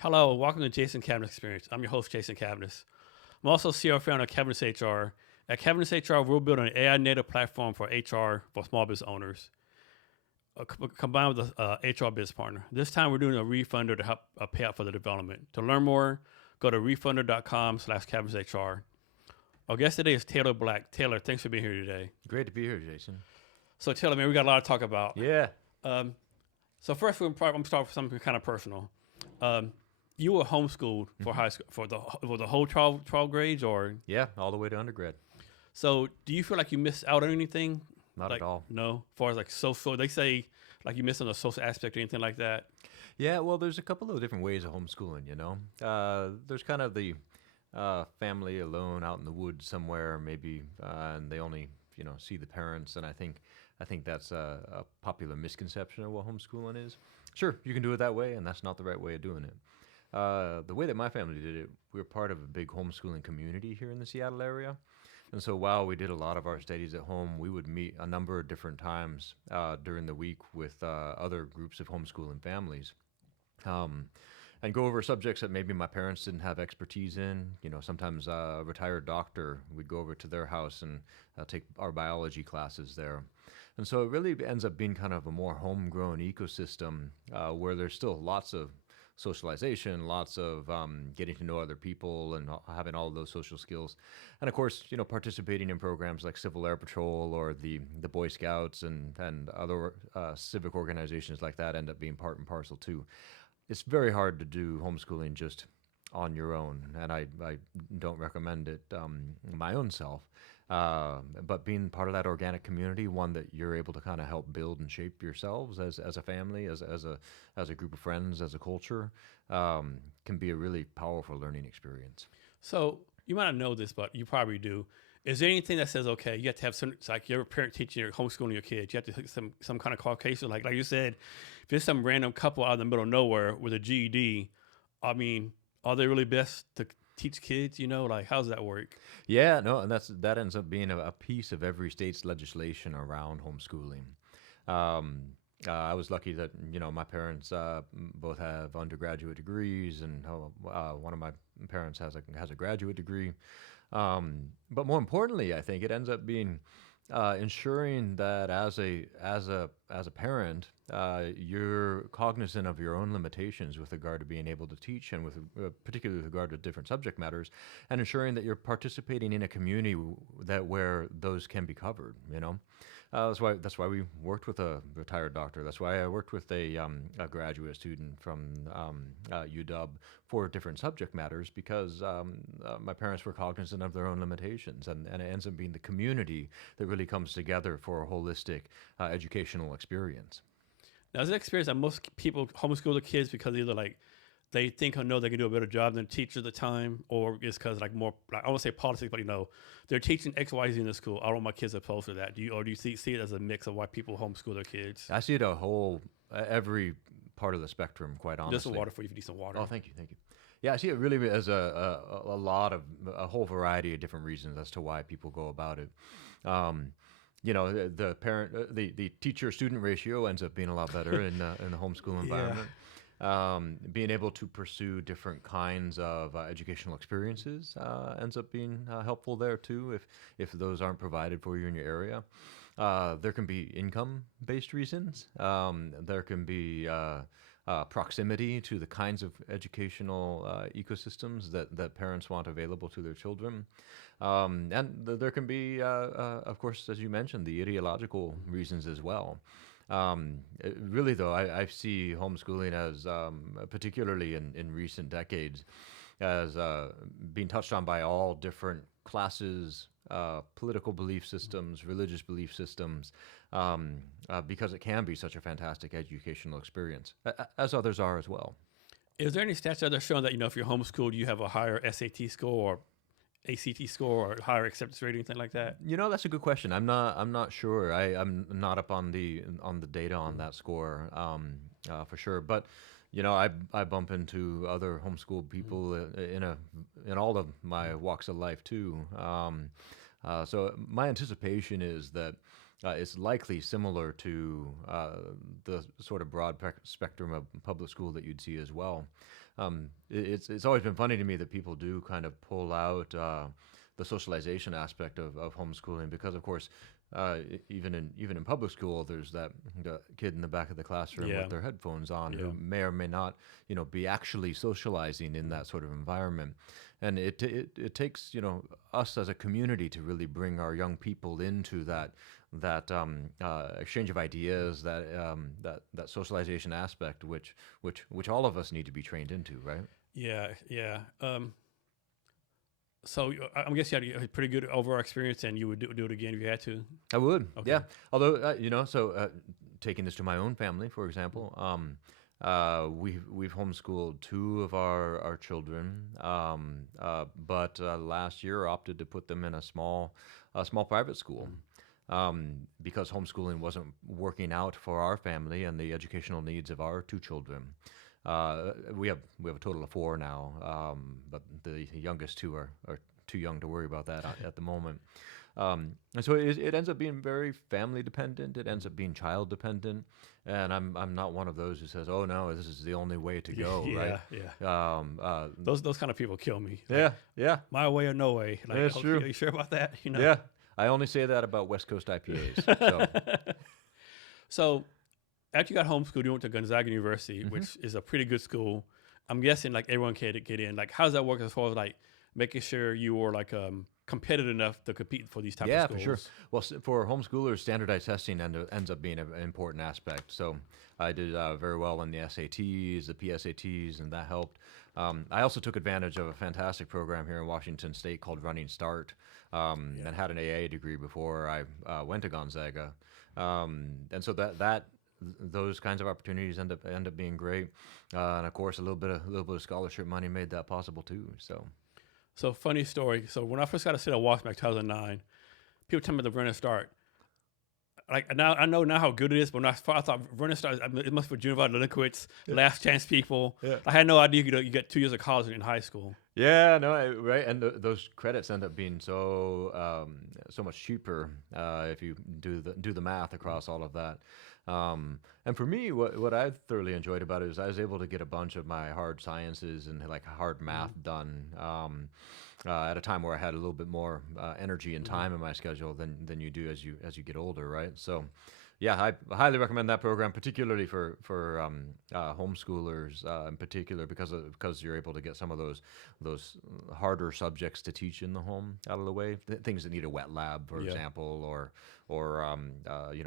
Hello, welcome to Jason Cavness Experience. I'm your host, Jason Cavness. I'm also CEO founder of Cavness HR. At Cavness HR, we're building an AI native platform for HR for small business owners, combined with a HR business partner. This time, we're doing a refunder to help pay out for the development. To learn more, go to refunder.com/CavnessHR. Our guest today is Taylor Black. Taylor, thanks for being here today. Great to be here, Jason. So, Taylor, man, we got a lot to talk about. Yeah. So first, I'm going to start with something kind of personal. You were homeschooled for high school for the whole 12 grades, or Yeah, all the way to undergrad. so? Do you feel like you missed out on anything? Not Like at all. no, as far as like social, they say like you missed on the social aspect or anything like that. Yeah, well, there's a couple of different ways of homeschooling. There's kind of the family alone out in the woods somewhere, maybe, and they only, see the parents. And I think that's a popular misconception of what homeschooling is. Sure, you can do it that way, and that's not the right way of doing it. The way that my family did it, we were part of a big homeschooling community here in the Seattle area. And so while we did a lot of our studies at home, we would meet a number of different times during the week with other groups of homeschooling families um, and go over subjects that maybe my parents didn't have expertise in. Sometimes a retired doctor, we'd go over to their house and take our biology classes there. And so it really ends up being kind of a more homegrown ecosystem where there's still lots of socialization, lots of getting to know other people and having all of those social skills. And of course, participating in programs like Civil Air Patrol or the Boy Scouts and other civic organizations like that end up being part and parcel too. It's very hard to do homeschooling just on your own, and I don't recommend it my own self. But being part of that organic community, one that you're able to kind of help build and shape yourselves as a family, as a group of friends, as a culture, can be a really powerful learning experience. So you might not know this, but you probably do. Is there anything that says okay, you have to have some? It's like you're a parent teaching or homeschooling your kids. You have to take some kind of qualification, like you said, if it's some random couple out in the middle of nowhere with a GED, I mean, are they really best to teach kids? Like how does that work? Yeah, no, and that ends up being a piece of every state's legislation around homeschooling. Um, I was lucky that my parents both have undergraduate degrees, and one of my parents has a graduate degree. But more importantly, I think it ends up being ensuring that as a parent, you're cognizant of your own limitations with regard to being able to teach, and with particularly with regard to different subject matters, and ensuring that you're participating in a community where those can be covered. That's why we worked with a retired doctor. That's why I worked with a graduate student from UW for different subject matters, because my parents were cognizant of their own limitations, and it ends up being the community that really comes together for a holistic educational experience. Now, is it an experience that most people homeschool their kids because either like they think or know they can do a better job than the teacher at the time, or it's because like more, like, I won't say politics, but they're teaching X, Y, Z in the school. I don't want my kids opposed to that. Do you see it as a mix of why people homeschool their kids? I see it every part of the spectrum, quite honestly. Just some water for you if you need some water. Oh, thank you. Yeah, I see it really as a whole variety of different reasons as to why people go about it. The teacher-student ratio ends up being a lot better in the homeschool environment. Being able to pursue different kinds of educational experiences ends up being helpful there too, if those aren't provided for you in your area. There can be income-based reasons. There can be proximity to the kinds of educational ecosystems that parents want available to their children. There can be, of course, as you mentioned, the ideological reasons as well. Really, though, I see homeschooling as, particularly in recent decades, as being touched on by all different classes, political belief systems, religious belief systems, because it can be such a fantastic educational experience, as others are as well. Is there any stats that are showing that if you're homeschooled, you have a higher SAT score or ACT score or higher acceptance rate, anything like that? That's a good question. I'm not sure. I'm not up on the data on that score for sure. But I bump into other homeschooled people in all of my walks of life too. So my anticipation is that it's likely similar to the sort of broad spectrum of public school that you'd see as well. It's always been funny to me that people do kind of pull out the socialization aspect of homeschooling because, of course, even in public school, there's the kid in the back of the classroom with their headphones on who may or may not, be actually socializing in that sort of environment. And it takes, us as a community to really bring our young people into that exchange of ideas, that socialization aspect, which all of us need to be trained into, right? Yeah, yeah. So I'm guessing you had a pretty good overall experience, and you would do it again if you had to. I would, Okay. yeah. Although, taking this to my own family, for example, we've homeschooled two of our children, but last year opted to put them in a small private school. Because homeschooling wasn't working out for our family and the educational needs of our two children. We have a total of four now, but the youngest two are too young to worry about that at the moment. And so it ends up being very family dependent. It ends up being child dependent, and I'm not one of those who says, "Oh no, this is the only way to go." Right? Yeah. Those kind of people kill me. Yeah. My way or no way. Like, That's true. Are you sure about that? Yeah. I only say that about West Coast IPAs. So. So after you got homeschooled, you went to Gonzaga University, which is a pretty good school. I'm guessing like everyone can get in. Like, how does that work as far as like making sure you were like competitive enough to compete for these types of schools? Yeah, for sure. Well, for homeschoolers, standardized testing ends up being an important aspect. So I did very well in the SATs, the PSATs, and that helped. I also took advantage of a fantastic program here in Washington State called Running Start, and had an AA degree before I went to Gonzaga. And so those kinds of opportunities end up being great. And of course, a little bit of scholarship money made that possible too. So funny story. So when I first got to sit at Washington, 2009, people tell me the Running Start. Like now, I know now how good it is, but when I thought Running Start, it must be for juvenile delinquents, last chance people. Yeah. I had no idea you get 2 years of college in high school. Yeah, no, right, and those credits end up being so much cheaper if you do the math across all of that. And for me, what I thoroughly enjoyed about it is I was able to get a bunch of my hard sciences and like hard math done at a time where I had a little bit more energy and time in my schedule than you do as you get older, right? So, yeah, I highly recommend that program, particularly for homeschoolers in particular, because you're able to get some of those harder subjects to teach in the home out of the way, things that need a wet lab, for example, or a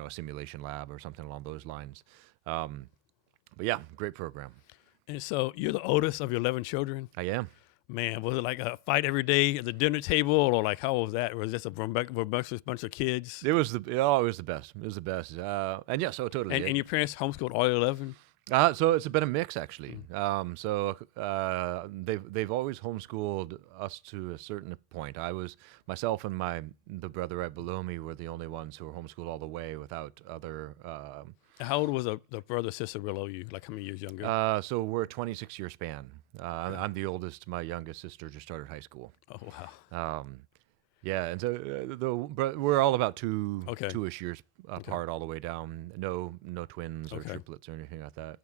simulation lab or something along those lines. But yeah, great program. And so you're the oldest of your 11 children? I am. Man, was it like a fight every day at the dinner table, or like how was that? Was it just a rambunctious bunch of kids? It was the best. It was the best. And yeah, so totally. And your parents homeschooled all 11? So it's a bit of mix actually. They've always homeschooled us to a certain point. Myself and the brother right below me were the only ones who were homeschooled all the way without other. How old was the brother sister below you? Like how many years younger? So we're a 26-year span. I'm the oldest. My youngest sister just started high school. Oh wow. Yeah, and so we're all about two-ish years apart all the way down. No twins or triplets or anything like that.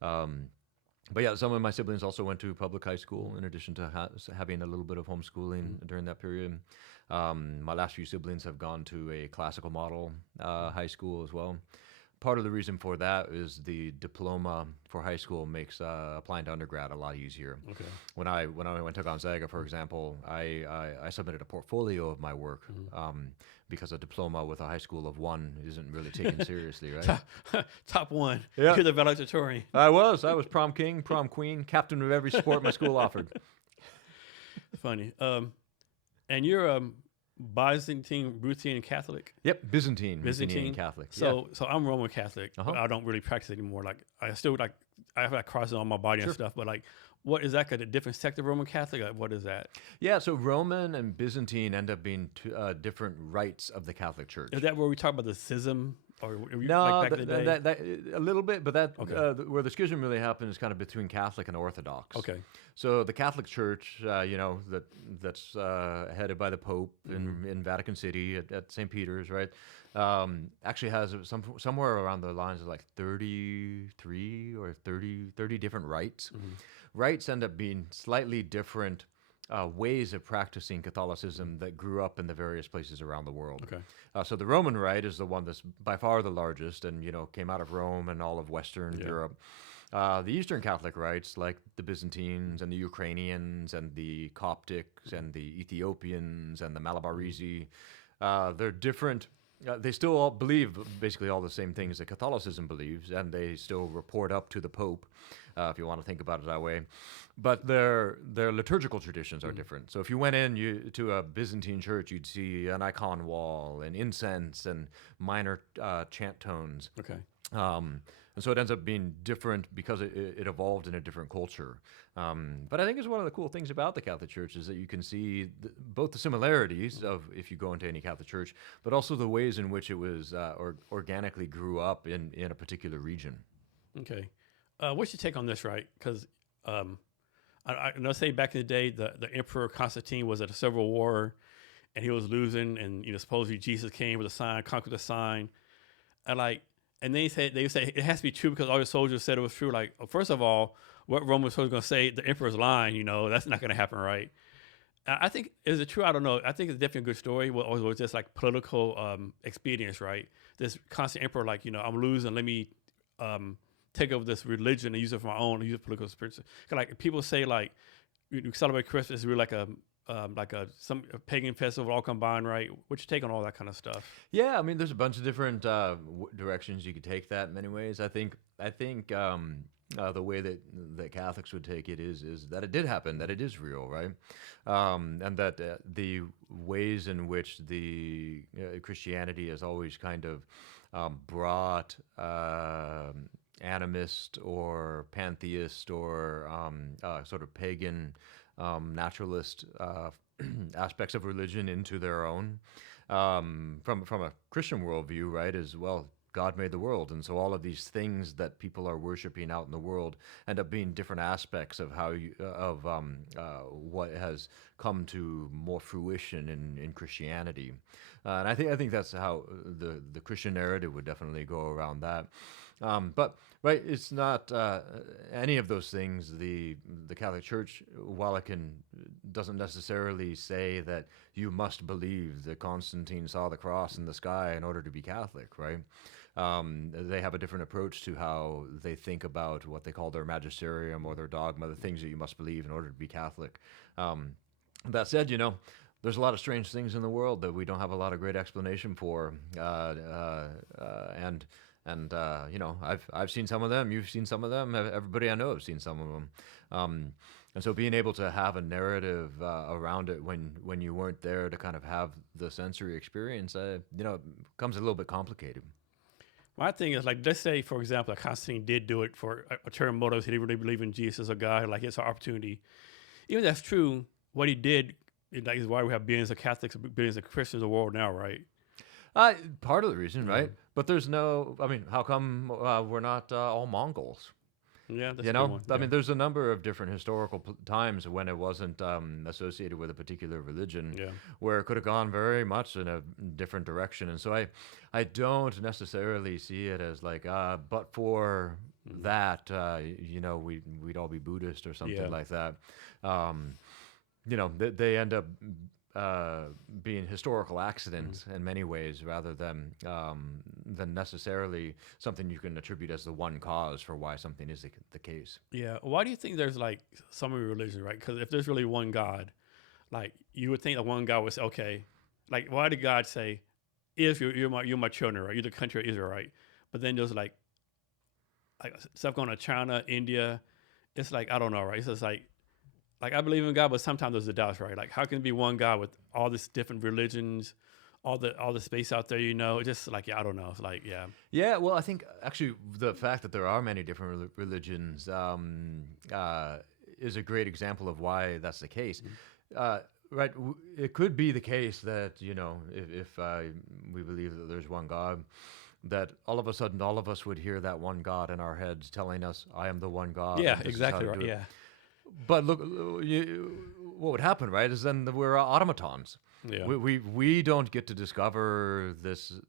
But yeah, some of my siblings also went to public high school in addition to having a little bit of homeschooling during that period. My last few siblings have gone to a classical model high school as well. Part of the reason for that is the diploma for high school makes applying to undergrad a lot easier. Okay. When I went to Gonzaga, for example, I submitted a portfolio of my work because a diploma with a high school of one isn't really taken seriously, right? Top one. Yeah. You're the valedictorian. I was prom king, prom queen, captain of every sport my school offered. Funny. And you're Byzantine, Ruthenian Catholic? Yep, Byzantine Catholic. So I'm Roman Catholic, but I don't really practice anymore. Like I still I have like crosses on my body and stuff, but like what is that? Like a different sect of Roman Catholic? Like, what is that? Yeah, so Roman and Byzantine end up being different rites of the Catholic Church. Is that where we talk about the schism? or were you, like No, back in the day? that a little bit, but that Okay. where the schism really happened is kind of between Catholic and Orthodox. Okay. So the Catholic Church, that's headed by the Pope Mm-hmm. in Vatican City at St. Peter's, right? Actually has somewhere around the lines of like 33 or 30 different rites. Mm-hmm. Rites end up being slightly different ways of practicing Catholicism that grew up in the various places around the world. Okay. So the Roman Rite is the one that's by far the largest, and came out of Rome and all of Western Yeah. Europe. The Eastern Catholic rites, like the Byzantines and the Ukrainians and the Coptics and the Ethiopians and the Malabarese, they're different. They still all believe basically all the same things that Catholicism believes, and they still report up to the Pope, if you want to think about it that way. But their liturgical traditions are different. So if you went to a Byzantine church, you'd see an icon wall and incense and minor chant tones. Okay. And so it ends up being different because it evolved in a different culture. But I think it's one of the cool things about the Catholic Church is that you can see both the similarities of if you go into any Catholic church, but also the ways in which it was organically grew up in a particular region. Okay. What's your take on this, right? Because I know, say back in the day, the Emperor Constantine was at a civil war, and he was losing, and supposedly Jesus came with a sign, conquered the sign, and they say it has to be true because all the soldiers said it was true. Like, first of all, what Rome was going to say, the Emperor's lying, that's not going to happen, right? I think, is it true? I don't know. I think it's definitely a good story, or was just like political expedience, right? This constant emperor, like, I'm losing, let me take over this religion and use it for my own, use it political experience. Like, people say, like, you celebrate Christmas is really like some pagan festival all combined, right? What's your take on all that kind of stuff? Yeah, I mean, there's a bunch of different directions you could take that in many ways. I think the way that Catholics would take it is that it did happen, that it is real, right? And that the ways in which the Christianity has always kind of brought animist or pantheist or sort of pagan naturalist aspects of religion into their own. From a Christian worldview, right, as well, God made the world, and so all of these things that people are worshiping out in the world end up being different aspects of how what has come to more fruition in Christianity, and I think that's how the Christian narrative would definitely go around that. But right, it's not any of those things. The Catholic Church, while it doesn't necessarily say that you must believe that Constantine saw the cross in the sky in order to be Catholic, right? They have a different approach to how they think about what they call their magisterium or their dogma, the things that you must believe in order to be Catholic. That said, there's a lot of strange things in the world that we don't have a lot of great explanation for, and I've seen some of them. You've seen some of them. Everybody I know has seen some of them. And so being able to have a narrative around it when you weren't there to kind of have the sensory experience, becomes a little bit complicated. My thing is, like, let's say, for example, Constantine did do it for ulterior motives. He didn't really believe in Jesus as a God. Like, it's an opportunity. Even if that's true, what he did is why we have billions of Catholics, billions of Christians in the world now, right? Part of the reason, right? But there's how come we're not all Mongols? Yeah, that's a good one. I mean, there's a number of different historical times when it wasn't associated with a particular religion, where it could have gone very much in a different direction. And so I don't necessarily see it as like, but for that, we'd all be Buddhist or something like that. They end up being historical accidents in many ways, rather than necessarily something you can attribute as the one cause for why something is the case. Yeah. Why do you think there's like so many religions, right? Because if there's really one God, like, you would think that one God would say, okay, like, why did God say, if you're my children, right? You're the country of Israel, right? But then there's like stuff going on China, India. It's like, I don't know, right? It's just like I believe in God, but sometimes there's a doubt, right? Like, how can it be one God with all these different religions, all the space out there, It's just like, I don't know. It's like, Yeah, well, I think actually the fact that there are many different religions is a great example of why that's the case. Right, it could be the case that, if we believe that there's one God, that all of a sudden all of us would hear that one God in our heads telling us, "I am the one God." Yeah, and this is how exactly to right. do it." Yeah, But look, what would happen, right? Is then we're automatons. yeah, We don't get to discover this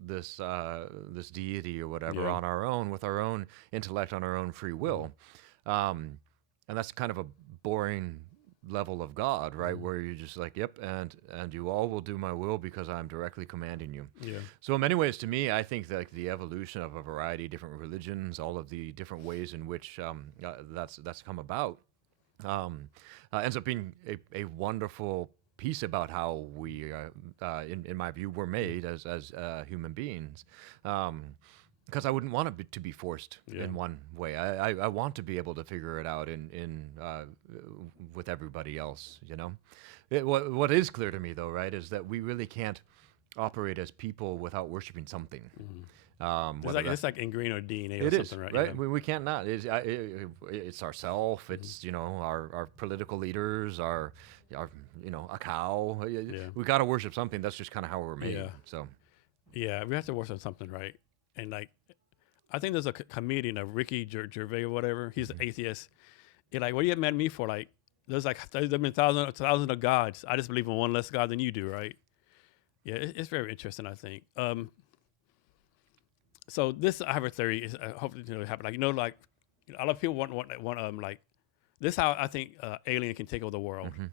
deity or whatever yeah, on our own with our own intellect, on our own free will, and that's kind of a boring level of God, right? Where you're just like, yep, and you all will do my will because I'm directly commanding you. yeah, So in many ways, to me, I think that the evolution of a variety of different religions, all of the different ways in which that's come about, ends up being a wonderful piece about how we, in my view, were made as human beings. Because I wouldn't want it to be forced yeah, in one way. I want to be able to figure it out in with everybody else. What is clear to me though, right, is that we really can't operate as people without worshiping something. it's like ingrained or DNA or It is, something, right? right? Yeah. We can't not. It's ourself. It's our political leaders, our a cow. Yeah. We got to worship something. That's just kind of how we're made. Yeah. So Yeah, we have to worship something, right? And like, I think there's a comedian, Ricky Gervais or whatever. He's an atheist. He's like, what do you get mad at me for? Like, there's been thousands of gods. I just believe in one less God than you do, right? Yeah, it's very interesting, I think. So this, I have a theory. Is hopefully it'll happen. Like, like a lot of people want like this. How I think alien can take over the world. Mm-hmm.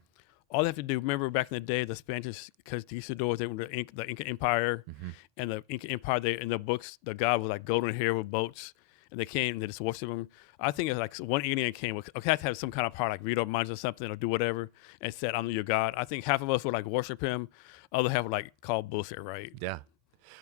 All they have to do, remember back in the day, the Spanish conquistadors, they were the Inca Empire, and the Inca Empire, in the books, the god was like golden hair with boats, and they came and they just worshiped him. I think it's like one alien came, okay, I have to have some kind of power, like read our minds or something, or do whatever, and said, I'm your god. I think half of us would like worship him, other half would like call bullshit, right? yeah.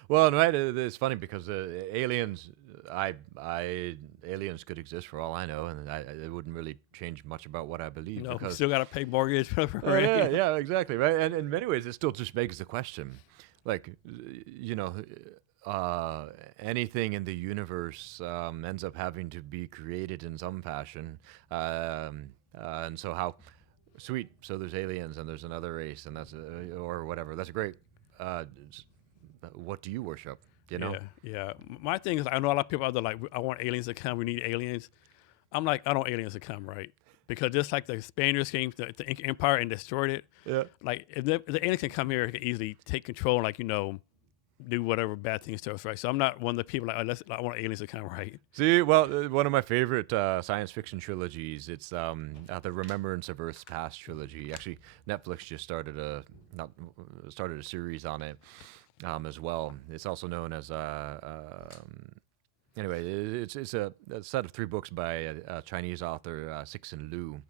Well, right. It's funny because aliens, aliens could exist for all I know, and it wouldn't really change much about what I believe. No, because still got to pay mortgage. Oh, yeah, exactly, right. And in many ways, it still just begs the question, like, anything in the universe ends up having to be created in some fashion, and so how sweet. So there's aliens, and there's another race, and that's or whatever. That's great. What do you worship? Yeah. My thing is, I know a lot of people out there like, I want aliens to come. We need aliens. I'm like, I don't want aliens to come, right? Because just like the Spaniards came to the Inca Empire and destroyed it. Yeah. Like if the aliens can come here, it can easily take control and like do whatever bad things to us, right? So I'm not one of the people like, I want aliens to come, right? See, well, one of my favorite science fiction trilogies, it's the Remembrance of Earth's Past trilogy. Actually, Netflix just started a series on it. As well. It's also known as anyway. It's a set of 3 books by a Chinese author, Cixin Liu.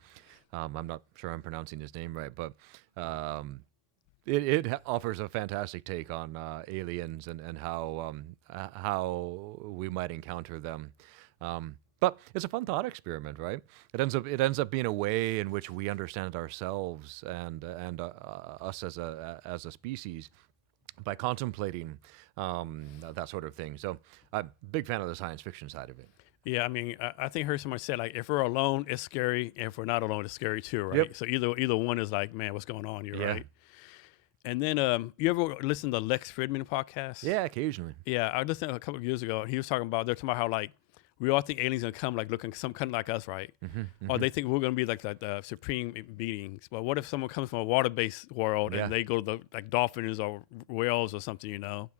I'm not sure I'm pronouncing his name right, but it offers a fantastic take on aliens and how we might encounter them. But it's a fun thought experiment, right? It ends up being a way in which we understand ourselves and us as a species, by contemplating that sort of thing. So I'm a big fan of the science fiction side of it. Yeah, I mean, I think I heard someone say, like, if we're alone, it's scary. And if we're not alone, it's scary too, right? Yep. So either one is like, man, what's going on here, right? And then you ever listen to Lex Fridman podcast? Yeah, occasionally. Yeah, I listened a couple of years ago, and he was talking about, they're talking about how, like, we all think aliens going to come, like, looking some kind of like us, right? Or they think we're going to be like the supreme beings. But what if someone comes from a water-based world and they go to the, like, dolphins or whales or something,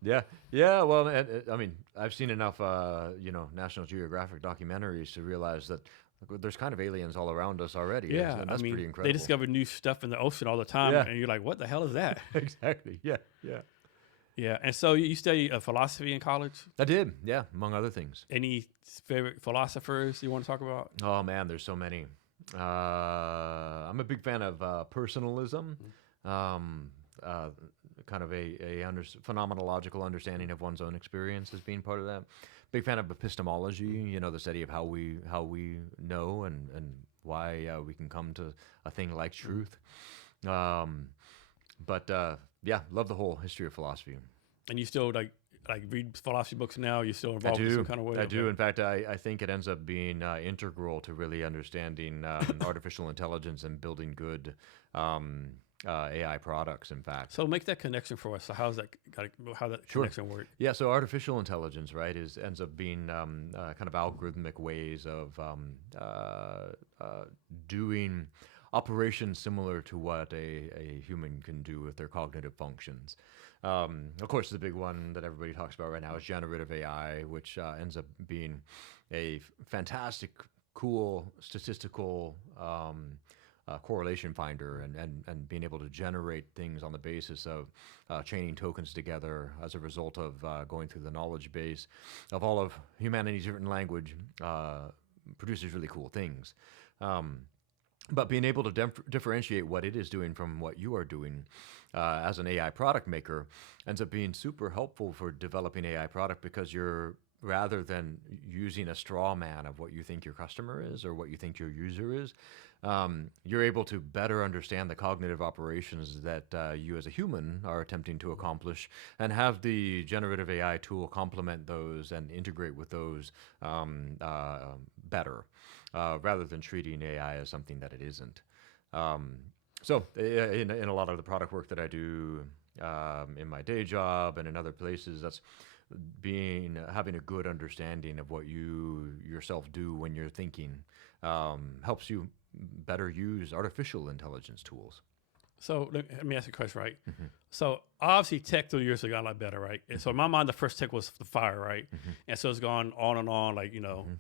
Yeah. Well, I mean, I've seen enough, National Geographic documentaries to realize that there's kind of aliens all around us already. Yeah, and that's pretty incredible. They discover new stuff in the ocean all the time, and you're like, what the hell is that? Exactly. Yeah. Yeah, and so you study philosophy in college? I did, yeah, among other things. Any favorite philosophers you want to talk about? Oh, man, there's so many. I'm a big fan of personalism, kind of a phenomenological understanding of one's own experience as being part of that. Big fan of epistemology, the study of how we know and why we can come to a thing like truth. Yeah, love the whole history of philosophy. And you still like read philosophy books now? You still involved in some kind of way? I do. In fact, I think it ends up being integral to really understanding artificial intelligence and building good AI products, in fact. So make that connection for us. So how that Sure. connection work? Yeah, so artificial intelligence, right, ends up being kind of algorithmic ways of doing operations similar to what a human can do with their cognitive functions. Of course, the big one that everybody talks about right now is generative AI, which ends up being a fantastic, cool statistical correlation finder and being able to generate things on the basis of chaining tokens together as a result of going through the knowledge base of all of humanity's written language produces really cool things. But being able to differentiate what it is doing from what you are doing as an AI product maker ends up being super helpful for developing AI product, because you're, rather than using a straw man of what you think your customer is or what you think your user is, you're able to better understand the cognitive operations that you as a human are attempting to accomplish, and have the generative AI tool complement those and integrate with those better, rather than treating AI as something that it isn't. So in a lot of the product work that I do in my day job and in other places, that's having a good understanding of what you yourself do when you're thinking helps you better use artificial intelligence tools. So let me ask you a question, right? So obviously tech through the years have gotten a lot better, right? And so in my mind, the first tech was the fire, right? And so it's gone on and on. Like,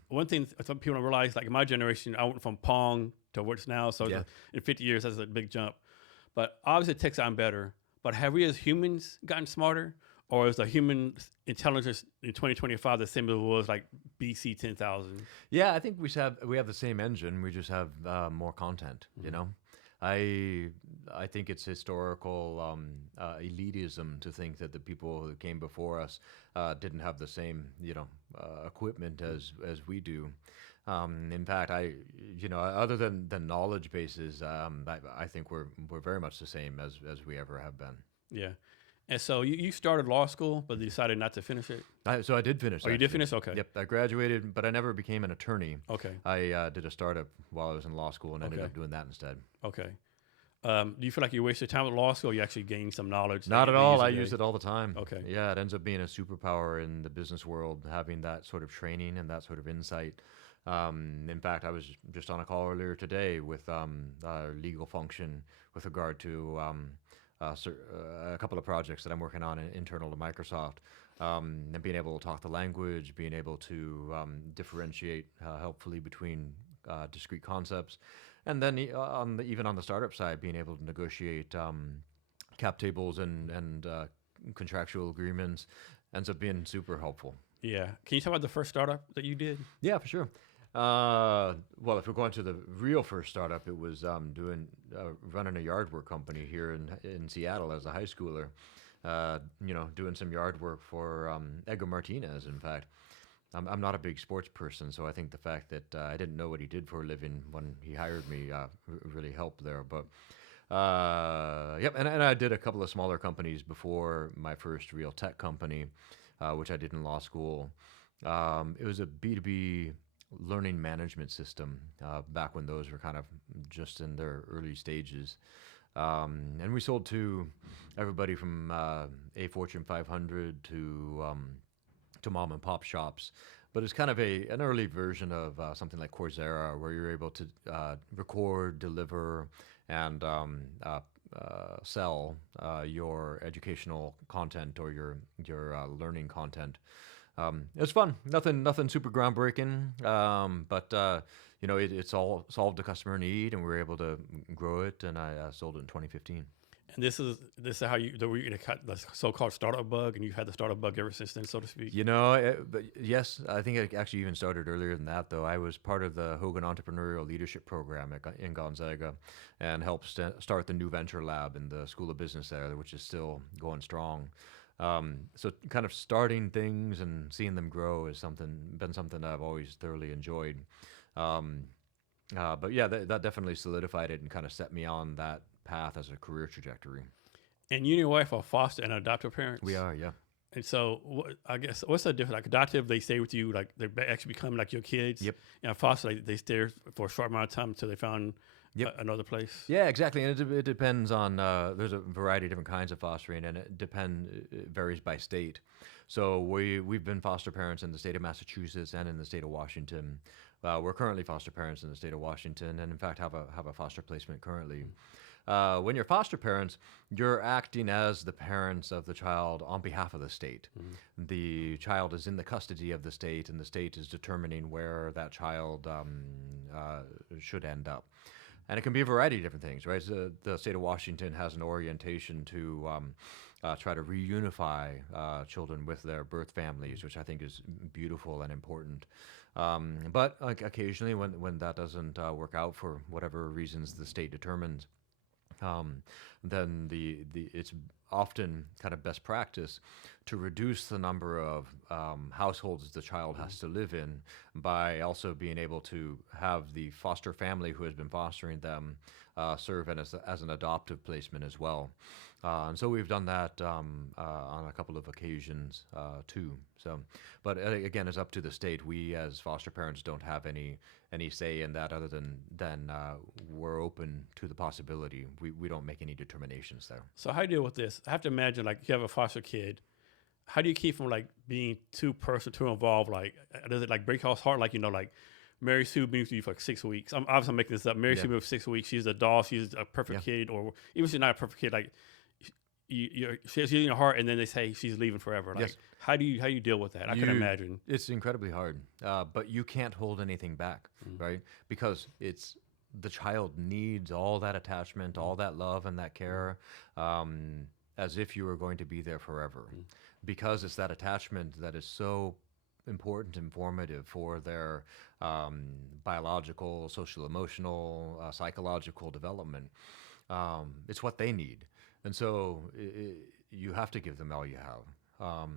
one thing some people don't realize, like in my generation, I went from Pong to what's now. So Yeah. in 50 years, that's a big jump. But obviously tech's gotten better. But have we as humans gotten smarter? Or is the human intelligence in 2025 the same as it was like BC 10,000? Yeah, I think we have the same engine. We just have more content. You know, I think it's historical elitism to think that the people who came before us didn't have the same equipment as we do. In fact, other than the knowledge bases, I think we're very much the same as we ever have been. Yeah. And so you started law school, but decided not to finish it? So I did finish. Oh, you did finish? Okay. Yep, I graduated, but I never became an attorney. Okay. I did a startup while I was in law school and ended up doing that instead. Okay. Do you feel like you wasted time with law school, or you actually gained some knowledge? Not at all. I use it all the time. Okay. Yeah, it ends up being a superpower in the business world, having that sort of training and that sort of insight. In fact, I was just on a call earlier today with a legal function with regard to a couple of projects that I'm working on internal to Microsoft, and being able to talk the language, being able to differentiate helpfully between discrete concepts, and then even on the startup side, being able to negotiate cap tables and contractual agreements ends up being super helpful. Yeah. Can you talk about the first startup that you did? Yeah, for sure. Well, if we're going to the real first startup, it was running a yard work company here in Seattle as a high schooler. Doing some yard work for Edgar Martinez. In fact, I'm not a big sports person, so I think the fact that I didn't know what he did for a living when he hired me really helped there. But yep, and I did a couple of smaller companies before my first real tech company, which I did in law school. It was a B2B learning management system back when those were kind of just in their early stages. And we sold to everybody from a Fortune 500 to mom and pop shops. But it's kind of an early version of something like Coursera, where you're able to record, deliver, and sell your educational content or your learning content. It's fun. Nothing super groundbreaking, but it's all solved a customer need, and we were able to grow it. And I sold it in 2015. And this is how you cut the so-called startup bug, and you've had the startup bug ever since then, so to speak. But yes, I think it actually even started earlier than that, though. I was part of the Hogan Entrepreneurial Leadership Program in Gonzaga, and helped start the New Venture Lab in the School of Business there, which is still going strong. So kind of starting things and seeing them grow has been something that I've always thoroughly enjoyed. But yeah, that definitely solidified it and kind of set me on that path as a career trajectory. And you and your wife are foster and adoptive parents? We are, yeah. And so I guess what's the difference? Like adoptive, they stay with you, like they actually become like your kids. Yep. And foster, like, they stay for a short amount of time until they found Yep. another place? Yeah, exactly. And it depends on, there's a variety of different kinds of fostering, and it varies by state. So we've been foster parents in the state of Massachusetts and in the state of Washington. We're currently foster parents in the state of Washington, and in fact have a foster placement currently. When you're foster parents, you're acting as the parents of the child on behalf of the state. The child is in the custody of the state, and the state is determining where that child should end up. And it can be a variety of different things, right? So the state of Washington has an orientation to try to reunify children with their birth families, which I think is beautiful and important. But occasionally, when that doesn't work out for whatever reasons the state determines, then it's often kind of best practice to reduce the number of households the child has to live in by also being able to have the foster family who has been fostering them serve as an adoptive placement as well. And so we've done that on a couple of occasions too. So, but again, it's up to the state. We as foster parents don't have any say in that, other than we're open to the possibility. We don't make any determinations there. So how do you deal with this? I have to imagine, like, you have a foster kid. How do you keep from, like, being too personal, too involved? Like, does it, like, break y'all's heart? Like, like Mary Sue been with you for like 6 weeks. I'm obviously making this up. Mary Sue been for 6 weeks. She's a doll. She's a perfect kid, or even if she's not a perfect kid, like, she's in your heart, and then they say she's leaving forever. Like, how do you deal with that? I can imagine it's incredibly hard, but you can't hold anything back, right? Because the child needs all that attachment, all that love and that care, as if you were going to be there forever, because it's that attachment that is so important and formative for their biological, social, emotional, psychological development. It's what they need. And so you have to give them all you have.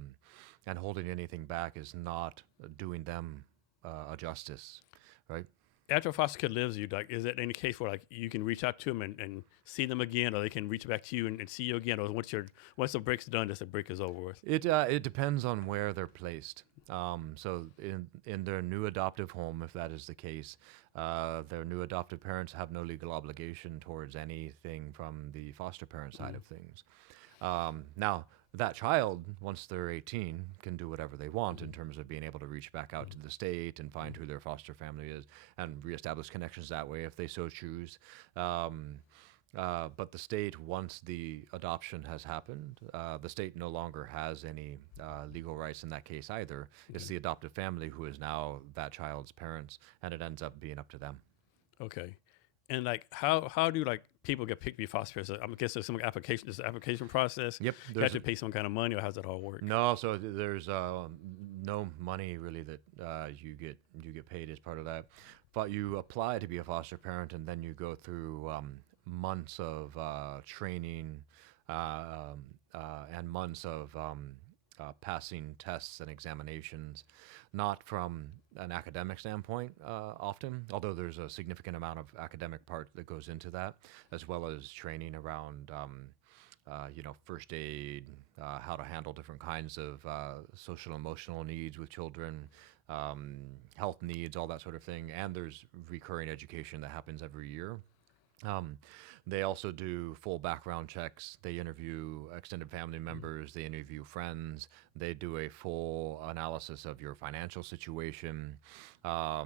And holding anything back is not doing them a justice, right? after a foster kid lives with you, like, is it any case where, like, you can reach out to them and see them again, or they can reach back to you and see you again, or once the break's done, just the break is over with? It depends on where they're placed. So in their new adoptive home, if that is the case, their new adoptive parents have no legal obligation towards anything from the foster parent side of things. Now, that child, once they're 18, can do whatever they want in terms of being able to reach back out to the state and find who their foster family is and reestablish connections that way if they so choose. But the state, once the adoption has happened, the state no longer has any legal rights in that case either. It's the adoptive family who is now that child's parents, and it ends up being up to them. Okay. And, like, how do, like, people get picked to be foster parents? I guess there's some application. There's an application process. Yep. You have to pay some kind of money, or how does that all work? No, so there's no money really that you get paid as part of that. But you apply to be a foster parent, and then you go through months of training and months of passing tests and examinations, not from an academic standpoint often, although there's a significant amount of academic part that goes into that, as well as training around first aid, how to handle different kinds of social emotional needs with children, health needs, all that sort of thing. And there's recurring education that happens every year. They also do full background checks. They interview extended family members. They interview friends. They do a full analysis of your financial situation, all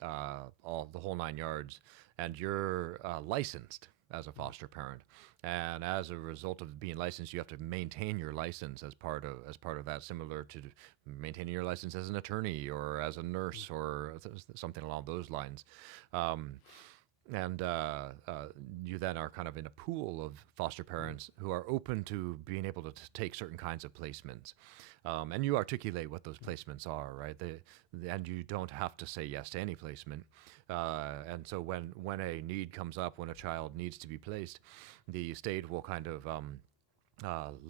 the whole 9 yards. And you're licensed as a foster parent. And as a result of being licensed, you have to maintain your license as part of that, similar to maintaining your license as an attorney or as a nurse or something along those lines. And you then are kind of in a pool of foster parents who are open to being able to take certain kinds of placements. And you articulate what those placements are, right? And you don't have to say yes to any placement. And so when a need comes up, when a child needs to be placed, the state will kind of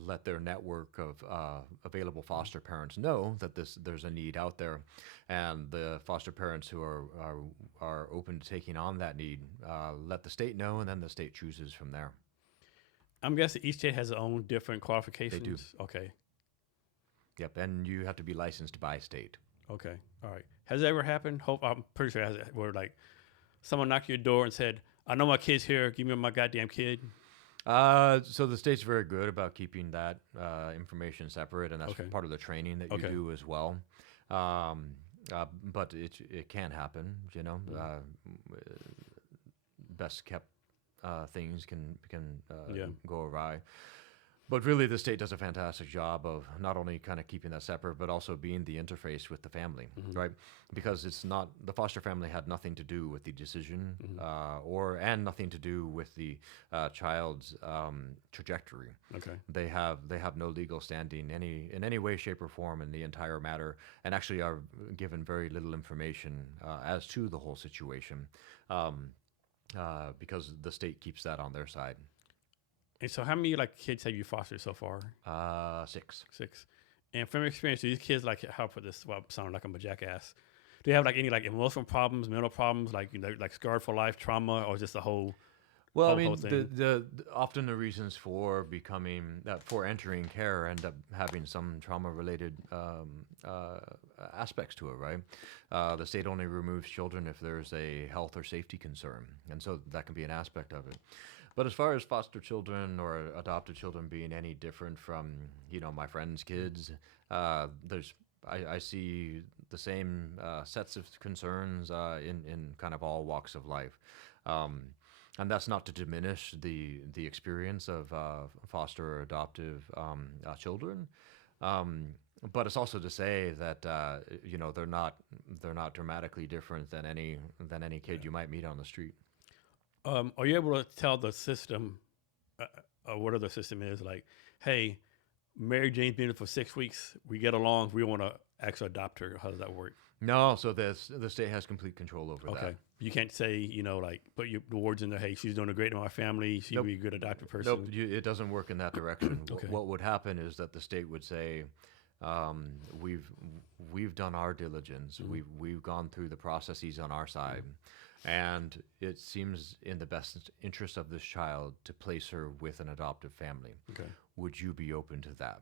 let their network of available foster parents know that there's a need out there, and the foster parents who are open to taking on that need let the state know, and then the state chooses from there. I'm guessing each state has its own different qualifications. They do. Okay. Yep, and you have to be licensed by state. Okay. All right. Has it ever happened? I'm pretty sure it has, where, like, someone knocked your door and said, I know my kid's here. Give me my goddamn kid. So the state's very good about keeping that information separate, and that's Okay. part of the training that you Okay. do as well. Um, but it can happen, you know. Best kept things can Yeah. go awry. But really, the state does a fantastic job of not only kind of keeping that separate, but also being the interface with the family, right? Because it's not the foster family had nothing to do with the decision, and nothing to do with the child's trajectory. Okay. They have no legal standing in any way, shape, or form in the entire matter, and actually are given very little information as to the whole situation, because the state keeps that on their side. And so, how many like kids have you fostered so far? 6. 6. And from your experience, do these kids like how put this? Well, sound like I'm a jackass. Do you have like any like emotional problems, mental problems, like like scarred for life trauma, or just the whole? Well, I whole mean, thing? the often the reasons for for entering care end up having some trauma-related aspects to it, right? The state only removes children if there's a health or safety concern, and so that can be an aspect of it. But as far as foster children or adopted children being any different from, my friends' kids, I see the same sets of concerns in kind of all walks of life. And that's not to diminish the experience of foster or adoptive children, but it's also to say that they're not dramatically different than any kid you might meet on the street. Are you able to tell the system, whatever the system is, like, hey, Mary Jane's been here for 6 weeks. We get along. We want to actually adopt her. How does that work? No, so the state has complete control over that. Okay. You can't say, like, put the words in there, hey, she's doing a great in my family. She'd Nope. be a good adopted person. Nope, it doesn't work in that direction. Okay. What would happen is that the state would say, we've done our diligence. We've gone through the processes on our side, and it seems in the best interest of this child to place her with an adoptive family. Okay. Would you be open to that?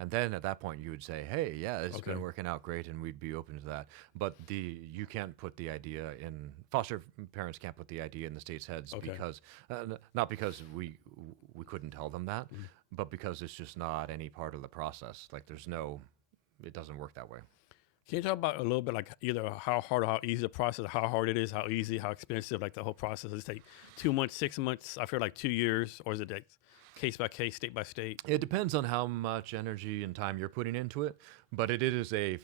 And then at that point, you would say, "Hey, yeah, it's Okay. been working out great, and we'd be open to that." But you can't put the idea in foster parents can't put the idea in the state's heads Okay. because not because we couldn't tell them that, but because it's just not any part of the process. Like it doesn't work that way. Can you talk about a little bit, like either how hard or how easy the process, how hard it is, how easy, how expensive, like the whole process? Does it take 2 months, 6 months? I feel like 2 years, or is it like case by case, state by state? It depends on how much energy and time you're putting into it, but it is I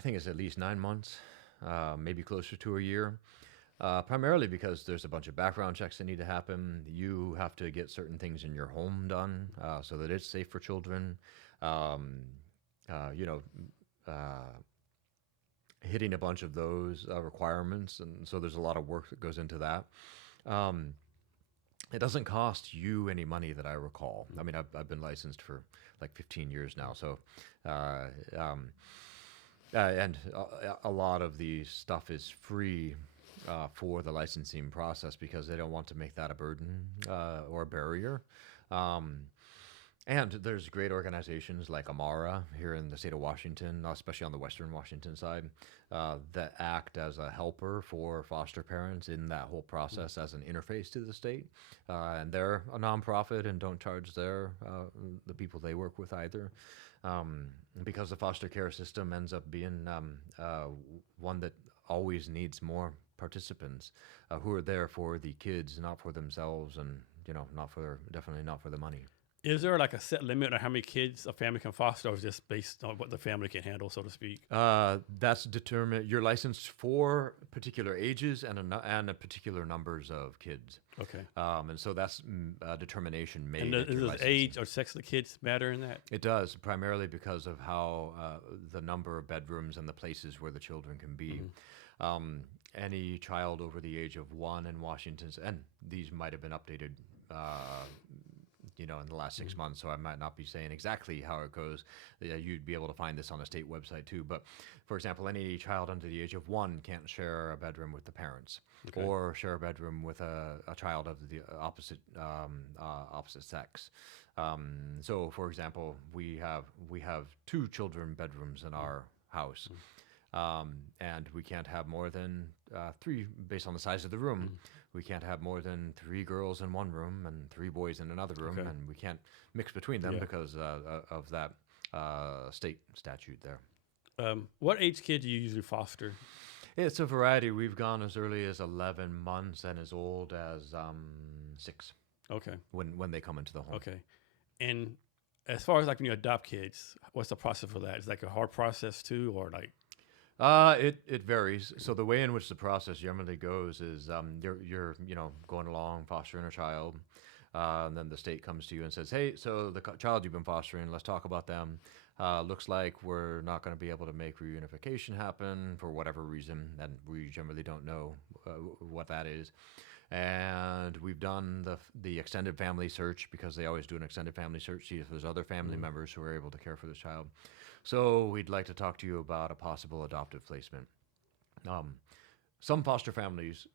think it's at least 9 months, maybe closer to a year. Primarily because there's a bunch of background checks that need to happen. You have to get certain things in your home done so that it's safe for children. Hitting a bunch of those requirements, and so there's a lot of work that goes into that. It doesn't cost you any money that I recall. I mean, I've been licensed for like 15 years now, so and a lot of the stuff is free for the licensing process because they don't want to make that a burden or a barrier. And there's great organizations like Amara here in the state of Washington, especially on the Western Washington side, that act as a helper for foster parents in that whole process as an interface to the state. And they're a nonprofit and don't charge the people they work with either. Because the foster care system ends up being one that always needs more participants who are there for the kids, not for themselves, and definitely not for the money. Is there like a set limit on how many kids a family can foster, or is this based on what the family can handle, so to speak? That's determined. You're licensed for particular ages and a particular numbers of kids. Okay. And so that's a determination made. And at your does licensing. age or sex of the kids matter in that? It does, primarily because of how the number of bedrooms and the places where the children can be. Any child over the age of 1 in Washington, and these might have been updated in the last 6 months, so I might not be saying exactly how it goes. You'd be able to find this on the state website too. But for example, any child under the age of 1 can't share a bedroom with the parents, Okay. or share a bedroom with a child of the opposite sex. So, for example, we have 2 children bedrooms in our house. And we can't have more than three, based on the size of the room. We can't have more than 3 girls in one room and 3 boys in another room, Okay. and we can't mix between them Yeah. because of that state statute there. What age kid do you usually foster? It's a variety. We've gone as early as 11 months and as old as 6 Okay. when they come into the home. Okay. And as far as like when you adopt kids, what's the process for that? Is it like a hard process too, or like? It varies. So the way in which the process generally goes is you're going along fostering a child, and then the state comes to you and says, hey, so the child you've been fostering, let's talk about them. Looks like we're not going to be able to make reunification happen for whatever reason, and we generally don't know what that is. And we've done the extended family search, because they always do an extended family search, see if there's other family members who are able to care for this child. So we'd like to talk to you about a possible adoptive placement. Some foster families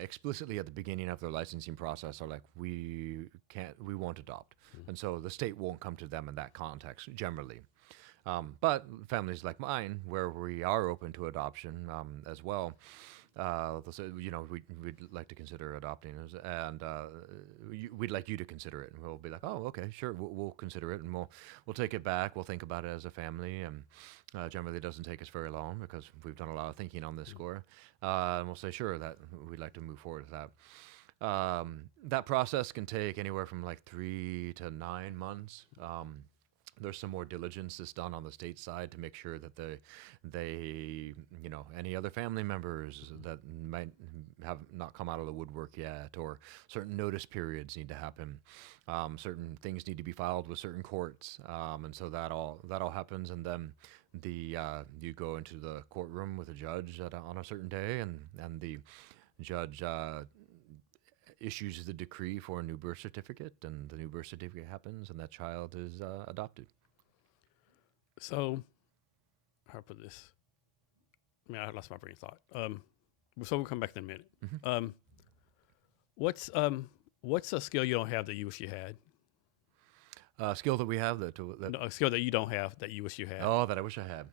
explicitly at the beginning of their licensing process are like, we won't adopt. And so the state won't come to them in that context generally. But families like mine, where we are open to adoption as well, they'll say, we'd like to consider adopting us, and we'd like you to consider it. And we'll be like, oh, okay, sure, we'll consider it, and we'll take it back. We'll think about it as a family, and generally it doesn't take us very long because we've done a lot of thinking on this score. And we'll say, sure, that we'd like to move forward with that. That process can take anywhere from like 3 to 9 months. There's some more diligence that's done on the state side to make sure that they any other family members that might have not come out of the woodwork yet, or certain notice periods need to happen. Certain things need to be filed with certain courts, and so that all happens, and then you go into the courtroom with a judge on a certain day, and the judge issues the decree for a new birth certificate, and the new birth certificate happens, and that child is adopted. So, how to put this? I mean, I lost my brain of thought. So we'll come back in a minute. Mm-hmm. What's a skill you don't have that you wish you had? Skill that we have that No, a skill that you don't have that you wish you had. Oh, that I wish I had.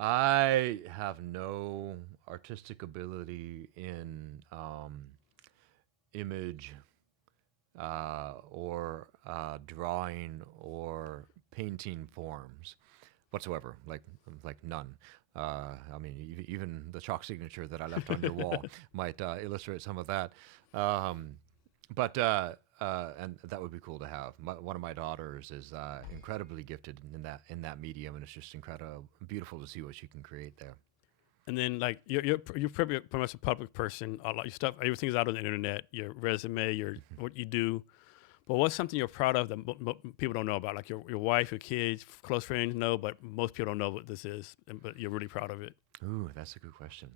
I have no artistic ability in image or drawing or painting forms whatsoever, like none. I mean, even the chalk signature that I left on your wall might illustrate some of that. And that would be cool to have. One of my daughters is incredibly gifted in that medium, and it's just incredible, beautiful to see what she can create there. And then, like, you're pretty much a public person. A lot of your stuff, everything's out on the internet. Your resume, what you do. But what's something you're proud of that people don't know about? Like your wife, your kids, close friends know, but most people don't know what this is. But you're really proud of it. Ooh, that's a good question.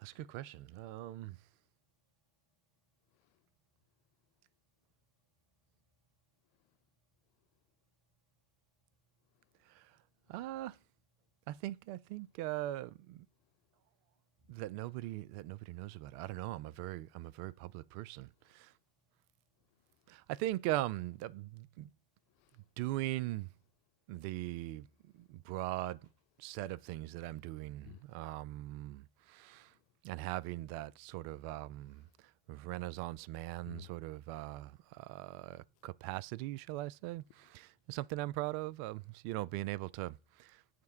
That's a good question. I think that nobody knows about it. I don't know. I'm a very public person. I think that doing the broad set of things that I'm doing, and having that sort of Renaissance man sort of capacity, shall I say, is something I'm proud of. Being able to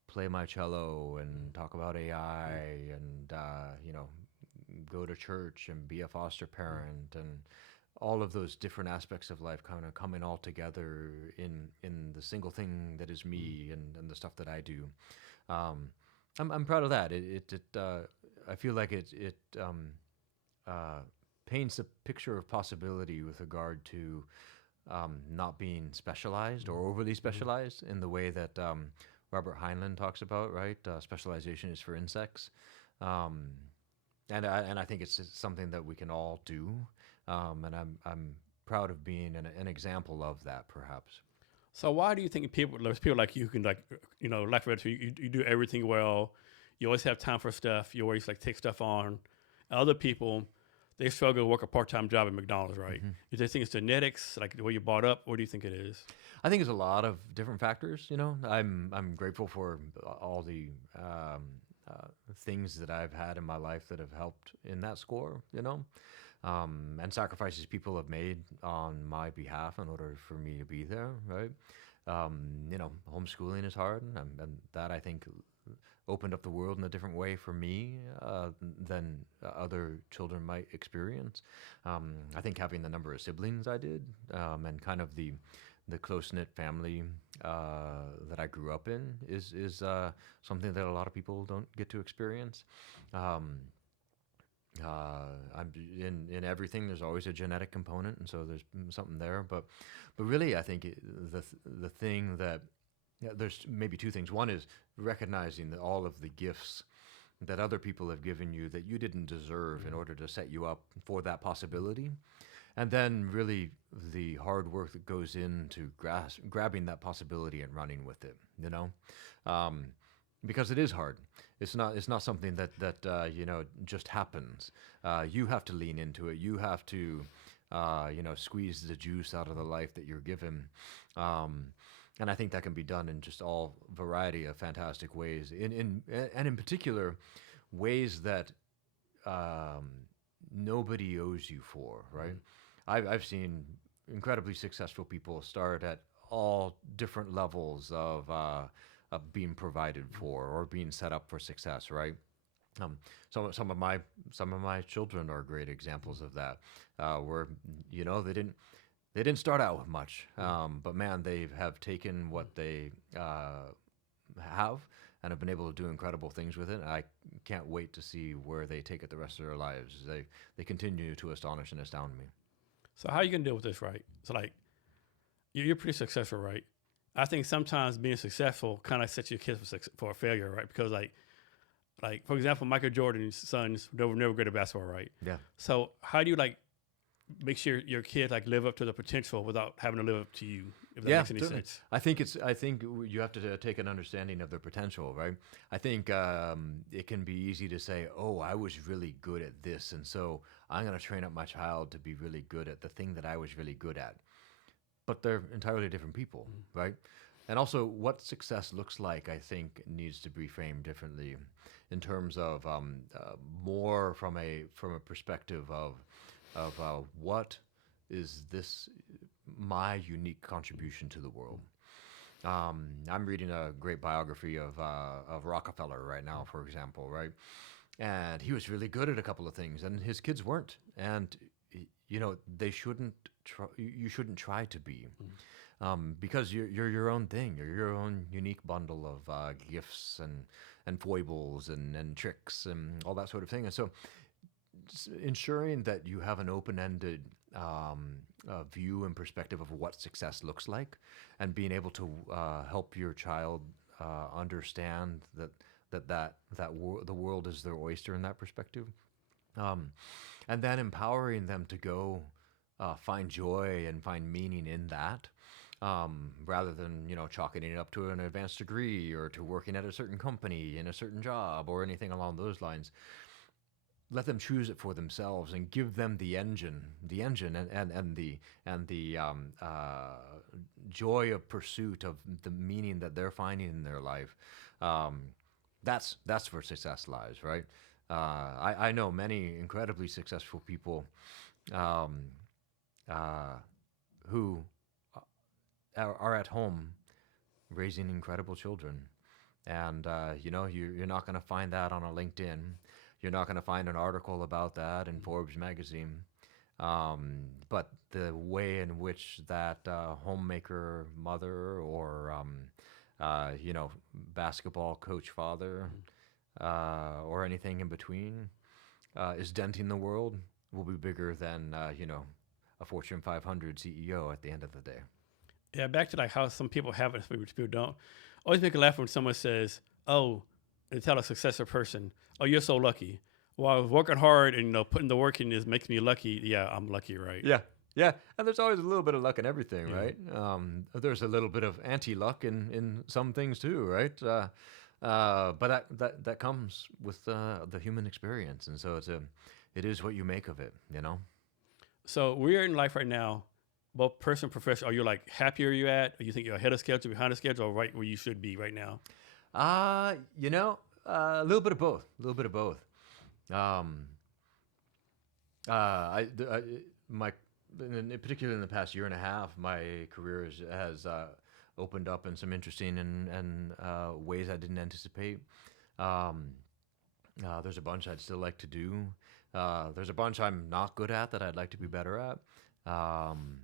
play my cello and talk about AI, and go to church and be a foster parent, and all of those different aspects of life kind of coming all together in the single thing that is me, and the stuff that I do. I'm proud of that. I feel like it paints a picture of possibility with regard to not being specialized or overly specialized in the way that Robert Heinlein talks about, right? Specialization is for insects. And I think it's something that we can all do. And I'm proud of being an example of that, perhaps. So why do you think there's people like you can, like, you do everything well. You always have time for stuff. You always like take stuff on. Other people, they struggle to work a part-time job at McDonald's, right? Mhm. You just think it's genetics, like the way you brought up? What do you think it is? I think it's a lot of different factors. You know, I'm grateful for all the things that I've had in my life that have helped in that score. You know, and sacrifices people have made on my behalf in order for me to be there. Right. You know, homeschooling is hard, and that I think opened up the world in a different way for me than other children might experience. I think having the number of siblings I did, and kind of the close knit family that I grew up in is something that a lot of people don't get to experience. Um, I'm in everything. There's always a genetic component, and so there's something there. But really, I think the thing that there's maybe two things. One is recognizing that all of the gifts that other people have given you that you didn't deserve in order to set you up for that possibility. And then really the hard work that goes into grabbing that possibility and running with it, you know, because it is hard. It's not something that you know, just happens. You have to lean into it. You have to you know, squeeze the juice out of the life that you're given. And I think that can be done in just all variety of fantastic ways. In particular, ways that nobody owes you for, right? I've seen incredibly successful people start at all different levels of being provided for or being set up for success, right? Some of my children are great examples of that, where you know they didn't start out with much, but man, they have taken what they have and have been able to do incredible things with it. I can't wait to see where they take it the rest of their lives. They continue to astonish and astound me. So how are you gonna deal with this, right? So like you're pretty successful, right? I think sometimes being successful kind of sets your kids for a failure, right? Because like for example, Michael Jordan's sons, they were never good at basketball, right? Yeah. So how do you like make sure your kids like live up to the potential without having to live up to you, if that makes any Certainly. sense? I think you have to take an understanding of their potential, right? I think it can be easy to say, "Oh, I was really good at this, and so I'm going to train up my child to be really good at the thing that I was really good at." But they're entirely different people, right? And also, what success looks like, I think, needs to be framed differently, in terms of more from a perspective of what is this my unique contribution to the world. I'm reading a great biography of Rockefeller right now, for example, right? And he was really good at a couple of things, and his kids weren't. And you know, they shouldn't. You shouldn't try to be, because you're your own thing. You're your own unique bundle of gifts and foibles and tricks and all that sort of thing. And so, ensuring that you have an open-ended view and perspective of what success looks like, and being able to help your child understand the world is their oyster in that perspective, and then empowering them to go find joy and find meaning in that. Rather than, you know, chalking it up to an advanced degree or to working at a certain company in a certain job or anything along those lines. Let them choose it for themselves and give them the engine and the joy of pursuit of the meaning that they're finding in their life. That's where success lies, right? I know many incredibly successful people who are at home raising incredible children, and you know, you're not going to find that on a LinkedIn. You're not going to find an article about that in Forbes magazine. But the way in which that homemaker mother or you know, basketball coach father or anything in between is denting the world will be bigger than you know, a Fortune 500 CEO at the end of the day. Yeah, back to like how some people have it, which people don't. Always make a laugh when someone says, "Oh," and tell a successful person, "Oh, you're so lucky." Well, I was working hard and, you know, putting the work in is makes me lucky. Yeah, I'm lucky, right? Yeah, and there's always a little bit of luck in everything, Yeah. right? There's a little bit of anti-luck in some things too, right? But that comes with the human experience, and so it is what you make of it, you know? So we're in life right now, both personal and professional. Are you like happy where you're at? Or you think you're ahead of schedule, behind the schedule, or right where you should be right now? You know, a little bit of both. A little bit of both. Um, I my, particularly in the past year and a half, my career has opened up in some interesting and ways I didn't anticipate. Um, there's a bunch I'd still like to do. There's a bunch I'm not good at that I'd like to be better at. Um,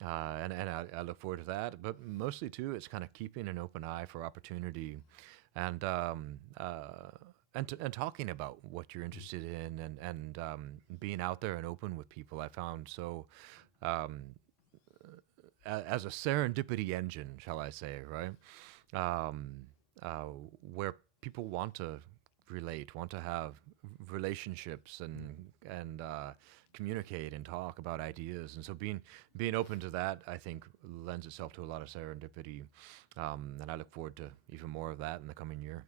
and I look forward to that. But mostly too, it's kind of keeping an open eye for opportunity, and and talking about what you're interested in, and being out there and open with people. I found so. Um, as a serendipity engine, shall I say, right? Um, where people want to relate, want to have relationships and communicate and talk about ideas, and so being open to that, I think, lends itself to a lot of serendipity, and I look forward to even more of that in the coming year.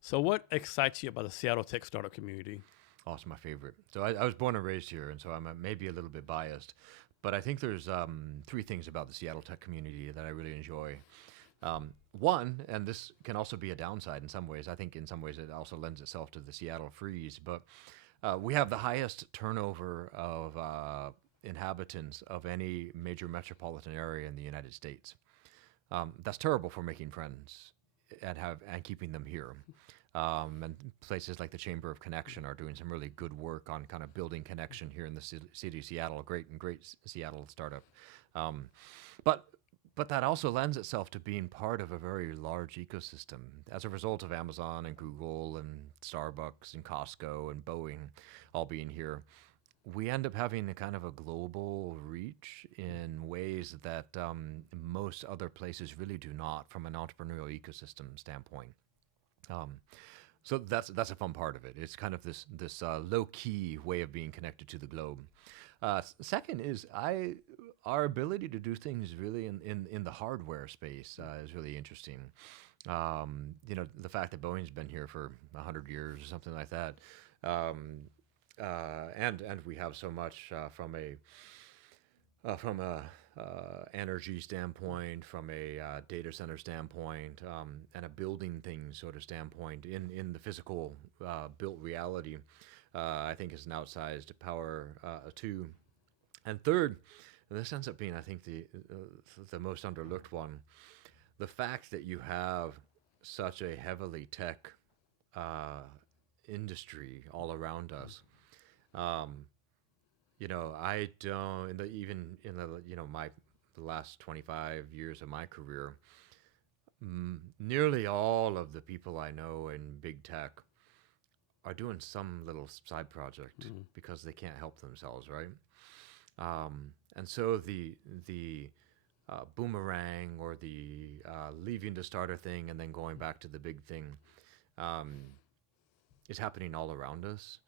So what excites you about the Seattle tech startup community? Oh, it's my favorite. So I was born and raised here, and so I'm maybe a little bit biased, but I think there's three things about the Seattle tech community that I really enjoy. One, and this can also be a downside in some ways. I think in some ways it also lends itself to the Seattle freeze, but we have the highest turnover of inhabitants of any major metropolitan area in the United States. That's terrible for making friends and keeping them here. And places like the Chamber of Connection are doing some really good work on kind of building connection here in the city of Seattle. A great Seattle startup, but that also lends itself to being part of a very large ecosystem. As a result of Amazon and Google and Starbucks and Costco and Boeing all being here, we end up having a kind of a global reach in ways that most other places really do not, from an entrepreneurial ecosystem standpoint. So that's a fun part of it. It's kind of this low key way of being connected to the globe. Second is our ability to do things really in the hardware space is really interesting. The fact that Boeing's been here for 100 years or something like that, and we have so much from a energy standpoint, from a data center standpoint, and a building things sort of standpoint in the physical built reality, I think is an outsized power too. And third, and this ends up being, I think, the most underlooked one, the fact that you have such a heavily tech industry all around us. I don't, even in the last 25 years of my career, nearly all of the people I know in big tech are doing some little side project because they can't help themselves, right? And so the boomerang or the leaving to start a thing and then going back to the big thing is happening all around us.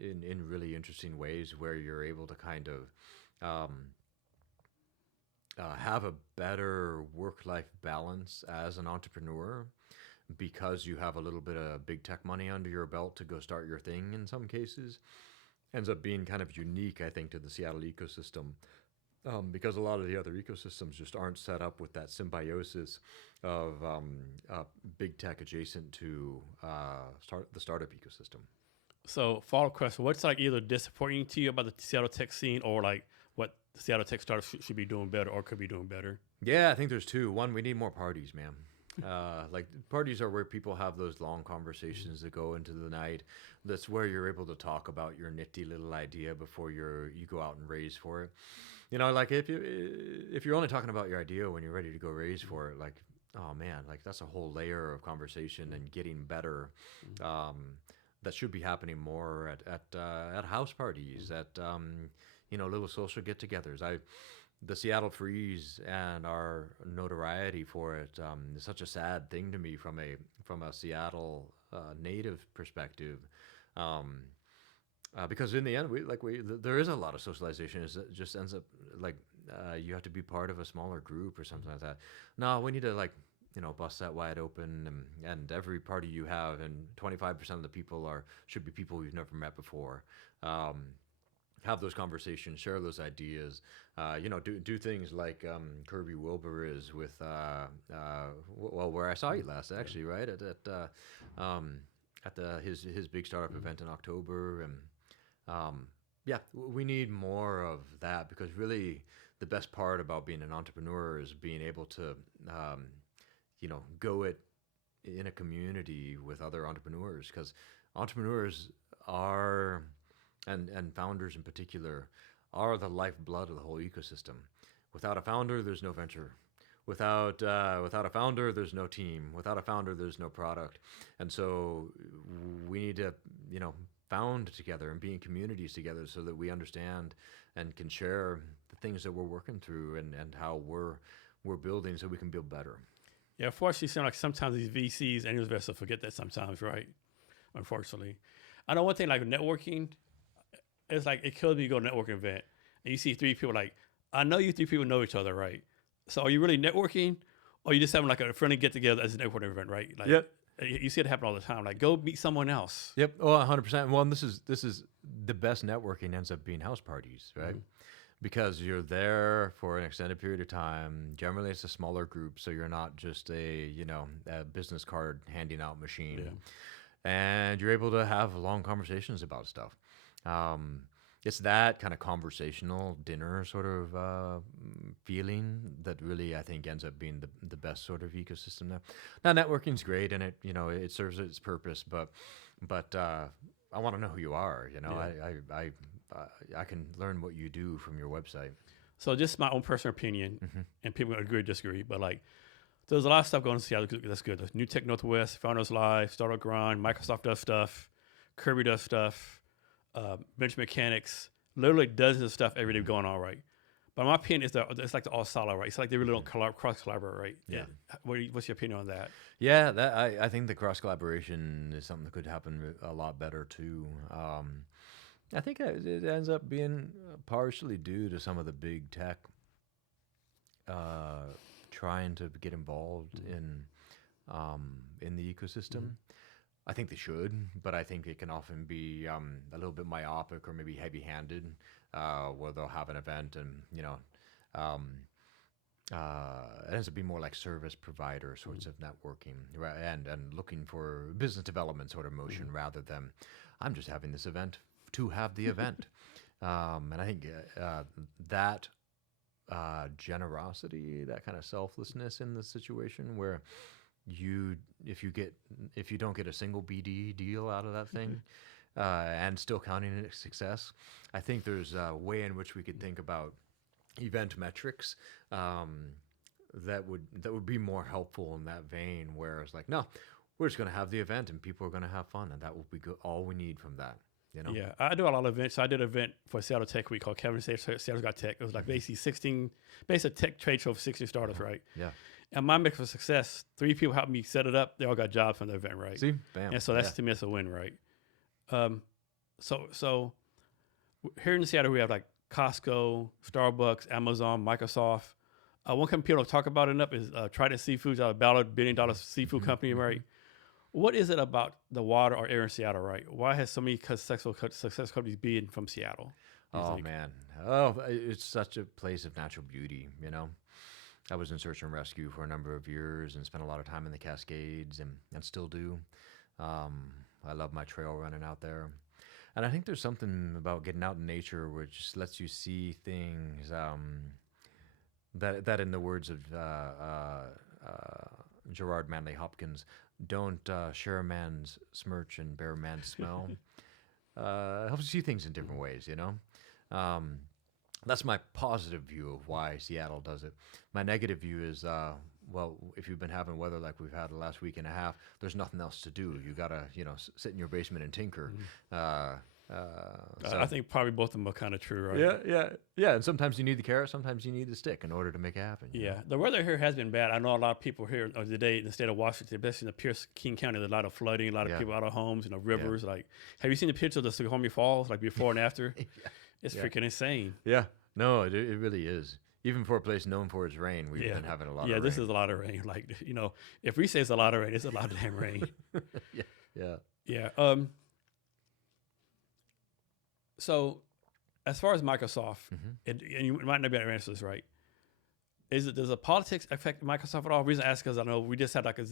In really interesting ways, where you're able to kind of have a better work-life balance as an entrepreneur, because you have a little bit of big tech money under your belt to go start your thing. In some cases, ends up being kind of unique, I think, to the Seattle ecosystem. Because a lot of the other ecosystems just aren't set up with that symbiosis of big tech adjacent to the startup ecosystem. So follow-up question, what's like either disappointing to you about the Seattle tech scene, or like what the Seattle tech startups should be doing better or could be doing better? Yeah, I think there's two. One, we need more parties, man. Like parties are where people have those long conversations that go into the night. That's where you're able to talk about your nifty little idea before you go out and raise for it. Like if you're only talking about your idea when you're ready to go raise for it, like, oh man, like that's a whole layer of conversation and getting better. That should be happening more at house parties, at little social get-togethers. The Seattle freeze and our notoriety for it is such a sad thing to me from a Seattle native perspective, because in the end there is a lot of socialization. It just ends up like you have to be part of a smaller group or something like that. No, we need to bust that wide open, and every party you have, and 25% of the people should be people you've never met before. Have those conversations, share those ideas, do things like Kirby Wilbur is with, where I saw you last, actually, right? At his big startup event in October. And we need more of that, because really the best part about being an entrepreneur is being able to, go it in a community with other entrepreneurs, because entrepreneurs are, and founders in particular, are the lifeblood of the whole ecosystem. Without a founder, there's no venture. Without a founder, there's no team. Without a founder, there's no product. And so we need to, found together and be in communities together, so that we understand and can share the things that we're working through, and how we're building, so we can build better. Yeah, unfortunately, it seems like sometimes these VCs and investors forget that sometimes, right? Unfortunately. I know one thing, like networking, it's like it kills me to go to a networking event and you see three people, like, I know you three people know each other, right? So are you really networking, or you just having like a friendly get together as a networking event, right? Like, yep. You see it happen all the time. Like, go meet someone else. Yep. Oh, 100%. Well, and this is the best networking ends up being house parties, right? Mm-hmm. Because you're there for an extended period of time. Generally, it's a smaller group, so you're not just a business card handing out machine. Yeah. And you're able to have long conversations about stuff. It's that kind of conversational dinner sort of feeling that really, I think, ends up being the best sort of ecosystem there. Now, networking's great, and it serves its purpose, but I want to know who you are. Yeah. I can learn what you do from your website. So just my own personal opinion, and people agree or disagree, but like, there's a lot of stuff going on in Seattle that's good. There's New Tech Northwest, Founders Live, Startup Grind, Microsoft does stuff, Kirby does stuff, Bench Mechanics, literally dozens of stuff every day going on, right? But in my opinion, it's like they're all solid, right? It's like they really don't cross collaborate, right? Yeah. What's your opinion on that? Yeah, I think the cross collaboration is something that could happen a lot better too. I think it ends up being partially due to some of the big tech trying to get involved in the ecosystem. I think they should, but I think it can often be a little bit myopic or maybe heavy-handed, where they'll have an event and it ends up being more like service provider sorts of networking, right? And looking for business development sort of motion, rather than I'm just having this event to have the event. And I think that generosity, that kind of selflessness in the situation where if you don't get a single BD deal out of that thing, and still counting it a success, I think there's a way in which we could think about event metrics that would be more helpful in that vein, where it's like, no, we're just going to have the event and people are going to have fun, and that will be good, all we need from that. Yeah, I do a lot of events. I did an event for Seattle Tech Week called Seattle's Got Tech. It was like basically a tech trade show for 16 startups, right? Yeah. And my mix for success, 3 people helped me set it up. They all got jobs from the event, right? See, bam. And so that's to me, that's a win, right? So here in Seattle, we have like Costco, Starbucks, Amazon, Microsoft. One company people don't talk about enough is Trident Seafoods, a $1 billion seafood company, right? What is it about the water or air in Seattle, right? Why has so many successful companies been from Seattle? Man. It's such a place of natural beauty, I was in search and rescue for a number of years and spent a lot of time in the Cascades and still do. I love my trail running out there. And I think there's something about getting out in nature which lets you see things that in the words of Gerard Manley Hopkins, don't share man's smirch and bear man's smell. Helps you see things in different ways, That's my positive view of why Seattle does it. My negative view is, if you've been having weather like we've had the last week and a half, there's nothing else to do. You gotta, sit in your basement and tinker. I think probably both of them are kind of true, right? Yeah. And sometimes you need the carrot, sometimes you need the stick in order to make it happen. Yeah, the weather here has been bad. I know a lot of people here today in the state of Washington, especially in the Pierce King County, there's a lot of flooding, a lot of people out of homes, rivers. Yeah. Like, have you seen the picture of the Snoqualmie Falls, like before and after? It's freaking insane. Yeah, no, it really is. even for a place known for its rain, we've Yeah. been having a lot Yeah, of this rain. is a lot of rain. Like, if we say it's a lot of rain, it's a lot of damn rain. Yeah. Yeah. Yeah. So as far as Microsoft, and you might not be able to answer this right, does the politics affect Microsoft at all? The reason I ask because I know we just had like a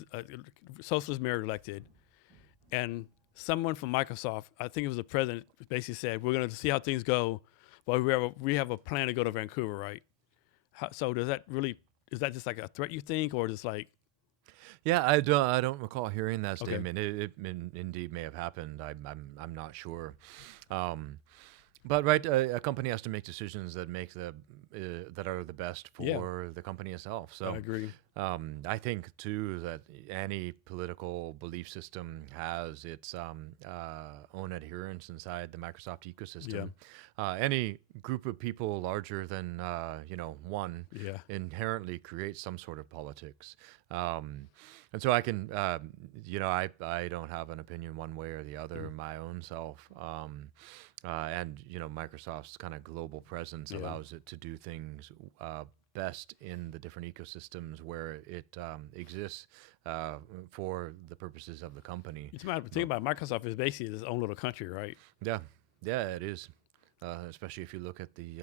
socialist mayor elected, and someone from Microsoft, I think it was the president, basically said, "We're going to see how things go, but we have a plan to go to Vancouver, right?" So is that just like a threat you think, or just like Yeah, I don't recall hearing that okay, statement. It indeed may have happened. I'm not sure. Um, but right, a company has to make decisions that make that are the best yeah, for the company itself. I So agree, I think too that any political belief system has its own adherents inside the Microsoft yeah, ecosystem. Any group of people larger than one yeah, inherently creates some sort of politics. And so I can, I don't have an opinion one way or the other my own self. And Microsoft's kind of global presence yeah. allows it to do things best in the different ecosystems where it exists for the purposes of the company. It's my But thing about Microsoft is basically its own little country, right? yeah, yeah, it is. Especially if you look at the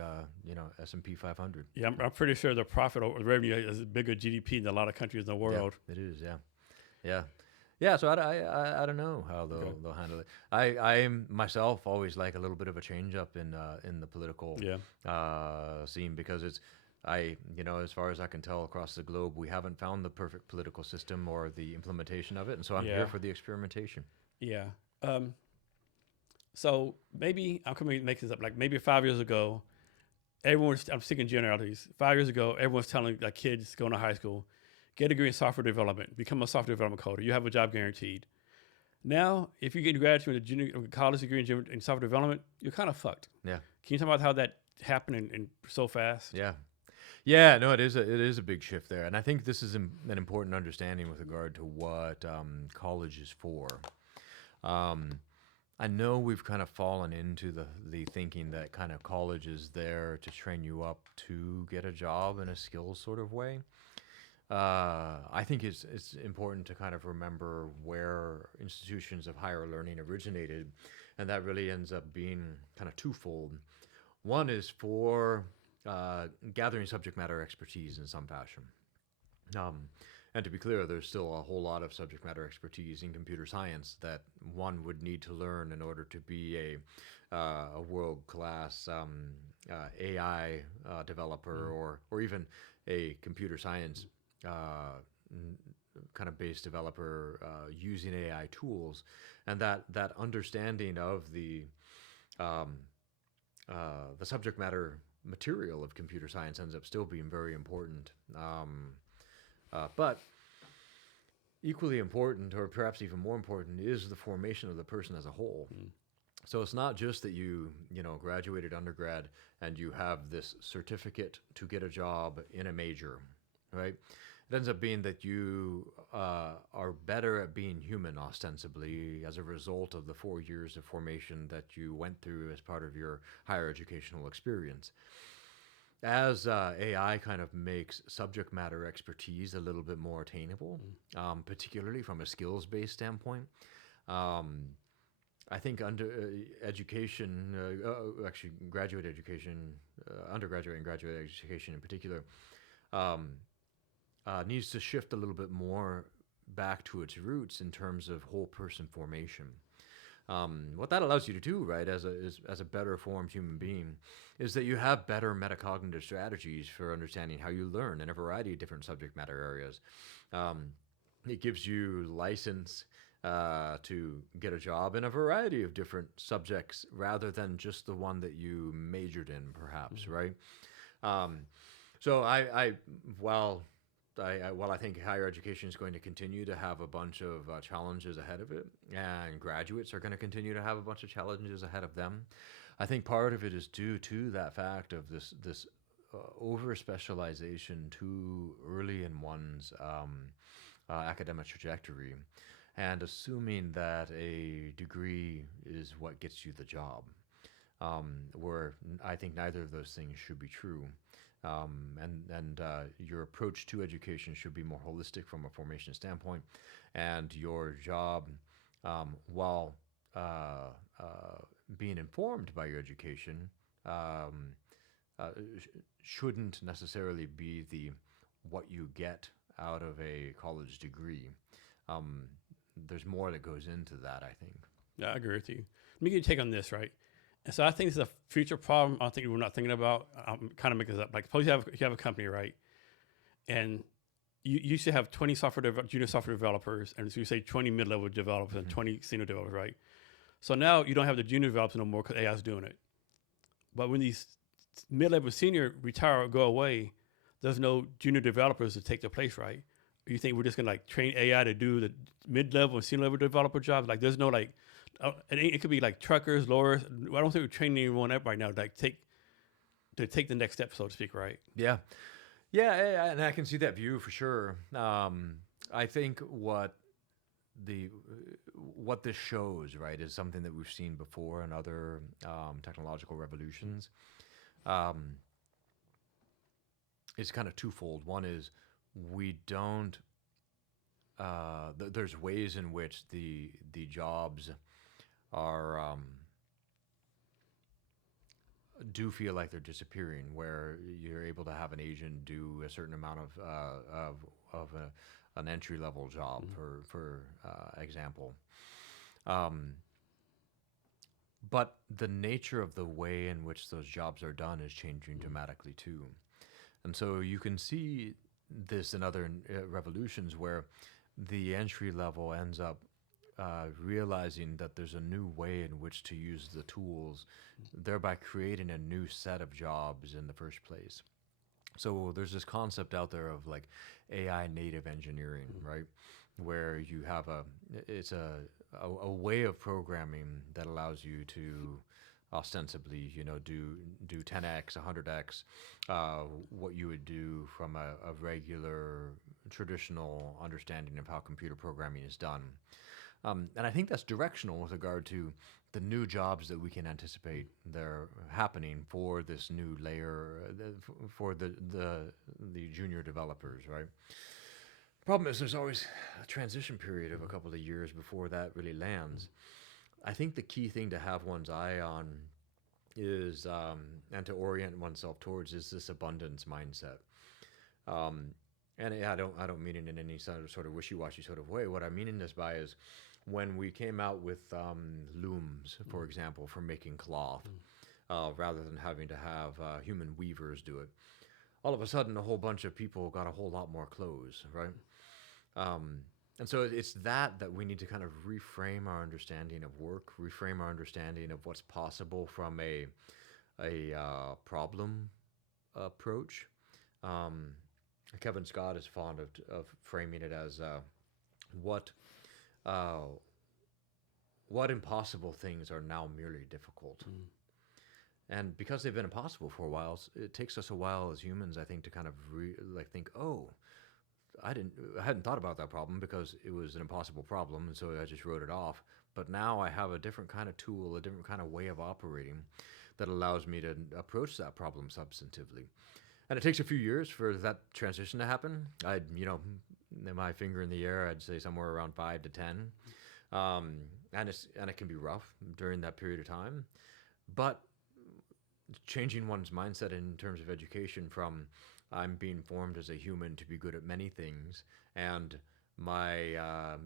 S&P 500. Yeah, I'm pretty sure the profit or revenue is bigger GDP than a lot of countries in the world. Yeah, it is. Yeah, yeah, yeah. So I don't know how they'll handle it. I am myself always like a little bit of a change up in the political Yeah, scene because it's as far as I can tell across the globe, we haven't found the perfect political system or the implementation of it, and so I'm yeah, here for the experimentation. yeah. So maybe I'm coming to make this up. Like maybe 5 years ago, I'm speaking generalities. 5 years ago, everyone's telling like kids going to high school, get a degree in software development, become a software development coder. You have a job guaranteed. Now, if you get a graduate with a junior college degree in software development, you're kind of fucked. Yeah, Can you talk about how that happened and so fast? yeah, yeah. No, it is a big shift there, and I think this is an important understanding with regard to what college is for. Um, I know we've kind of fallen into the thinking that kind of college is there to train you up to get a job in a skills sort of way. I think it's important to kind of remember where institutions of higher learning originated, and that really ends up being kind of twofold. One is for gathering subject matter expertise in some fashion. Um, and to be clear, there's still a whole lot of subject matter expertise in computer science that one would need to learn in order to be a world class AI developer or even a computer science kind of based developer using AI tools, and that understanding of um, the subject matter material of computer science ends up still being very important. But equally important, or perhaps even more important, is the formation of the person as a whole. So it's not just that you graduated undergrad and you have this certificate to get a job in a major, right? It ends up being that you are better at being human, ostensibly, as a result of the 4 years of formation that you went through as part of your higher educational experience. As AI kind of makes subject matter expertise a little bit more attainable, particularly from a skills-based standpoint, I think education, actually graduate education, undergraduate and graduate education in particular, needs to shift a little bit more back to its roots in terms of whole person formation. What that allows you to do, right, as a better formed human being, is that you have better metacognitive strategies for understanding how you learn in a variety of different subject matter areas. It gives you license to get a job in a variety of different subjects rather than just the one that you majored in, perhaps, right? So while I think higher education is going to continue to have a bunch of challenges ahead of it, and graduates are going to continue to have a bunch of challenges ahead of them, I think part of it is due to that fact of this over specialization too early in one's academic trajectory, and assuming that a degree is what gets you the job, where I think neither of those things should be true. and your approach to education should be more holistic from a formation standpoint, and your job, while being informed by your education, um, shouldn't necessarily be the what you get out of a college degree. Um, there's more that goes into that, I think. Yeah, I agree with you. Let me get your take on this, right? And so I think this is a future problem. I think we're not thinking about. I'm kind of making this up. Like, suppose you have a company, right? And you used to have 20 junior software developers, and so you say 20 mid-level developers and 20 senior developers, right? So now you don't have the junior developers no more because AI is doing it. But when these mid-level senior retire or go away, there's no junior developers to take their place, right? You think we're just gonna like train AI to do the mid-level and senior level developer jobs? Like, there's no like, it could be like truckers, lawyers. I don't think we're training anyone up right now to take the next step, so to speak, right? Yeah, yeah, and I can see that view for sure. I think what this shows, right, is something that we've seen before in other technological revolutions. It's kind of twofold. One is we don't. There's ways in which the jobs are do feel like they're disappearing, where you're able to have an agent do a certain amount of an entry level job, for example. But the nature of the way in which those jobs are done is changing dramatically too. And so you can see this in other revolutions where the entry level ends up realizing that there's a new way in which to use the tools, thereby creating a new set of jobs in the first place. So there's this concept out there of like AI native engineering, right? Where you have it's a way of programming that allows you to ostensibly, do 10x, 100x, what you would do from a regular traditional understanding of how computer programming is done. And I think that's directional with regard to the new jobs that we can anticipate they're happening for this new layer, for the junior developers, right? Problem is, there's always a transition period of a couple of years before that really lands. I think the key thing to have one's eye on is, and to orient oneself towards, is this abundance mindset. And yeah, I don't mean it in any sort of wishy-washy sort of way. What I mean in this by is when we came out with looms, for example, for making cloth, rather than having to have human weavers do it, all of a sudden a whole bunch of people got a whole lot more clothes, right? And so it's that we need to kind of reframe our understanding of work, reframe our understanding of what's possible from a problem approach. Kevin Scott is fond of framing it as what impossible things are now merely difficult. And because they've been impossible for a while, it takes us a while as humans, I think, to kind of think, oh, I hadn't thought about that problem because it was an impossible problem, and so I just wrote it off. But now I have a different kind of tool, a different kind of way of operating that allows me to approach that problem substantively. And it takes a few years for that transition to happen. My finger in the air, I'd say somewhere around 5 to 10. And it can be rough during that period of time. But changing one's mindset in terms of education from I'm being formed as a human to be good at many things, and my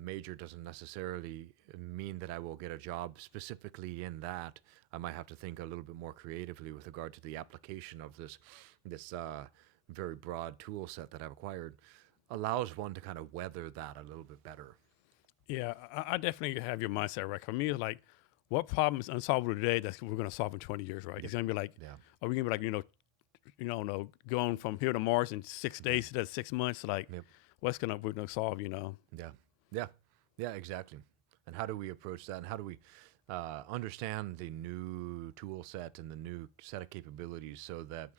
major doesn't necessarily mean that I will get a job specifically in that. I might have to think a little bit more creatively with regard to the application of this very broad tool set that I've acquired, allows one to kind of weather that a little bit better. Yeah, I definitely have your mindset right. For me, it's like, what problem is unsolvable today that we're going to solve in 20 years, right? It's going to be like, are we going to be like, going from here to Mars in 6 days to 6 months? Like, we're going to solve, Yeah, exactly. And how do we approach that? And how do we understand the new tool set and the new set of capabilities so that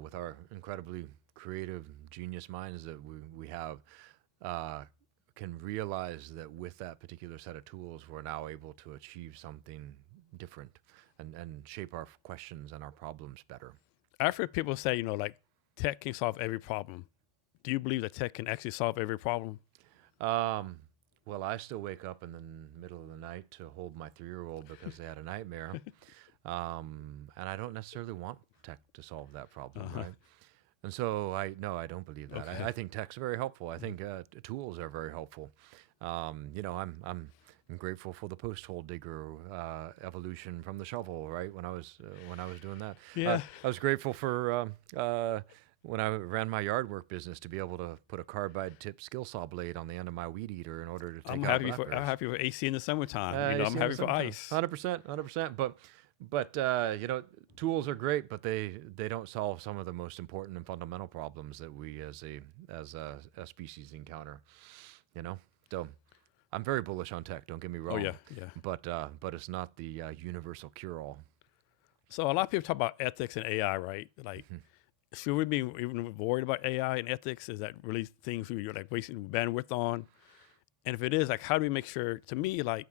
with our incredibly creative genius minds that we have, can realize that with that particular set of tools, we're now able to achieve something different and shape our questions and our problems better. I've heard people say, like tech can solve every problem. Do you believe that tech can actually solve every problem? Well, I still wake up in the middle of the night to hold my 3-year-old because they had a nightmare. And I don't necessarily want tech to solve that problem, Uh-huh. right? And so I don't believe that. Okay. I think tech's very helpful. I think tools are very helpful. I'm grateful for the post hole digger evolution from the shovel, right? When I was doing that, Yeah. I was grateful for when I ran my yard work business to be able to put a carbide tip skill saw blade on the end of my weed eater in order to take out black I'm bears. happy for AC in the summertime. I'm happy for ice. 100%, 100%. But tools are great, but they don't solve some of the most important and fundamental problems that we as a species encounter. You know, so I'm very bullish on tech. Don't get me wrong. Oh yeah, yeah. But it's not the universal cure all. So a lot of people talk about ethics and AI, right? Like, should we be even worried about AI and ethics? Is that really things we're like wasting bandwidth on? And if it is, like, how do we make sure? To me, like,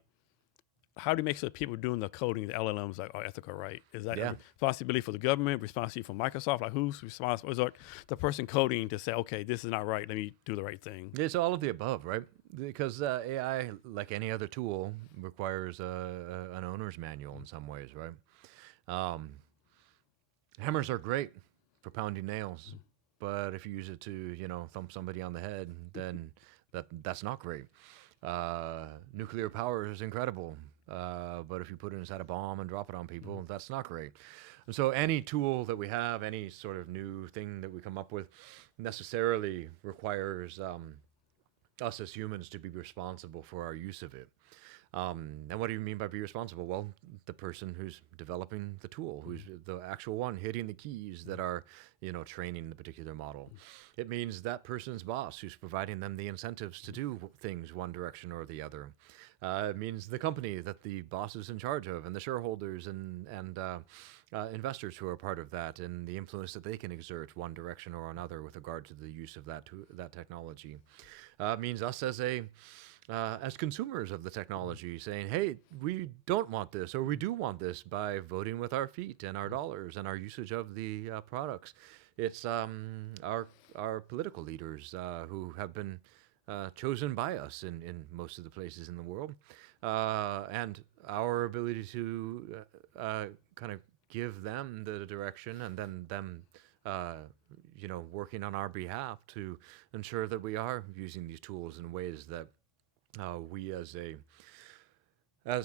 how do you make sure that people doing the coding, the LLMs, like, are ethical, right? Is that a responsibility for the government, responsibility for Microsoft? Like, who's responsible? Is it the person coding to say, okay, this is not right, let me do the right thing? It's all of the above, right? Because AI, like any other tool, requires an owner's manual in some ways, right? Hammers are great for pounding nails, but if you use it to, thump somebody on the head, then that's not great. Nuclear power is incredible, but if you put it inside a bomb and drop it on people, that's not great. And so any tool that we have, any sort of new thing that we come up with, necessarily requires us as humans to be responsible for our use of it. And what do you mean by be responsible? Well, the person who's developing the tool, who's the actual one hitting the keys that are, training the particular model. It means that person's boss who's providing them the incentives to do things one direction or the other. It means the company that the boss is in charge of, and the shareholders and investors who are part of that, and the influence that they can exert one direction or another with regard to the use of that technology. It means us as consumers of the technology saying, hey, we don't want this, or we do want this, by voting with our feet and our dollars and our usage of the products. It's our political leaders who have been chosen by us in most of the places in the world, and our ability to kind of give them the direction, and then them working on our behalf to ensure that we are using these tools in ways that we as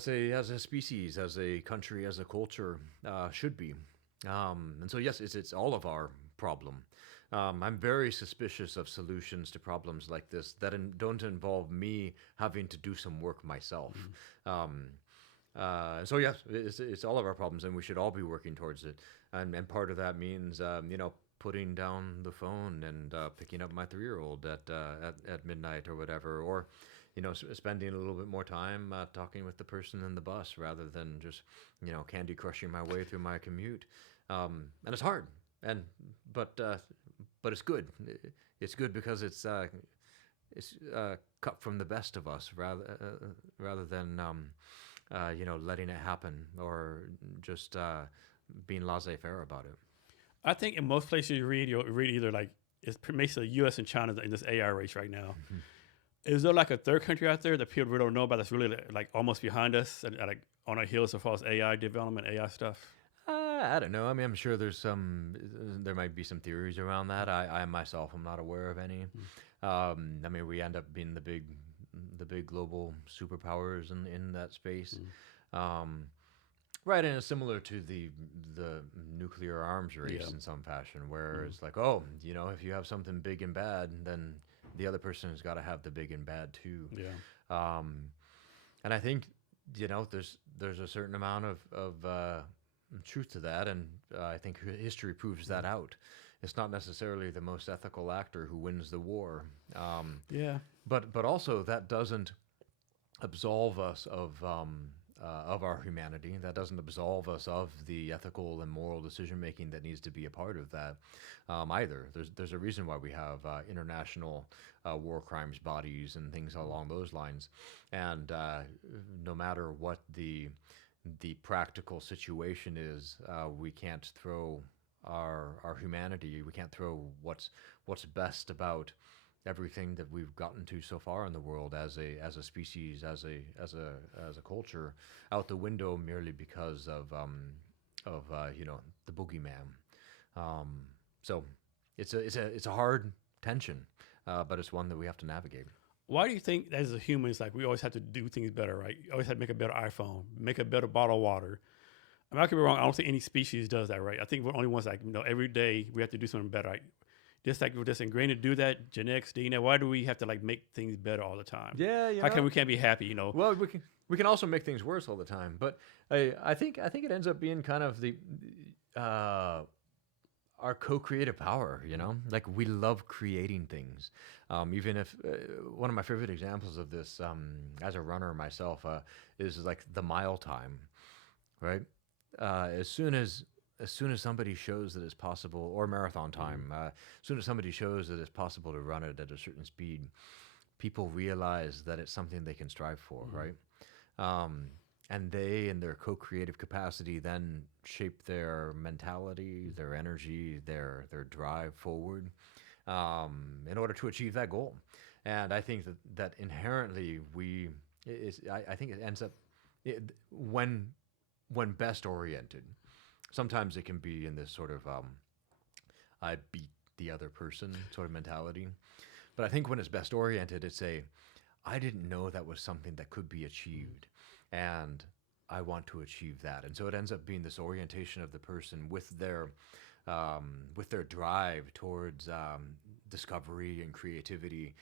a species, as a country, as a culture should be. And so yes, it's all of our problem. I'm very suspicious of solutions to problems like this that don't involve me having to do some work myself. So yes, it's all of our problems, and we should all be working towards it. And part of that means putting down the phone and picking up my 3-year-old at midnight or whatever, or spending a little bit more time talking with the person in the bus rather than just candy crushing my way through my commute. And it's hard, but it's good. It's good because it's cut from the best of us rather than letting it happen or just being laissez-faire about it. I think in most places you read either like it's basically the U.S. and China in this AI race right now. Is there like a third country out there that people really don't know about that's really like almost behind us and like on our heels as far as AI development, AI stuff? I don't know. I mean, I'm sure there might be some theories around that. I myself am not aware of any. I mean, we end up being the big global superpowers in that space. Right, and it's similar to the nuclear arms race in some fashion, where it's like, if you have something big and bad, then the other person has got to have the big and bad too. Yeah. And I think there's a certain amount of truth to that, and I think history proves that out. It's not necessarily the most ethical actor who wins the war. But also that doesn't absolve us of our humanity. That doesn't absolve us of the ethical and moral decision making that needs to be a part of that either. There's a reason why we have international war crimes bodies and things along those lines. And no matter what the practical situation is, we can't throw our humanity. We can't throw what's best about everything that we've gotten to so far in the world as a species, as a culture, out the window merely because of the boogeyman. So it's a hard tension, but it's one that we have to navigate. Why do you think, as a human, it's like we always have to do things better, right? You always have to make a better iPhone, make a better bottle of water. I mean, I could be wrong. I don't think any species does that, right? I think we're the only ones like, every day we have to do something better. Right? Just like we're just ingrained to do that, genetics, DNA. Why do we have to like make things better all the time? Yeah, How come we can't be happy? Well, we can also make things worse all the time, but I think it ends up being kind of the our co-creative power. Like we love creating things. Even if one of my favorite examples of this, as a runner myself, is like the mile time, right? As soon as somebody shows that it's possible, or marathon time, as soon as somebody shows that it's possible to run it at a certain speed, people realize that it's something they can strive for, right? And they, in their co-creative capacity, then shape their mentality, their energy, their drive forward, in order to achieve that goal. And I think that inherently I think it ends up when best oriented. Sometimes it can be in this sort of I beat the other person sort of mentality. But I think when it's best oriented, it's I didn't know that was something that could be achieved, and I want to achieve that. And so it ends up being this orientation of the person with their drive towards discovery and creativity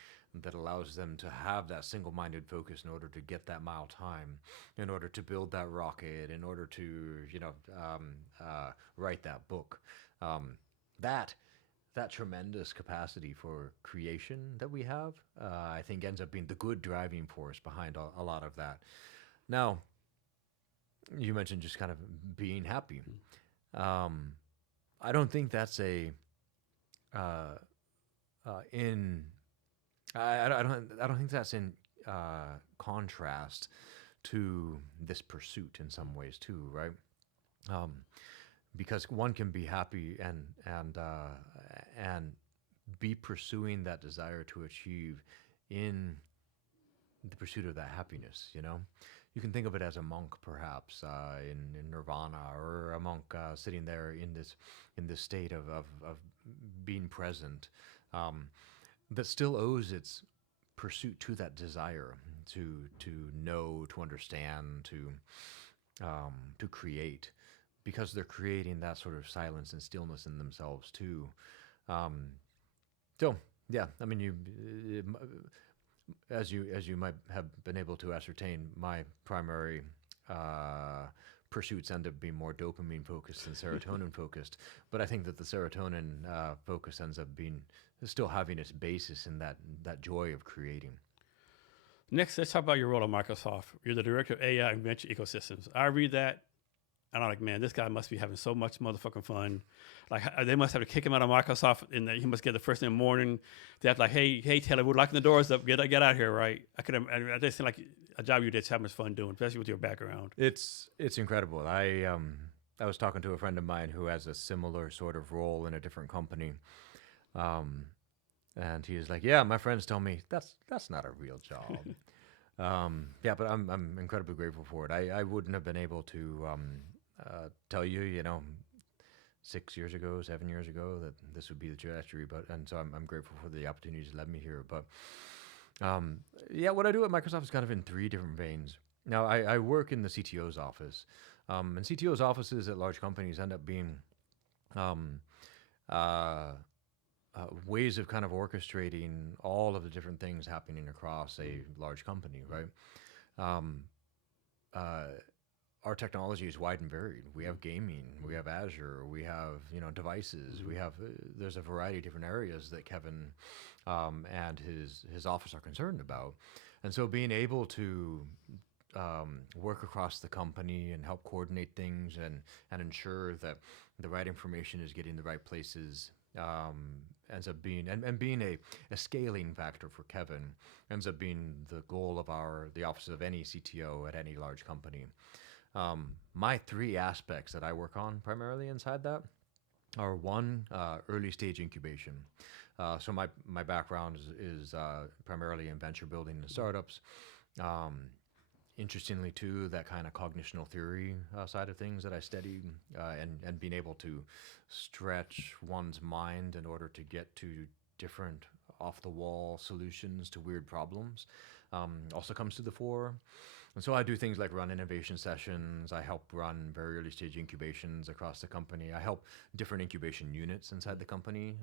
that allows them to have that single-minded focus in order to get that mile time, in order to build that rocket, in order to write that book. That tremendous capacity for creation that we have, I think ends up being the good driving force behind a lot of that. Now, you mentioned just kind of being happy. I don't think that's I don't think that's in contrast to this pursuit in some ways too, right? Because one can be happy and be pursuing that desire to achieve in the pursuit of that happiness. You can think of it as a monk, perhaps, in nirvana, or a monk sitting there in this state of being present, that still owes its pursuit to that desire to know, to understand, to create, because they're creating that sort of silence and stillness in themselves too. So yeah, I mean, as you might have been able to ascertain, my primary pursuits end up being more dopamine focused than serotonin focused. But I think that the serotonin focus ends up being still having its basis in that joy of creating. Next, let's talk about your role at Microsoft. You're the director of AI and venture ecosystems. I read that, and I'm like, man, this guy must be having so much motherfucking fun. Like, they must have to kick him out of Microsoft, and he must get the first thing in the morning. They have to like, hey, Taylor, we're locking the doors up. Get out of here, right? I just think like a job you did so much fun doing, especially with your background. It's incredible. I was talking to a friend of mine who has a similar sort of role in a different company. And he was like, yeah, my friends tell me that's not a real job. Yeah, but I'm incredibly grateful for it. I wouldn't have been able to tell you, 6 years ago, 7 years ago, that this would be the trajectory. And so I'm grateful for the opportunity to let me here. But yeah, what I do at Microsoft is kind of in three different veins. Now, I work in the CTO's office, and CTO's offices at large companies end up being ways of kind of orchestrating all of the different things happening across a large company, right? Our technology is wide and varied. We have gaming, we have Azure, we have devices, we have there's a variety of different areas that Kevin and his office are concerned about, and so being able to work across the company and help coordinate things and ensure that the right information is getting the right places ends up being and being a scaling factor for Kevin ends up being the goal of the office of any CTO at any large company. My three aspects that I work on primarily inside that are one, early stage incubation. So my background is primarily in venture building and startups. Um, Interestingly, too, that kind of cognitional theory side of things that I studied, and being able to stretch one's mind in order to get to different off the wall solutions to weird problems also comes to the fore. And so I do things like run innovation sessions. I help run very early stage incubations across the company. I help different incubation units inside the company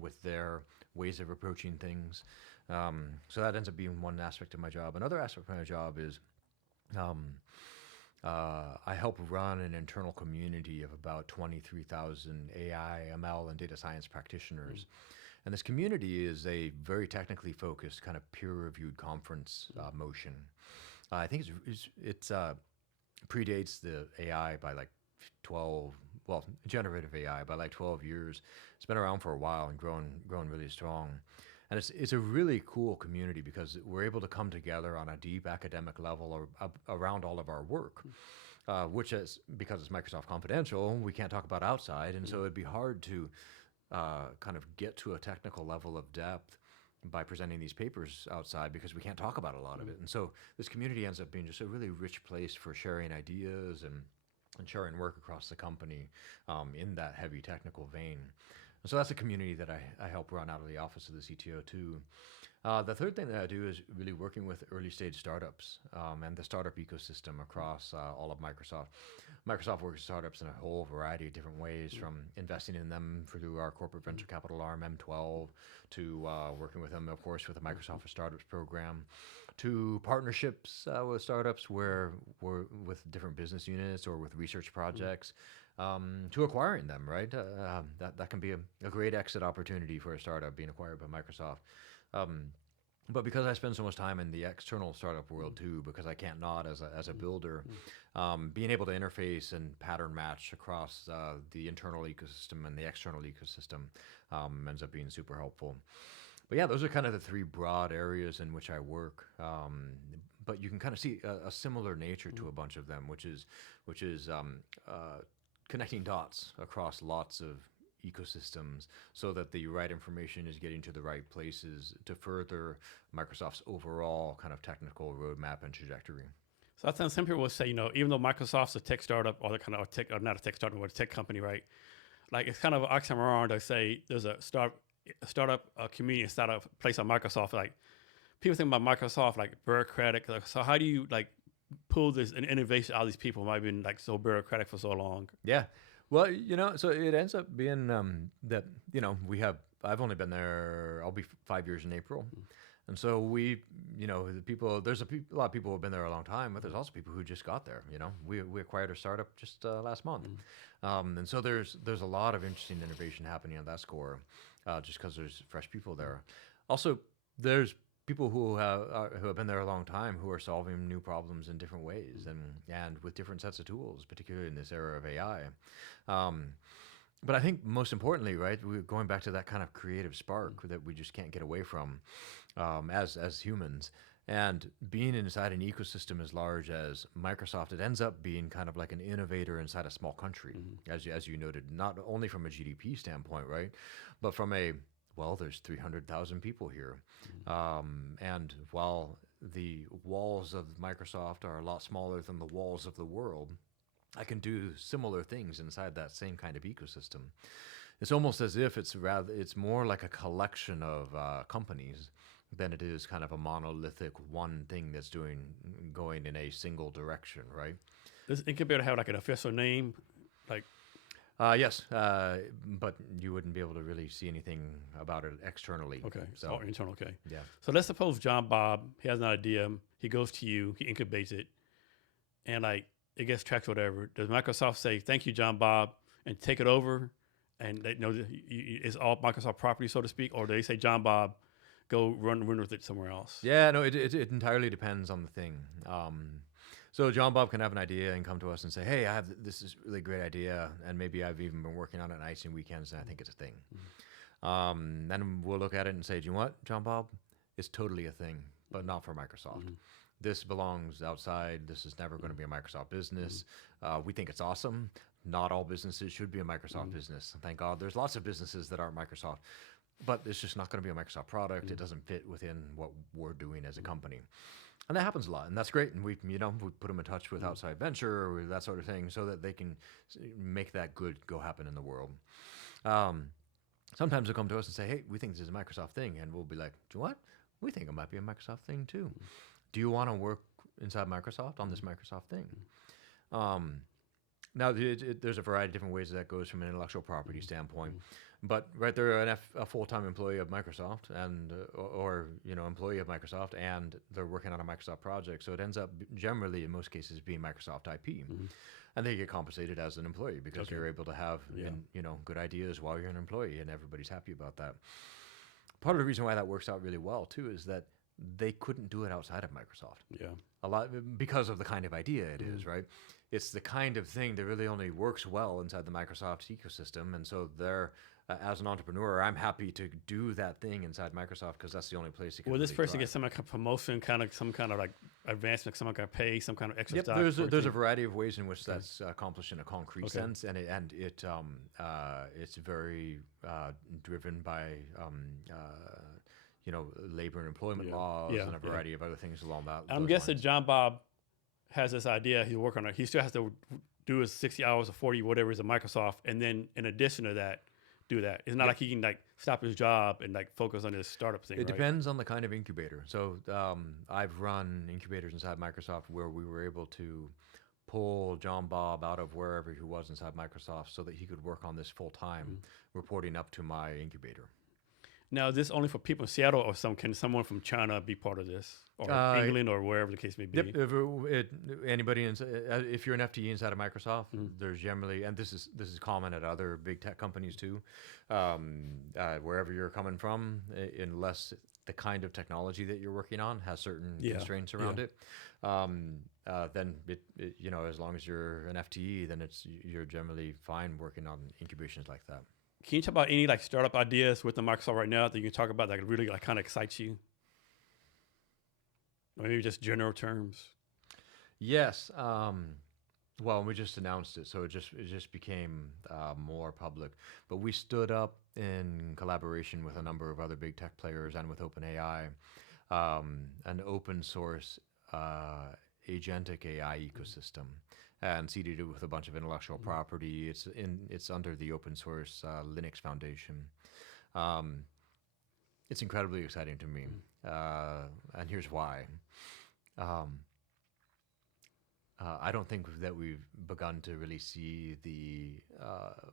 with their ways of approaching things. So that ends up being one aspect of my job. Another aspect of my job is um, I help run an internal community of about 23,000 AI, ML, and data science practitioners. And this community is a very technically focused kind of peer-reviewed conference motion. I think it's predates the AI by like 12, well, generative AI by like 12 years. It's been around for a while and grown really strong. And it's a really cool community because we're able to come together on a deep academic level or around all of our work, which is, because it's Microsoft Confidential, we can't talk about outside. And so it'd be hard to kind of get to a technical level of depth by presenting these papers outside because we can't talk about a lot of it. And so this community ends up being just a really rich place for sharing ideas and sharing work across the company in that heavy technical vein. And so that's a community that I help run out of the office of the CTO too. The third thing that I do is really working with early stage startups and the startup ecosystem across all of Microsoft. Microsoft works with startups in a whole variety of different ways, from investing in them through our corporate venture capital arm, M12, to working with them, of course, with the Microsoft for Startups program, to partnerships with startups where we're with different business units or with research projects, to acquiring them, right? That can be a great exit opportunity for a startup being acquired by Microsoft. But because I spend so much time in the external startup world too, because I can't not as a builder, being able to interface and pattern match across the internal ecosystem and the external ecosystem ends up being super helpful. But yeah, those are kind of the three broad areas in which I work. But you can kind of see a similar nature to a bunch of them, which is connecting dots across lots of ecosystems so that the right information is getting to the right places to further Microsoft's overall kind of technical roadmap and trajectory. So I think some people will say, even though Microsoft's a tech startup or kind of a tech, or not a tech startup, but a tech company, right? Like it's kind of an oxymoron to say there's a startup community inside of a place like Microsoft. Like people think about Microsoft like bureaucratic. So how do you like pull this innovation out of these people who might have been like so bureaucratic for so long? Yeah. Well, so it ends up being that, I've only been there, I'll be 5 years in April. And so the people, there's a lot of people who have been there a long time, but there's also people who just got there, We acquired a startup just last month. And so there's a lot of interesting innovation happening on that score, just because there's fresh people there. Also, there's people who have been there a long time who are solving new problems in different ways and with different sets of tools, particularly in this era of AI. But I think most importantly, right, we're going back to that kind of creative spark that we just can't get away from as humans. And being inside an ecosystem as large as Microsoft, it ends up being kind of like an innovator inside a small country, as you noted, not only from a GDP standpoint, right, but from there's 300,000 people here. And while the walls of Microsoft are a lot smaller than the walls of the world, I can do similar things inside that same kind of ecosystem. It's almost as if it's more like a collection of companies than it is kind of a monolithic one thing that's going in a single direction, right? Does incubator have like an official name? Like yes, but you wouldn't be able to really see anything about it externally. Okay, so all internal. Okay, yeah. So let's suppose John Bob, he has an idea, he goes to you, he incubates it, and like it gets tracked, whatever. Does Microsoft say thank you, John Bob, and take it over, and they know it's all Microsoft property, so to speak, or do they say John Bob, go run with it somewhere else? Yeah, no, it entirely depends on the thing. So John Bob can have an idea and come to us and say, hey, I have this is really great idea, and maybe I've even been working on it nights and weekends, and I think it's a thing. Then we'll look at it and say, do you know what, John Bob? It's totally a thing, but not for Microsoft. This belongs outside. This is never going to be a Microsoft business. We think it's awesome. not all businesses should be a Microsoft business. Thank God there's lots of businesses that aren't Microsoft, but it's just not going to be a Microsoft product. It doesn't fit within what we're doing as a company. And that happens a lot, and that's great. And we put them in touch with outside venture or that sort of thing so that they can make that good go happen in the world. Sometimes they'll come to us and say, hey, we think this is a Microsoft thing. And we'll be like, do you what? We think it might be a Microsoft thing too. Do you want to work inside Microsoft on this Microsoft thing? Now, there's a variety of different ways that goes from an intellectual property standpoint. But right, they're a full-time employee of Microsoft and or employee of Microsoft, and they're working on a Microsoft project. So it ends up generally, in most cases, being Microsoft IP. And they get compensated as an employee because you're able to have good ideas while you're an employee, and everybody's happy about that. Part of the reason why that works out really well too is that they couldn't do it outside of Microsoft. Yeah. A lot because of the kind of idea it is, right? It's the kind of thing that really only works well inside the Microsoft ecosystem. And so they're, as an entrepreneur, I'm happy to do that thing inside Microsoft because that's the only place you can. Will this person thrive. get some kind of promotion, some kind of like advancement, some kind of pay, some kind of extra stock? There's a variety of ways in which that's accomplished in a concrete sense, and it's very driven by labor and employment laws and a variety of other things along that. I'm guessing John Bob has this idea he's working on it. He still has to do his 60 hours or 40, whatever is at Microsoft, and then in addition to that, do that. It's not like he can like stop his job and like focus on his startup thing. It depends on the kind of incubator. So I've run incubators inside Microsoft where we were able to pull John Bob out of wherever he was inside Microsoft so that he could work on this full time, reporting up to my incubator. Now, is this only for people in Seattle, or can someone from China be part of this, or England, or wherever the case may be? Yep. Anybody, if you're an FTE inside of Microsoft, there's generally, and this is common at other big tech companies too, wherever you're coming from, unless the kind of technology that you're working on has certain constraints around it, then as long as you're an FTE, then you're generally fine working on incubations like that. Can you talk about any like startup ideas with the Microsoft right now that you can talk about that really like kind of excites you? Or maybe just general terms. Yes. Well, we just announced it, so it just became more public. But we stood up in collaboration with a number of other big tech players and with OpenAI, an open source agentic AI ecosystem. And seeded it with a bunch of intellectual property. It's under the open source Linux Foundation. It's incredibly exciting to me, and here's why. I don't think that we've begun to really see the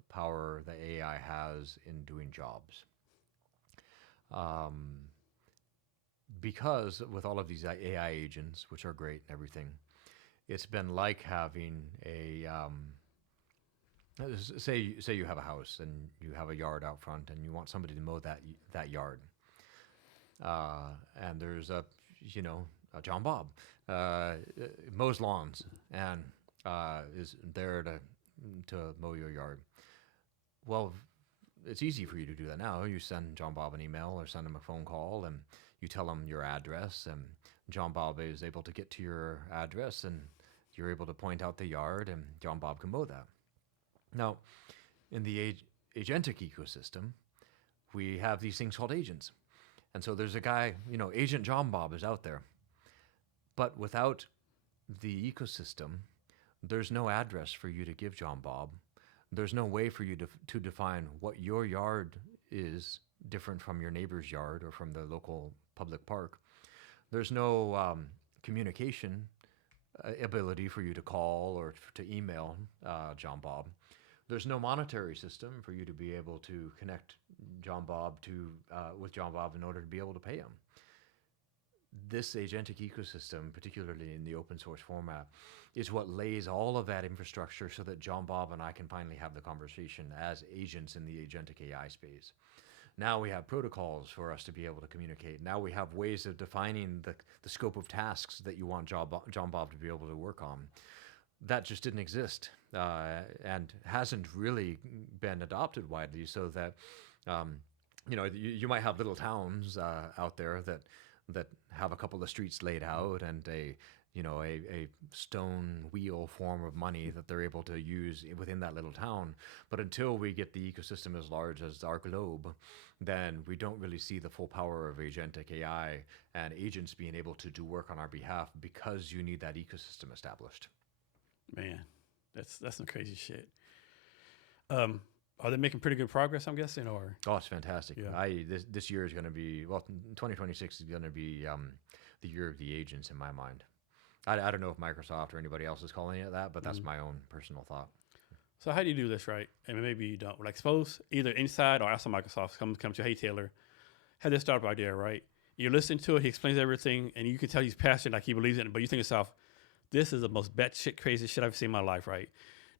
power that AI has in doing jobs. Because with all of these AI agents, which are great and everything, it's been like having a, say you have a house and you have a yard out front and you want somebody to mow that yard. And there's a John Bob, mows lawns and is there to mow your yard. Well, it's easy for you to do that now. You send John Bob an email or send him a phone call and you tell him your address, and John Bob is able to get to your address and you're able to point out the yard and John Bob can mow that. Now, in the agentic ecosystem, we have these things called agents. And so there's a guy, Agent John Bob is out there. But without the ecosystem, there's no address for you to give John Bob. There's no way for you to define what your yard is different from your neighbor's yard or from the local public park. There's no communication ability for you to call or to email John Bob. There's no monetary system for you to be able to connect John Bob with John Bob in order to be able to pay him. This agentic ecosystem, particularly in the open source format, is what lays all of that infrastructure so that John Bob and I can finally have the conversation as agents in the agentic AI space. Now we have protocols for us to be able to communicate. Now we have ways of defining the scope of tasks that you want John Bob to be able to work on. That just didn't exist and hasn't really been adopted widely, so that you might have little towns out there that have a couple of streets laid out and a stone wheel form of money that they're able to use within that little town. But until we get the ecosystem as large as our globe, then we don't really see the full power of agentic AI and agents being able to do work on our behalf, because you need that ecosystem established. Man, that's some crazy shit. Are they making pretty good progress, I'm guessing, or? Oh, it's fantastic. Yeah. This year is going to be, 2026 is going to be the year of the agents in my mind. I don't know if Microsoft or anybody else is calling it that, but that's my own personal thought. So how do you do this, right? And maybe you don't. Like, suppose either inside or outside Microsoft come to you, hey, Taylor, had this startup idea, right? You listen to it, he explains everything, and you can tell he's passionate, like he believes in it, but you think to yourself, this is the most batshit crazy shit I've seen in my life, right?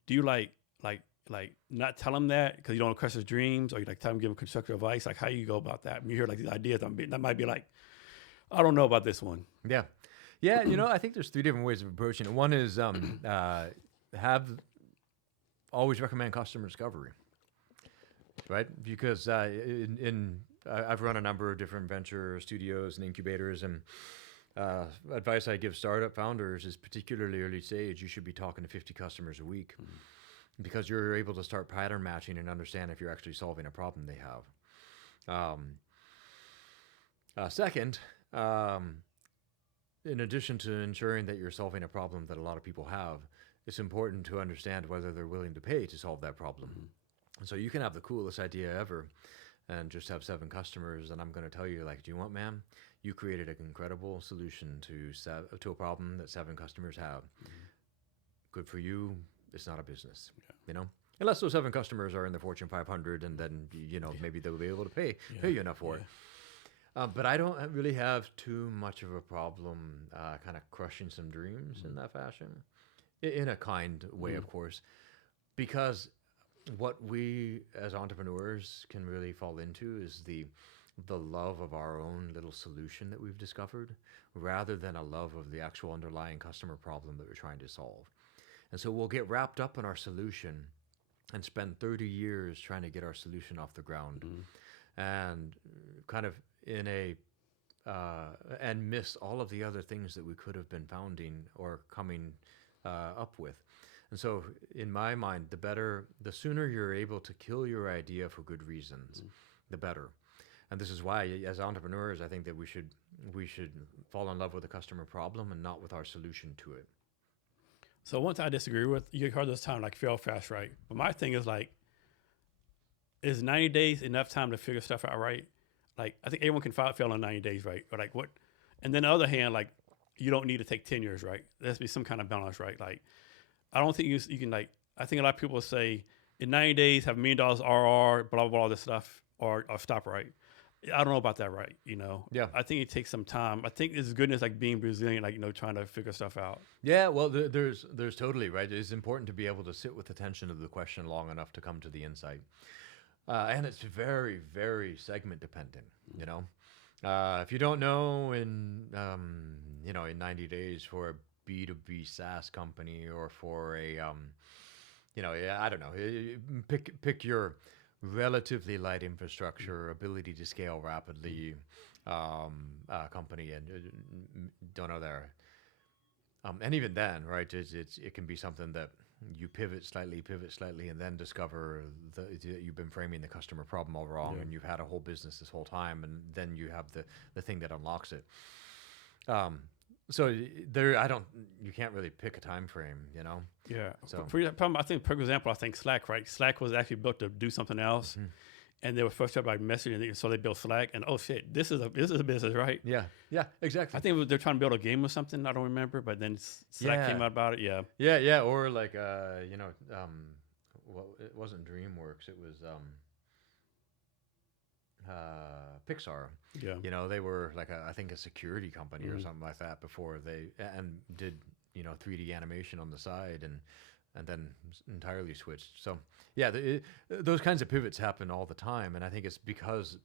Do you like not tell him that because you don't want to crush his dreams, or you like tell him, give him constructive advice? Like, how you go about that? When you hear like these ideas, that might be like, I don't know about this one. Yeah. I think there's 3 different ways of approaching it. One is always recommend customer discovery, right? Because I've run a number of different venture studios and incubators, and advice I give startup founders is, particularly early stage, you should be talking to 50 customers a week, because you're able to start pattern matching and understand if you're actually solving a problem they have. Second, in addition to ensuring that you're solving a problem that a lot of people have, it's important to understand whether they're willing to pay to solve that problem. And so you can have the coolest idea ever and just have 7 customers, and I'm going to tell you, like, do you want, man? You created an incredible solution to a problem that 7 customers have. Good for you. It's not a business, unless those 7 customers are in the Fortune 500, and then maybe they'll be able to pay you enough for it. But I don't really have too much of a problem kind of crushing some dreams in that fashion, in a kind way, of course, because what we as entrepreneurs can really fall into is the love of our own little solution that we've discovered, rather than a love of the actual underlying customer problem that we're trying to solve. And so we'll get wrapped up in our solution and spend 30 years trying to get our solution off the ground, and kind of and miss all of the other things that we could have been founding or coming up with. And so in my mind, the sooner you're able to kill your idea for good reasons, the better. And this is why, as entrepreneurs, I think that we should fall in love with the customer problem and not with our solution to it. So one thing I disagree with, you heard this time, like, fail fast, right? But my thing is, like, is 90 days enough time to figure stuff out, right? Like, I think everyone can fail in 90 days, right? Or like what? And then on the other hand, like, you don't need to take 10 years, right? There has to be some kind of balance, right? Like, I don't think you can, like, I think a lot of people say in 90 days, have $1 million RR, blah, blah, blah, all this stuff, or stop, right? I don't know about that, right? Yeah. I think it takes some time. I think it's goodness, like being Brazilian, like, trying to figure stuff out. Yeah, well, there's totally, right? It's important to be able to sit with the tension of the question long enough to come to the insight. And it's very, very segment dependent, If you don't know in 90 days for a B2B SaaS company, or for a, I don't know, pick your relatively light infrastructure, ability to scale rapidly company, and don't know there. And even then, right, it can be something that you pivot slightly, and then discover that you've been framing the customer problem all wrong, and you've had a whole business this whole time, and then you have the thing that unlocks it. So you can't really pick a time frame, Yeah. So For example, I think Slack, right? Slack was actually built to do something else. And they were first up like messaging, so they built Slack, and oh shit, this is a business, right? Yeah, exactly. I think they're trying to build a game or something. I don't remember, but then Slack came out about it. Yeah, or like well, it wasn't DreamWorks, it was Pixar. Yeah. They were like I think a security company or something like that before they did 3D animation on the side, and then entirely switched. So yeah, those kinds of pivots happen all the time, and I think it's because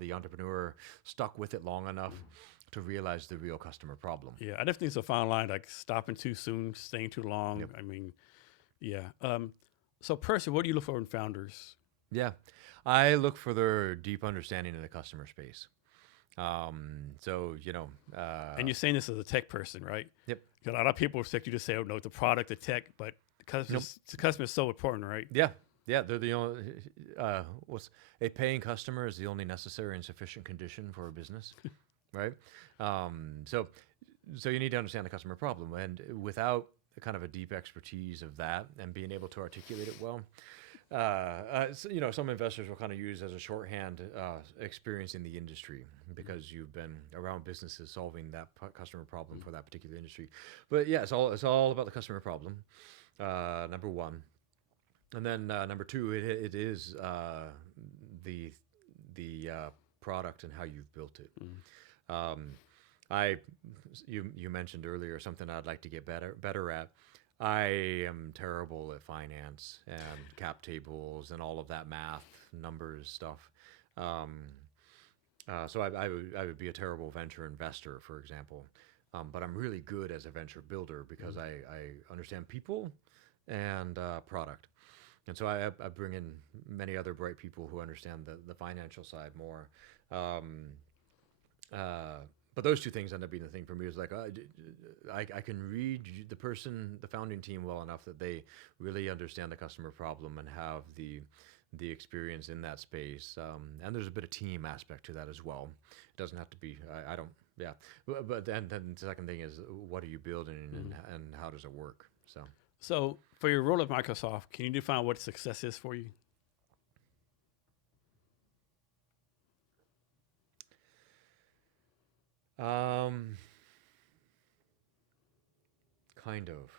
the entrepreneur stuck with it long enough to realize the real customer problem. Yeah, I definitely think it's a fine line, like stopping too soon, staying too long. Yep. I mean, yeah. So personally, what do you look for in founders? Yeah, I look for their deep understanding of the customer space. So And you're saying this as a tech person, right? yep. 'Cause a lot of people expect you to say, "Oh no, the product, the tech," but the customer is so important, right? Yeah, yeah, they're the only. What's a paying customer is the only necessary and sufficient condition for a business, right? So, so you need to understand the customer problem, and without kind of a deep expertise of that and being able to articulate it well, so, some investors will kind of use as a shorthand experience in the industry because you've been around businesses solving that customer problem for that particular industry. But yeah, it's all about the customer problem. Number one. And then number two, it is the product and how you've built it. Um, you mentioned earlier something I'd like to get better at. I am terrible at finance and cap tables and all of that math, numbers stuff. Um, so I would be a terrible venture investor, for example. But I'm really good as a venture builder because I understand people and product. And so I bring in many other bright people who understand the financial side more. Um, but those two things end up being the thing for me. Is like I can read the founding team well enough that they really understand the customer problem and have the experience in that space. And there's a bit of team aspect to that as well. It doesn't have to be. I don't. Yeah. But then the second thing is what are you building and how does it work? So. So, for your role at Microsoft, can you define what success is for you? Kind of.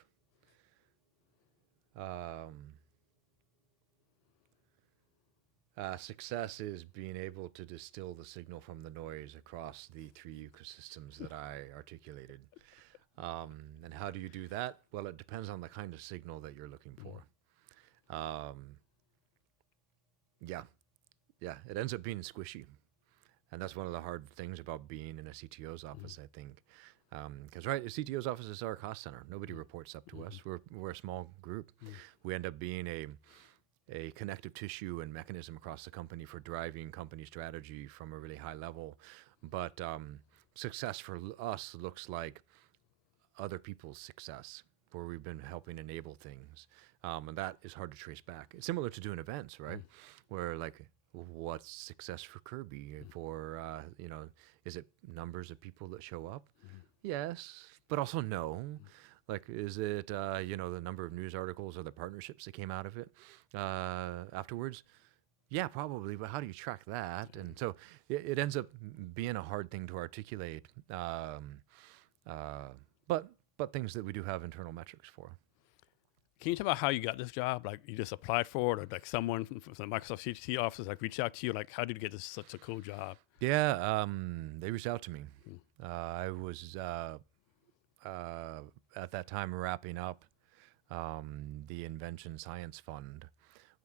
Success is being able to distill the signal from the noise across the three ecosystems that I articulated. And how do you do that? Well, it depends on the kind of signal that you're looking for. Um, yeah, yeah, it ends up being squishy. And that's one of the hard things about being in a CTO's office, I think. Because, right, the CTO's office is our cost center. Nobody reports up to us. We're a small group. We end up being a connective tissue and mechanism across the company for driving company strategy from a really high level. But success for us looks like other people's success, where we've been helping enable things. And that is hard to trace back. It's similar to doing events, right? Where like, what's success for Kirby? For, is it numbers of people that show up? Yes, but also no. Like, is it, the number of news articles or the partnerships that came out of it afterwards? Yeah, probably, but how do you track that? And so it ends up being a hard thing to articulate, but things that we do have internal metrics for. Can you talk about how you got this job? Like, you just applied for it, or like someone from the Microsoft CTT office like reached out to you? Like, how did you get this such a cool job? Yeah, they reached out to me. I was at that time wrapping up the Invention Science Fund.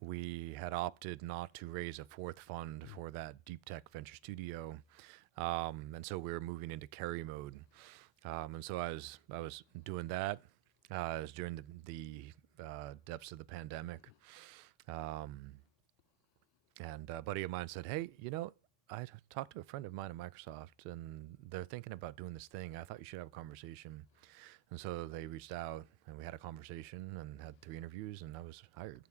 We had opted not to raise a fourth fund for that deep tech venture studio, and so we were moving into carry mode. And so I was doing that. It was during the depths of the pandemic, and a buddy of mine said, "Hey, I talked to a friend of mine at Microsoft, and they're thinking about doing this thing. I thought you should have a conversation." And so they reached out, and we had a conversation, and had 3 interviews, and I was hired.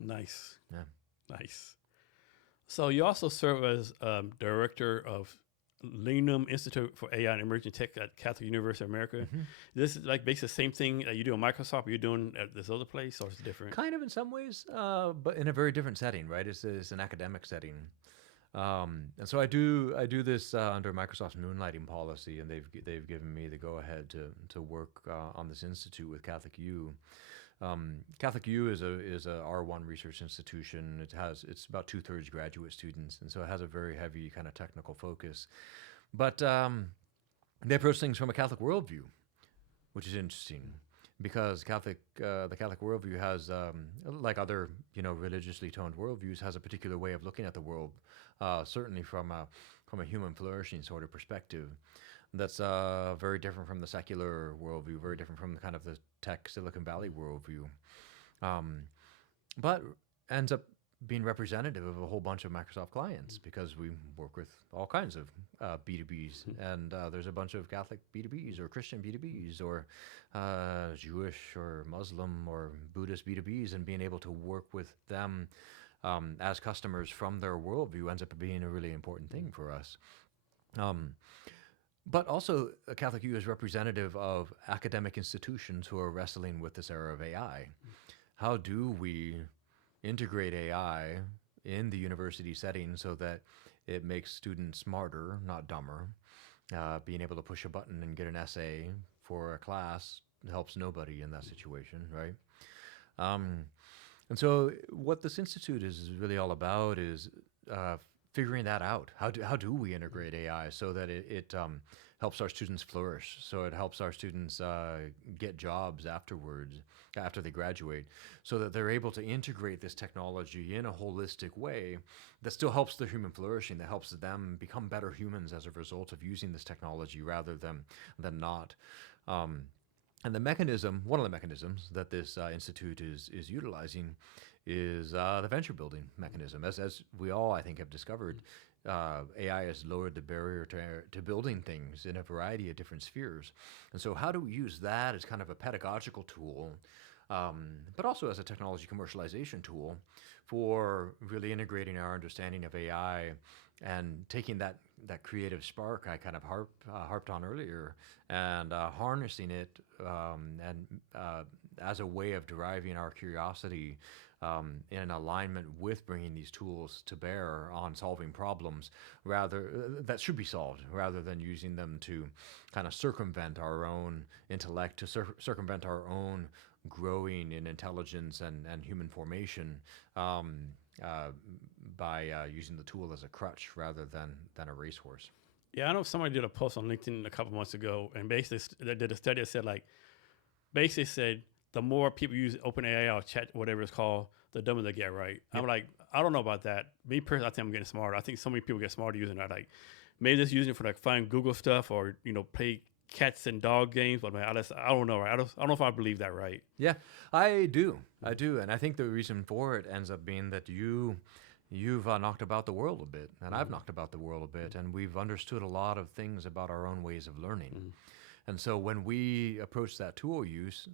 Nice. Yeah. Nice. So you also serve as director of Lingnum Institute for AI and Emerging Tech at Catholic University of America. This is like basically the same thing that you do at Microsoft, or you're doing at this other place, or it's different? Kind of in some ways, but in a very different setting, right? It's an academic setting. And so I do this under Microsoft's moonlighting policy, and they've given me the go ahead to work on this institute with Catholic U. Catholic U is a R1 research institution. It's about 2/3 graduate students, and so it has a very heavy kind of technical focus. But they approach things from a Catholic worldview, which is interesting. Because the Catholic worldview has, like other religiously toned worldviews, has a particular way of looking at the world, certainly from a human flourishing sort of perspective. That's very different from the secular worldview, very different from the kind of the tech Silicon Valley worldview, but ends up being representative of a whole bunch of Microsoft clients because we work with all kinds of B2Bs. And there's a bunch of Catholic B2Bs or Christian B2Bs or Jewish or Muslim or Buddhist B2Bs, and being able to work with them as customers from their worldview ends up being a really important thing for us. But also, Catholic U is representative of academic institutions who are wrestling with this era of AI. How do we integrate AI in the university setting so that it makes students smarter, not dumber? Being able to push a button and get an essay for a class helps nobody in that situation, right? And so what this institute is really all about is figuring that out. How do we integrate AI so that it helps our students flourish, so it helps our students get jobs afterwards, after they graduate, so that they're able to integrate this technology in a holistic way that still helps their human flourishing, that helps them become better humans as a result of using this technology rather than not. And the mechanism, one of the mechanisms that this institute is utilizing is the venture building mechanism. As we all, I think, have discovered, AI has lowered the barrier to building things in a variety of different spheres. And so how do we use that as kind of a pedagogical tool, but also as a technology commercialization tool for really integrating our understanding of AI and taking that creative spark I kind of harped on earlier, and harnessing it as a way of driving our curiosity in alignment with bringing these tools to bear on solving problems that should be solved, rather than using them to kind of circumvent our own intellect, to circumvent our own growing in intelligence and human formation, by using the tool as a crutch rather than a racehorse. Yeah, I know somebody did a post on LinkedIn a couple months ago, and basically they did a study that said, like, basically said the more people use OpenAI or chat, whatever it's called, the dumber they get, right? Yep. I'm like, I don't know about that. Me personally, I think I'm getting smarter. I think so many people get smarter using that. Like, maybe just using it for like fun Google stuff, or play cats and dog games. But man, I don't know, right? I don't know if I believe that, right? Yeah, I do, and I think the reason for it ends up being that you've knocked about the world a bit, and I've knocked about the world a bit, and we've understood a lot of things about our own ways of learning. And so when we approach that tool use,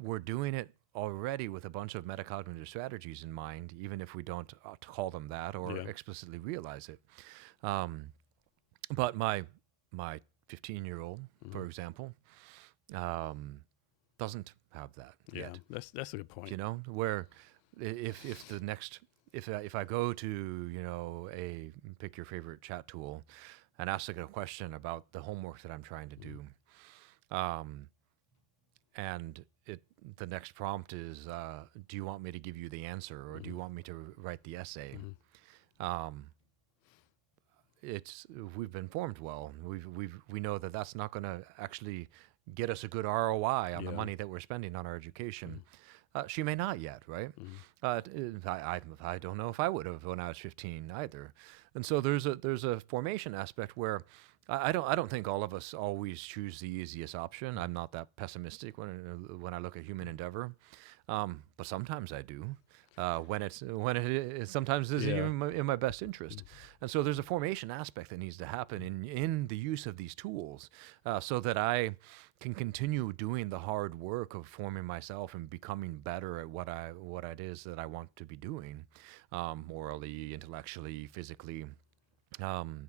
we're doing it already with a bunch of metacognitive strategies in mind, even if we don't call them that or explicitly realize it. But my 15-year-old, for example, doesn't have that yet. That's a good point. Where if I go to pick your favorite chat tool and ask it a question about the homework that I'm trying to do, and the next prompt is, do you want me to give you the answer, or do you want me to write the essay? We've been formed well. We know that that's not going to actually get us a good ROI on the money that we're spending on our education. She may not yet, right? I don't know if I would have when I was 15 either. And so there's a formation aspect where I don't think all of us always choose the easiest option. I'm not that pessimistic when I look at human endeavor, but sometimes I do. When it sometimes isn't even in my best interest. And so there's a formation aspect that needs to happen in the use of these tools, so that I can continue doing the hard work of forming myself and becoming better at what it is that I want to be doing, morally, intellectually, physically. And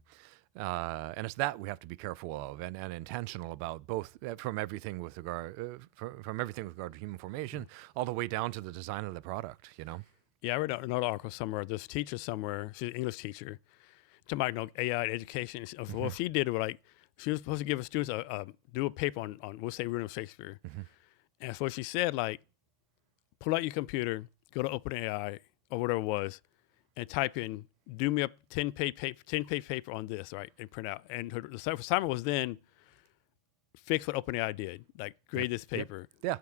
it's that we have to be careful of and intentional about, both from everything with regard to human formation all the way down to the design of the product. Yeah, I read another article somewhere. This teacher somewhere, she's an English teacher, talking about AI and education. Well, she did it like she was supposed to give her students do a paper on we'll say William Shakespeare, and so she said, like, pull out your computer, go to OpenAI or whatever it was, and type in, do me a 10-page paper on this, right, and print out. And the assignment was then fix what OpenAI did, like grade this paper. Yeah.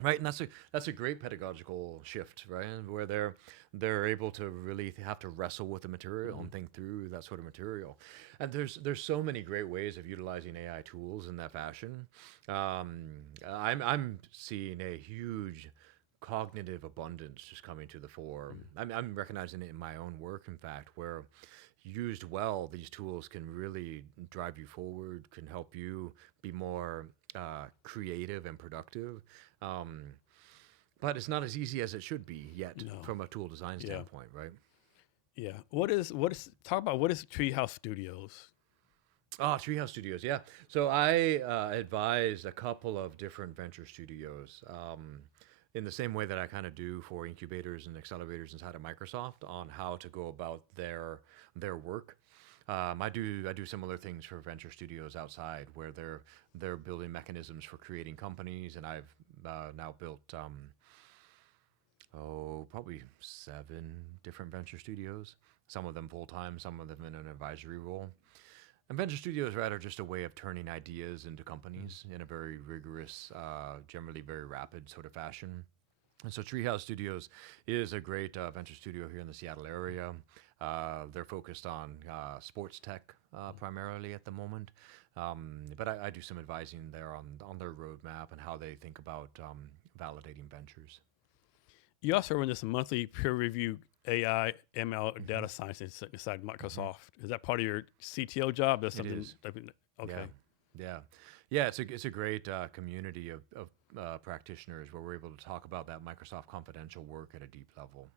Right, and that's a great pedagogical shift, right? Where they're able to really have to wrestle with the material and think through that sort of material. And there's so many great ways of utilizing AI tools in that fashion. I'm seeing a huge cognitive abundance just coming to the fore. I'm recognizing it in my own work, in fact, where used well, these tools can really drive you forward, can help you be more creative and productive. But it's not as easy as it should be yet No. from a tool design Yeah. standpoint, right? Yeah. What is talk about what is Treehouse Studios? Oh, Treehouse Studios, yeah. So I advise a couple of different venture studios in the same way that I kind of do for incubators and accelerators inside of Microsoft on how to go about their work. I do similar things for venture studios outside where they're building mechanisms for creating companies, and I've now built probably 7 different venture studios. Some of them full time, some of them in an advisory role. And venture studios are just a way of turning ideas into companies in a very rigorous, generally very rapid sort of fashion. And so Treehouse Studios is a great venture studio here in the Seattle area. They're focused on sports tech primarily at the moment. But I do some advising there on their roadmap and how they think about validating ventures. You also run this monthly peer review AI ML data science inside Microsoft. Is that part of your CTO job? That's something. It is. Okay. Yeah. It's a great community of practitioners where we're able to talk about that Microsoft confidential work at a deep level.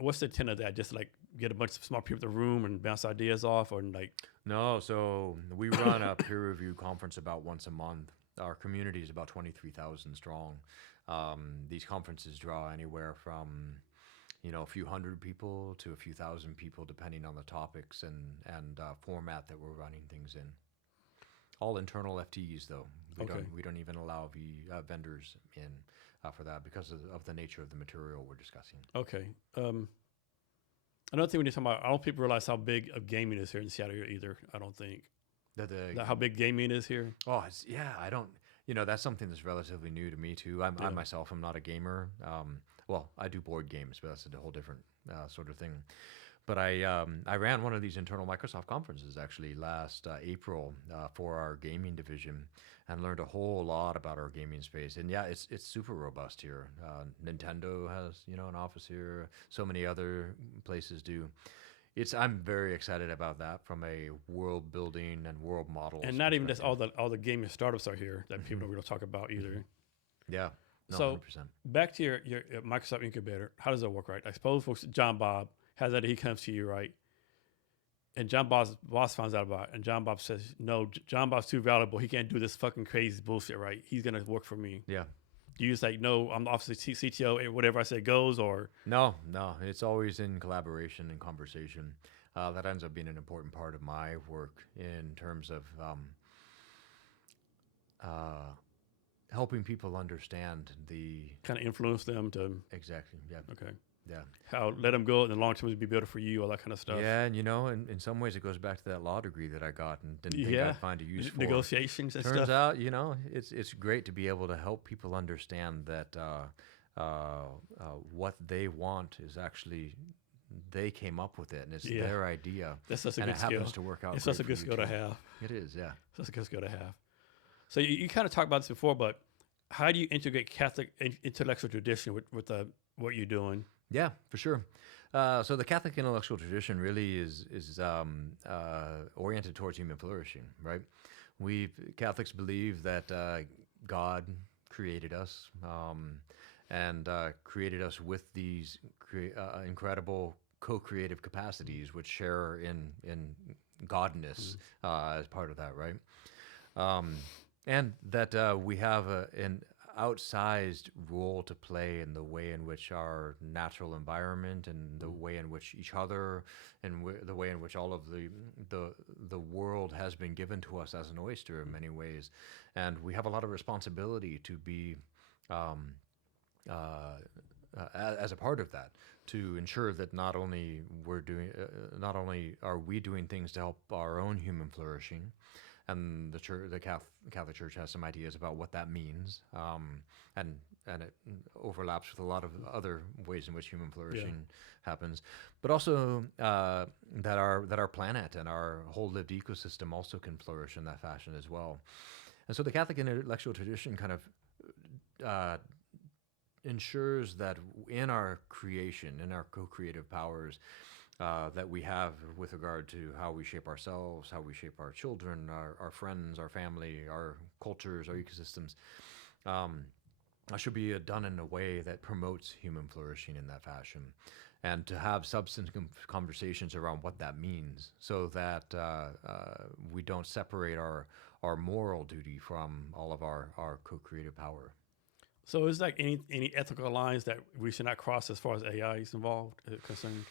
What's the intent of that? Just like get a bunch of smart people in the room and bounce ideas off, or like? No. So we run a peer review conference about once a month. Our community is about 23,000 strong. These conferences draw anywhere from a few hundred people to a few thousand people, depending on the topics and format that we're running things in. All internal FTEs, though. We don't even allow vendors in for that because of the nature of the material we're discussing. Okay. Another thing we need to talk about, I don't think people realize how big of gaming is here in Seattle either, I don't think. How big gaming is here? Oh, I don't... that's something that's relatively new to me, too. I myself am not a gamer. Well, I do board games, but that's a whole different sort of thing. But I ran one of these internal Microsoft conferences actually last April for our gaming division and learned a whole lot about our gaming space. And yeah, it's super robust here. Nintendo has an office here. So many other places do. I'm very excited about that from a world building and world model. And not even just all the gaming startups are here that people don't really talk about either. Yeah. No, so 100%. Back to your Microsoft incubator, how does that work, right? I suppose folks, John Bob has that, he comes to you, right? And John Bob's boss finds out about it, and John Bob says, no, John Bob's too valuable. He can't do this fucking crazy bullshit, right? He's going to work for me. Yeah. Do you say, no, I'm the office of CTO, whatever I say goes, or? No, it's always in collaboration and conversation. That ends up being an important part of my work in terms of helping people understand the... Kind of influence them to... Exactly, yeah. Okay. Yeah. How let them go in the long term would be better for you, all that kind of stuff. Yeah, and in some ways it goes back to that law degree that I got and didn't think I'd find a use for. Negotiations and Turns stuff. out, it's great to be able to help people understand that what they want is actually they came up with it and it's their idea. That's such a and good it skill. happens to work out. It's such a good skill to have. It is, yeah. Such a good skill to have. So you kind of talked about this before, but how do you integrate Catholic intellectual tradition with what you're doing? Yeah, for sure. So the Catholic intellectual tradition really is oriented towards human flourishing, right? Catholics believe that God created us and created us with these incredible co-creative capacities, which share in godness as part of that, right? And that we have an outsized role to play in the way in which our natural environment and the way in which each other and the way in which all of the world has been given to us as an oyster in many ways. And we have a lot of responsibility to be as a part of that, to ensure that not only are we doing things to help our own human flourishing, and the Catholic Church has some ideas about what that means, and it overlaps with a lot of other ways in which human flourishing happens. But also that our planet and our whole lived ecosystem also can flourish in that fashion as well. And so the Catholic intellectual tradition kind of uh, ensures that in our creation, in our co-creative powers that we have with regard to how we shape ourselves, how we shape our children, our friends, our family, our cultures, our ecosystems, um, should be done in a way that promotes human flourishing in that fashion. And to have substantive conversations around what that means so that we don't separate our moral duty from all of our co-creative power. So is like any ethical lines that we should not cross as far as AI is involved concerned?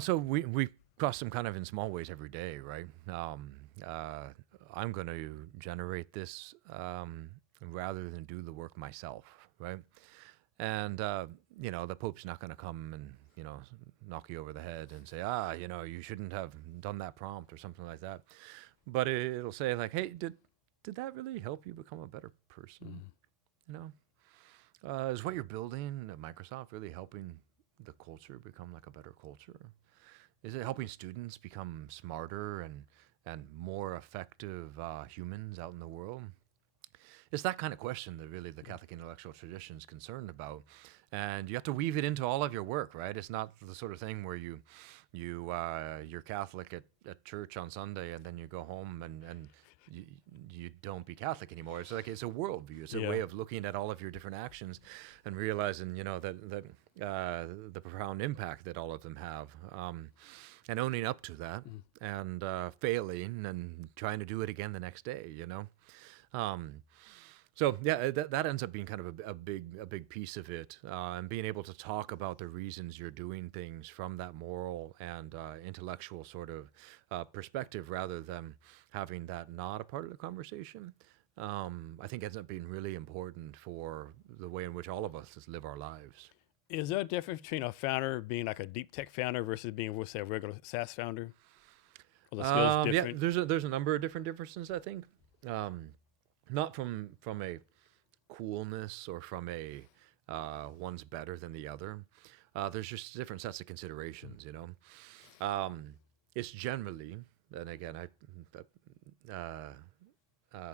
So we cross them kind of in small ways every day, right? I'm going to generate this rather than do the work myself, right? And the Pope's not going to come and knock you over the head and say, you shouldn't have done that prompt or something like that. But it'll say like, hey, did that really help you become a better person? Is what you're building at Microsoft really helping the culture become like a better culture? Is it helping students become smarter and more effective humans out in the world? It's that kind of question that really the Catholic intellectual tradition is concerned about, and you have to weave it into all of your work, right? It's not the sort of thing where you're Catholic at church on Sunday and then you go home and you don't be Catholic anymore. It's like it's a worldview. It's a way of looking at all of your different actions and realizing that the profound impact that all of them have. And owning up to that and failing and trying to do it again the next day, So yeah, that ends up being kind of a big piece of it, and being able to talk about the reasons you're doing things from that moral and intellectual sort of perspective, rather than having that not a part of the conversation. I think ends up being really important for the way in which all of us live our lives. Is there a difference between a founder being like a deep tech founder versus being, we'll say, a regular SaaS founder? Are the skills different? Yeah, there's a number of different differences, I think. Not from a coolness or from a one's better than the other. There's just different sets of considerations, It's generally, and again,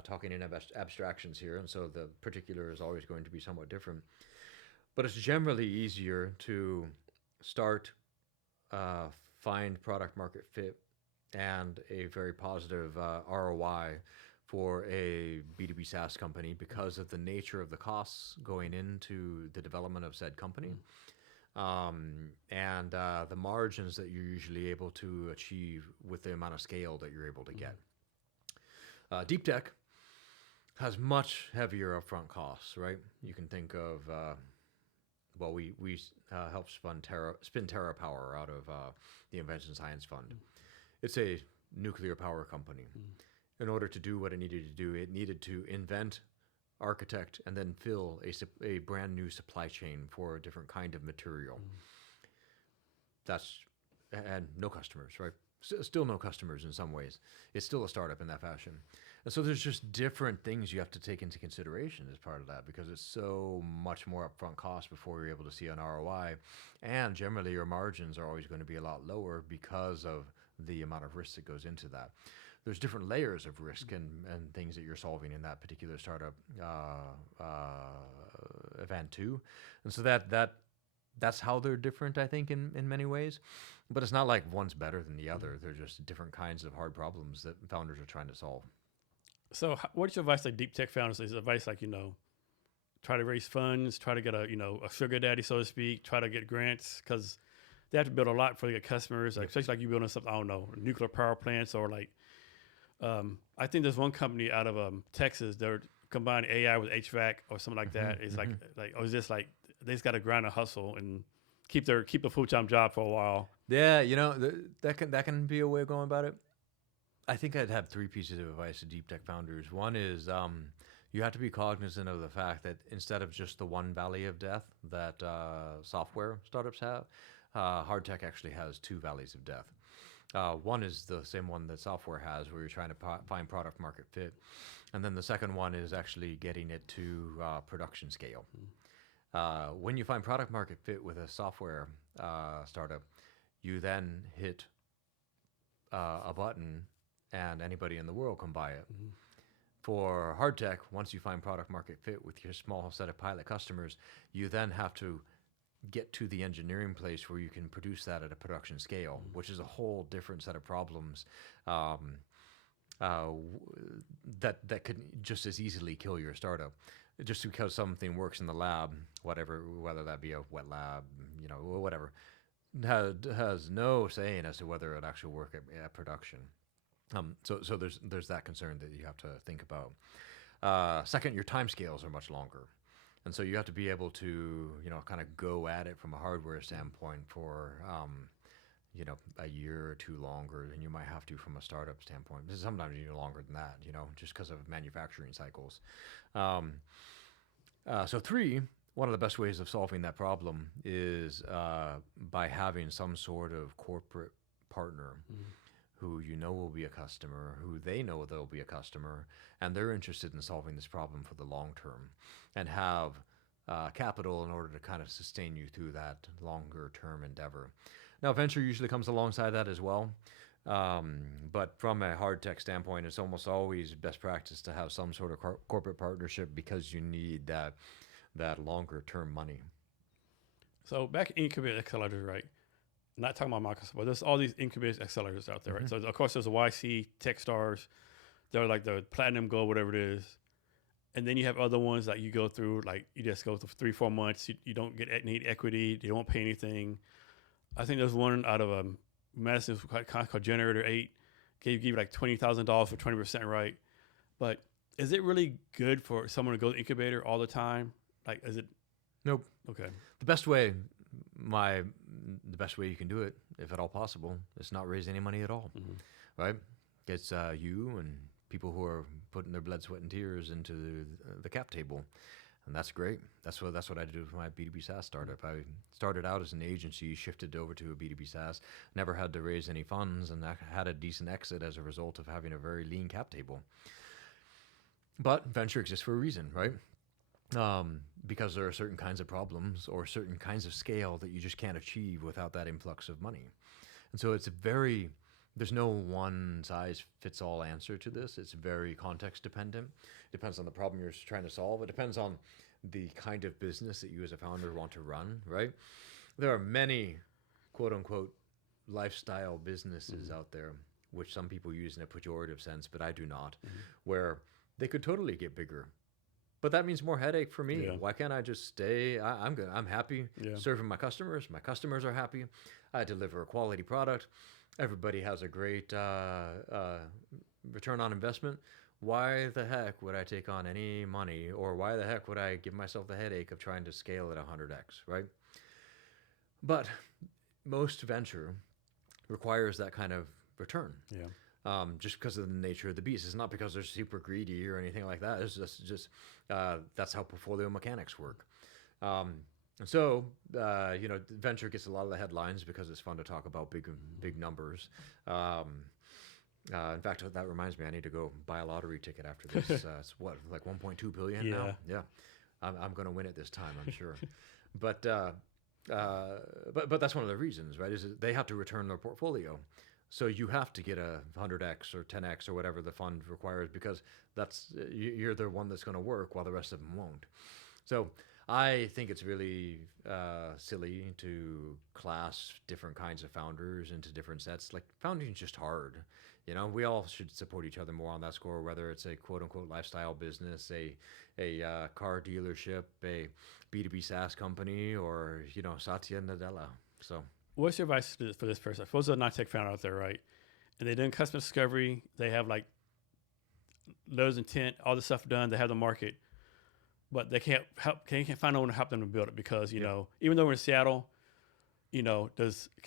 talking in abstractions here, and so the particular is always going to be somewhat different. But it's generally easier to start, find product market fit and a very positive ROI for a B2B SaaS company because of the nature of the costs going into the development of said company, and the margins that you're usually able to achieve with the amount of scale that you're able to get. Deep tech has much heavier upfront costs, right? You can think of, we help spin TerraPower out of the Invention Science Fund. It's a nuclear power company. In order to do what it needed to do, it needed to invent, architect, and then fill a brand new supply chain for a different kind of material. And no customers, right? Still no customers in some ways. It's still a startup in that fashion. And so there's just different things you have to take into consideration as part of that, because it's so much more upfront cost before you're able to see an ROI. And generally your margins are always going to be a lot lower because of the amount of risk that goes into that. There's different layers of risk and things that you're solving in that particular startup event too. And so that's how they're different, I think, in many ways. But it's not like one's better than the other. They're just different kinds of hard problems that founders are trying to solve. So what's your advice like deep tech founders? Is advice like, try to raise funds, try to get a sugar daddy, so to speak, try to get grants, because they have to build a lot for their customers, like, especially like you building something, I don't know, nuclear power plants, or like, I think there's one company out of Texas, they're combining AI with HVAC or something like that. It's like, or is this like, they just got to grind and hustle and keep a full-time job for a while. Yeah, that can be a way of going about it. I think I'd have three pieces of advice to deep tech founders. One is you have to be cognizant of the fact that instead of just the one valley of death that software startups have, hard tech actually has two valleys of death. One is the same one that software has, where you're trying to find product market fit. And then the second one is actually getting it to production scale. When you find product market fit with a software startup, you then hit a button and anybody in the world can buy it. For hard tech, once you find product market fit with your small set of pilot customers, you then have to get to the engineering place where you can produce that at a production scale, which is a whole different set of problems that could just as easily kill your startup. Just because something works in the lab, whether that be a wet lab, whatever, has no saying as to whether it actually work at production. So there's that concern that you have to think about. Second, your time scales are much longer. And so you have to be able to, kind of go at it from a hardware standpoint for, a year or two longer than you might have to from a startup standpoint. Sometimes even longer than that, just because of manufacturing cycles. So three, one of the best ways of solving that problem is by having some sort of corporate partner who will be a customer, who they know they'll be a customer, and they're interested in solving this problem for the long term, and have capital in order to kind of sustain you through that longer term endeavor. Now, venture usually comes alongside that as well, but from a hard tech standpoint, it's almost always best practice to have some sort of corporate partnership because you need that longer term money. So back in incubator accelerators, right? Not talking about Microsoft, but there's all these incubator accelerators out there, right? So of course there's a YC, Techstars, they're like the Platinum Gold, whatever it is. And then you have other ones that you go through, like you just go through 3-4 months, you don't need equity, you don't pay anything. I think there's one out of a massive called Generator 8, give you like $20,000 for 20% right. But is it really good for someone to go to incubator all the time? Like, is it? Nope. Okay. The best way you can do it, if at all possible, is not raise any money at all, right? It's you and people who are putting their blood, sweat, and tears into the cap table, and that's great. That's what I did with my B2B SaaS startup. I started out as an agency, shifted over to a B2B SaaS, never had to raise any funds, and I had a decent exit as a result of having a very lean cap table. But venture exists for a reason, right? Because there are certain kinds of problems or certain kinds of scale that you just can't achieve without that influx of money. And so there's no one size fits all answer to this. It's very context dependent. It depends on the problem you're trying to solve. It depends on the kind of business that you as a founder want to run, right? There are many quote unquote lifestyle businesses out there, which some people use in a pejorative sense, but I do not, where they could totally get bigger. But that means more headache for me. Yeah. Why can't I just stay? I'm good. I'm happy serving my customers. My customers are happy. I deliver a quality product. Everybody has a great return on investment. Why the heck would I take on any money, or why the heck would I give myself the headache of trying to scale at 100x, right? But most venture requires that kind of return. Yeah. Just because of the nature of the beast. It's not because they're super greedy or anything like that. It's just that's how portfolio mechanics work. And so, venture gets a lot of the headlines because it's fun to talk about big numbers. In fact, that reminds me, I need to go buy a lottery ticket after this. It's what, like 1.2 billion now? Yeah. I'm going to win it this time, I'm sure. But that's one of the reasons, right? Is that they have to return their portfolio. So you have to get a 100x or 10x or whatever the fund requires, because you're the one that's going to work while the rest of them won't. So I think it's really silly to class different kinds of founders into different sets. Like, founding is just hard. We all should support each other more on that score, whether it's a quote unquote lifestyle business, a car dealership, a B2B SaaS company, or, Satya Nadella. So. What's your advice for this person? Suppose they're not tech founder out there, right? And they're doing customer discovery. They have like loads of intent, all the stuff done. They have the market, but they can't find no one to help them to build it because, even though we're in Seattle, can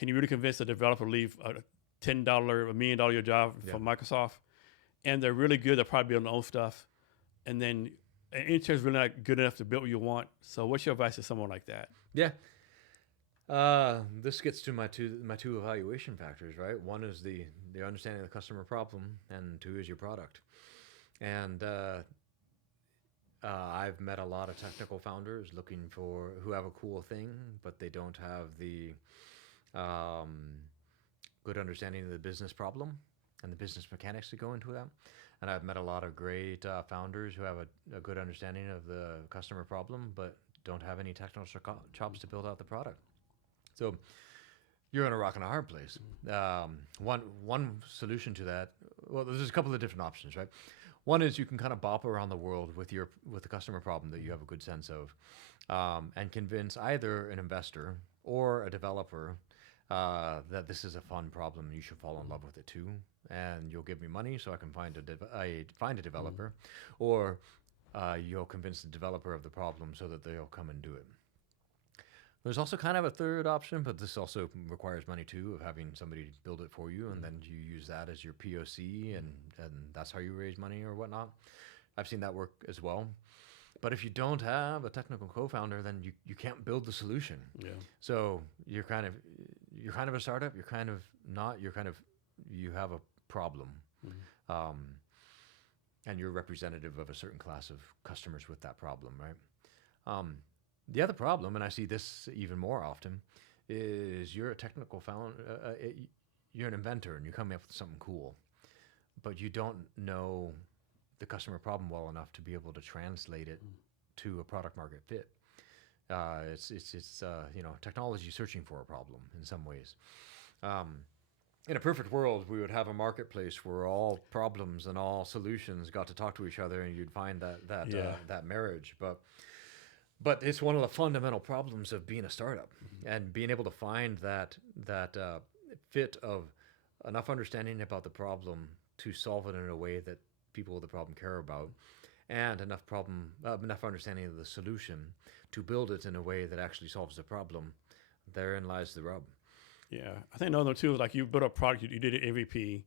you really convince a developer to leave a $10, $1 million job from Microsoft? And they're really good. They're probably building their own stuff. And then an intern's really not good enough to build what you want. So what's your advice to someone like that? Yeah. This gets to my two evaluation factors, right? One is the understanding of the customer problem, and two is your product. And I've met a lot of technical founders who have a cool thing, but they don't have the good understanding of the business problem. and the business mechanics that go into that. And I've met a lot of great founders who have a good understanding of the customer problem, but don't have any technical chops to build out the product. So you're in a rock and a hard place. One solution to that, well, there's a couple of different options, right? One is you can kind of bop around the world with the customer problem that you have a good sense of, and convince either an investor or a developer that this is a fun problem and you should fall in love with it too, and you'll give me money so I can find a developer, or you'll convince the developer of the problem so that they'll come and do it. There's also kind of a third option, but this also requires money too, of having somebody build it for you, and then you use that as your POC, and that's how you raise money or whatnot. I've seen that work as well. But if you don't have a technical co-founder, then you can't build the solution. Yeah. So you're kind of a startup. You're kind of not. You have a problem, and you're representative of a certain class of customers with that problem, right? The other problem, and I see this even more often, is you're a technical founder, you're an inventor, and you're coming up with something cool, but you don't know the customer problem well enough to be able to translate it to a product market fit. It's technology searching for a problem in some ways. In a perfect world, we would have a marketplace where all problems and all solutions got to talk to each other, and you'd find that marriage. But it's one of the fundamental problems of being a startup, and being able to find that fit of enough understanding about the problem to solve it in a way that people with the problem care about, and enough understanding of the solution to build it in a way that actually solves the problem. Therein lies the rub. Yeah, I think another too is like you built a product, you did an MVP,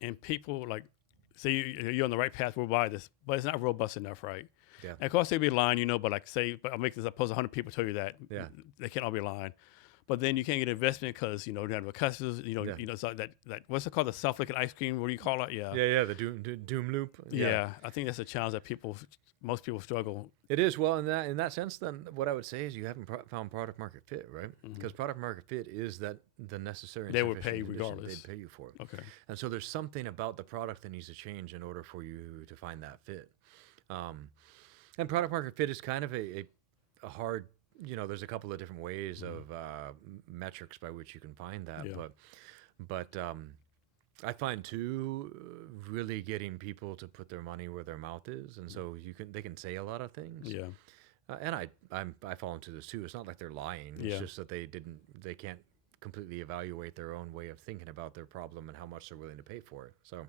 and people like say you're on the right path, we'll buy this, but it's not robust enough, right? Yeah. And of course they'd be lying, but like but I'll make this, suppose 100 people tell you that. Yeah. They can't all be lying. But then you can't get investment because, you don't have customers, it's like that, what's it called? The self-licking ice cream? What do you call it? Yeah. Yeah, the doom loop. Yeah. I think that's a challenge that most people struggle. It is. Well, in that sense, then what I would say is you haven't found product market fit, right? Because product market fit is that the necessary. They would pay regardless. They'd pay you for it. Okay. And so there's something about the product that needs to change in order for you to find that fit. And product market fit is kind of a hard, there's a couple of different ways of metrics by which you can find that. Yeah. But I find too, really getting people to put their money where their mouth is, and so they can say a lot of things. Yeah. And I fall into this too. It's not like they're lying. It's just that they can't completely evaluate their own way of thinking about their problem and how much they're willing to pay for it. So,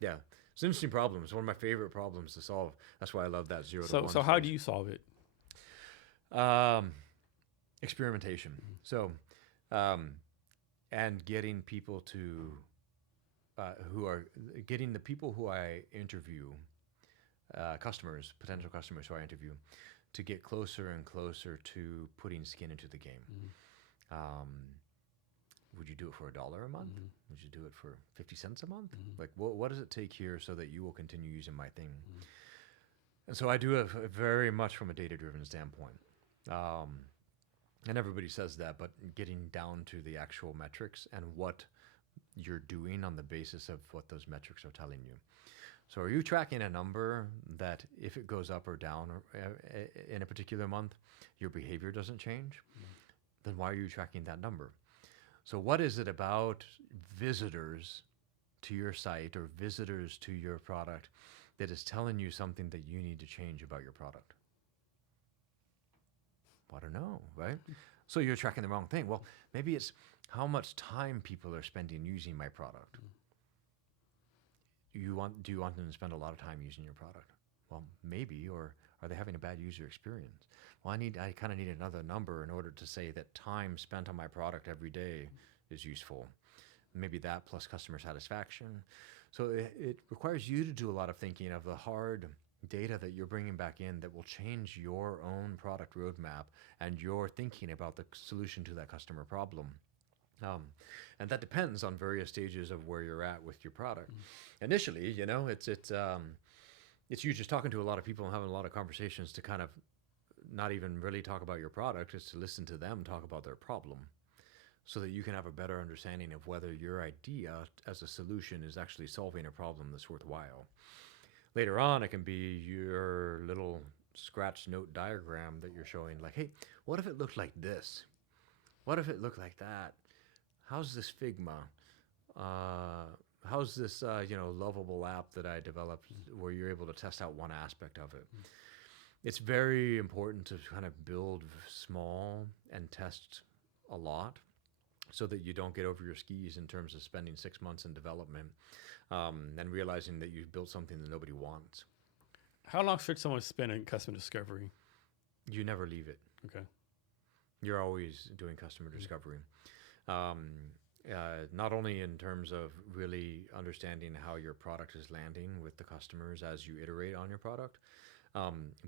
yeah, it's an interesting problem. It's one of my favorite problems to solve. That's why I love that 0 to 1. So how do you solve it? Experimentation. So, and getting people to getting the people who I interview, potential customers who I interview, to get closer and closer to putting skin into the game. Would you do it for $1 a month? Would you do it for 50 cents a month? Like, what does it take here so that you will continue using my thing? And so I do it very much from a data-driven standpoint. And everybody says that, but getting down to the actual metrics and what you're doing on the basis of what those metrics are telling you. So are you tracking a number that if it goes up or down in a particular month, your behavior doesn't change? Then why are you tracking that number? So what is it about visitors to your site or visitors to your product that is telling you something that you need to change about your product? I don't know, right? So you're tracking the wrong thing. Well, maybe it's how much time people are spending using my product. Do you want them to spend a lot of time using your product? Well, maybe, or are they having a bad user experience? Well, I kind of need another number in order to say that time spent on my product every day is useful. Maybe that plus customer satisfaction. So it requires you to do a lot of thinking of the hard data that you're bringing back in that will change your own product roadmap and your thinking about the solution to that customer problem. And that depends on various stages of where you're at with your product. Initially, it's you just talking to a lot of people and having a lot of conversations to kind of not even really talk about your product, it's to listen to them talk about their problem. so that you can have a better understanding of whether your idea as a solution is actually solving a problem that's worthwhile. Later on, it can be your little scratch note diagram that you're showing, like, hey, what if it looked like this? What if it looked like that? How's this Figma? How's this, lovable app that I developed where you're able to test out one aspect of it? It's very important to kind of build small and test a lot so that you don't get over your skis in terms of spending 6 months in development and realizing that you've built something that nobody wants. How long should someone spend in customer discovery? You never leave it. Okay. You're always doing customer discovery. Not only in terms of really understanding how your product is landing with the customers as you iterate on your product,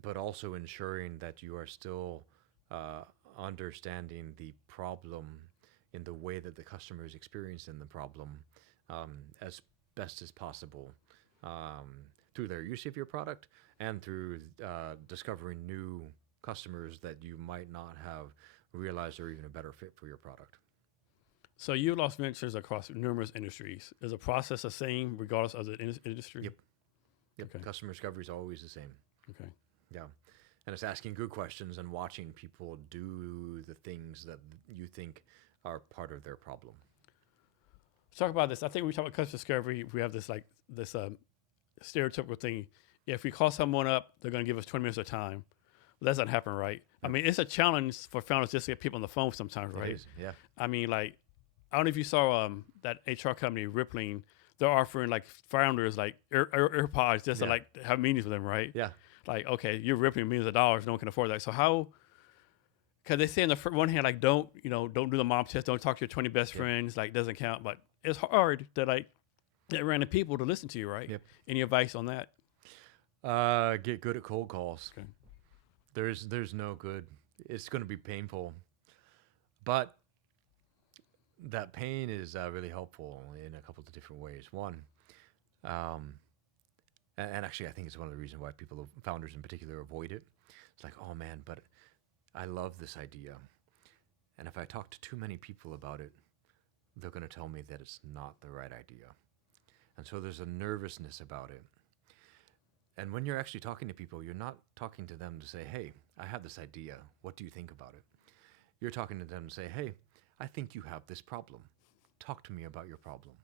but also ensuring that you are still understanding the problem in the way that the customer is experiencing the problem as best as possible through their use of your product and through discovering new customers that you might not have realized are even a better fit for your product. So you lost ventures across numerous industries. Is the process the same regardless of the industry? Yep. Okay. Customer discovery is always the same. Okay. Yeah. And it's asking good questions and watching people do the things that you think are part of their problem. Let's talk about this. I think when we talk about customer discovery, we have this stereotypical thing. If we call someone up, they're going to give us 20 minutes of time. Well, that doesn't happen, right? I mean, it's a challenge for founders just to get people on the phone sometimes, right? It is, yeah. I mean, like, I don't know if you saw that HR company, Rippling. They're offering like founders like AirPods just to like have meetings with them, right? Yeah. Like, okay, you're ripping millions of dollars. No one can afford that. So how? Because they say on the one hand, like, don't do the mob test. Don't talk to your 20 best friends. Like, doesn't count. But it's hard to like get random people to listen to you, right? Yep. Any advice on that? Get good at cold calls. Okay. There's no good. It's going to be painful, but that pain is really helpful in a couple of different ways. One, and actually I think it's one of the reasons why founders in particular, avoid it. It's like, oh man, but I love this idea. And if I talk to too many people about it, they're going to tell me that it's not the right idea. And so there's a nervousness about it. And when you're actually talking to people, you're not talking to them to say, hey, I have this idea. What do you think about it? You're talking to them to say, hey, I think you have this problem. Talk to me about your problem.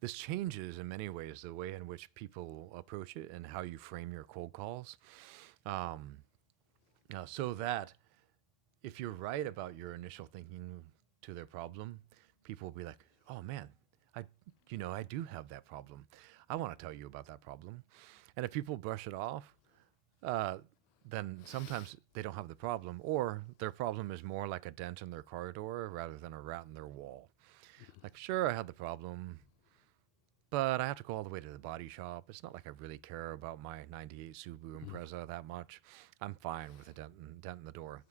This changes in many ways the way in which people approach it and how you frame your cold calls. So that if you're right about your initial thinking to their problem, people will be like, oh man, I do have that problem. I want to tell you about that problem. And if people brush it off, then sometimes they don't have the problem, or their problem is more like a dent in their car door rather than a rat in their wall. Like, sure, I had the problem, but I have to go all the way to the body shop. It's not like I really care about my 98 Subaru Impreza that much. I'm fine with a dent in the door.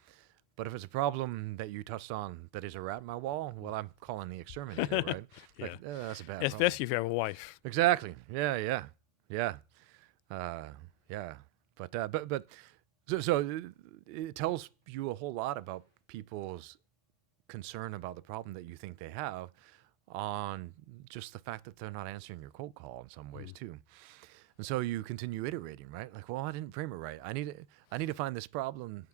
But if it's a problem that you touched on that is a rat in my wall, well, I'm calling the exterminator, right? Yeah. Like, that's a bad Especially if you have a wife. Exactly. Yeah. But so it tells you a whole lot about people's concern about the problem that you think they have on just the fact that they're not answering your cold call in some ways too. And so you continue iterating, right? Like, well, I didn't frame it right. I need to find this problem.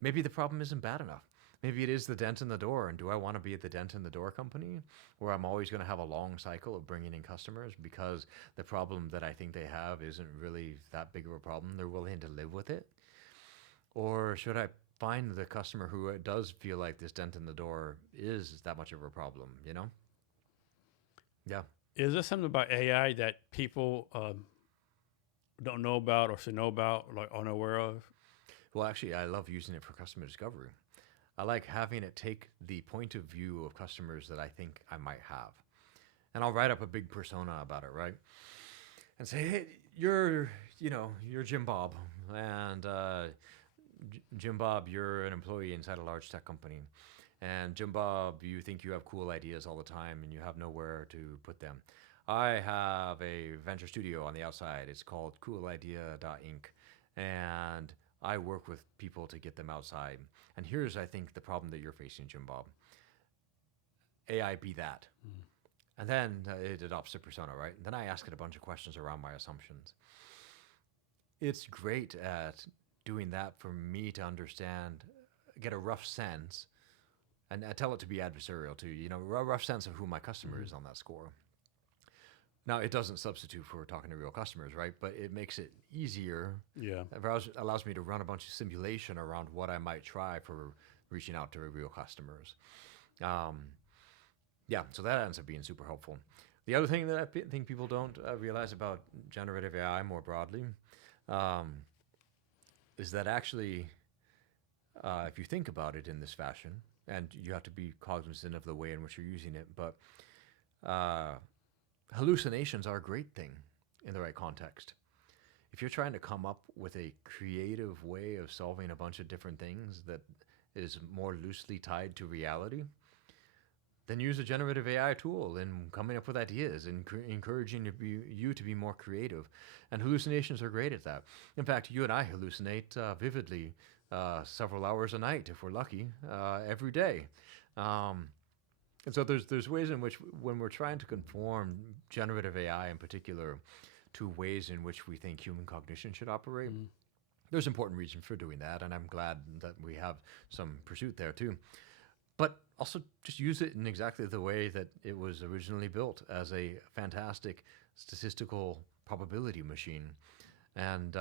Maybe the problem isn't bad enough. Maybe it is the dent in the door. And do I want to be at the dent in the door company where I'm always going to have a long cycle of bringing in customers because the problem that I think they have isn't really that big of a problem? They're willing to live with it. Or should I find the customer who does feel like this dent in the door is that much of a problem, Yeah. Is there something about AI that people don't know about or should know about or like unaware of? Well, actually, I love using it for customer discovery. I like having it take the point of view of customers that I think I might have. And I'll write up a big persona about it, right? And say, hey, you're Jim Bob. And Jim Bob, you're an employee inside a large tech company. And Jim Bob, you think you have cool ideas all the time and you have nowhere to put them. I have a venture studio on the outside. It's called coolidea.inc. And I work with people to get them outside. And here's, I think, the problem that you're facing, Jim Bob. AI be that. And then it adopts the persona, right? And then I ask it a bunch of questions around my assumptions. It's great at doing that for me to understand, get a rough sense, and I tell it to be adversarial too, you know, a rough sense of who my customer is on that score. Now, it doesn't substitute for talking to real customers, right? But it makes it easier. Yeah. It allows me to run a bunch of simulation around what I might try for reaching out to real customers. Yeah, so that ends up being super helpful. The other thing that I think people don't realize about generative AI more broadly is that actually, if you think about it in this fashion, and you have to be cognizant of the way in which you're using it, but hallucinations are a great thing in the right context. If you're trying to come up with a creative way of solving a bunch of different things that is more loosely tied to reality, then use a generative AI tool in coming up with ideas and encouraging you to be more creative. And hallucinations are great at that. In fact, you and I hallucinate vividly several hours a night, if we're lucky, every day. And so there's ways in which, when we're trying to conform generative AI in particular to ways in which we think human cognition should operate, there's important reason for doing that, and I'm glad that we have some pursuit there too. But also just use it in exactly the way that it was originally built, as a fantastic statistical probability machine. And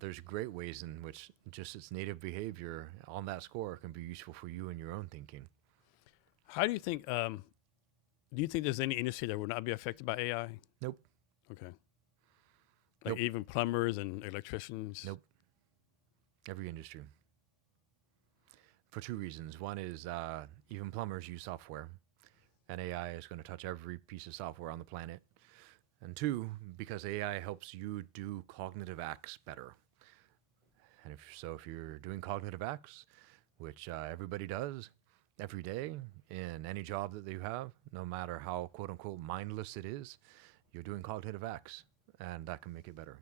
there's great ways in which just its native behavior on that score can be useful for you in your own thinking. How do you think, do you think there's any industry that would not be affected by AI? Nope. Okay. Like Nope. even plumbers and electricians? Nope. Every industry. For two reasons. One is even plumbers use software, and AI is going to touch every piece of software on the planet. And two, because AI helps you do cognitive acts better. And if you're doing cognitive acts, which everybody does every day in any job that you have, no matter how quote unquote mindless it is, you're doing cognitive acts, and that can make it better.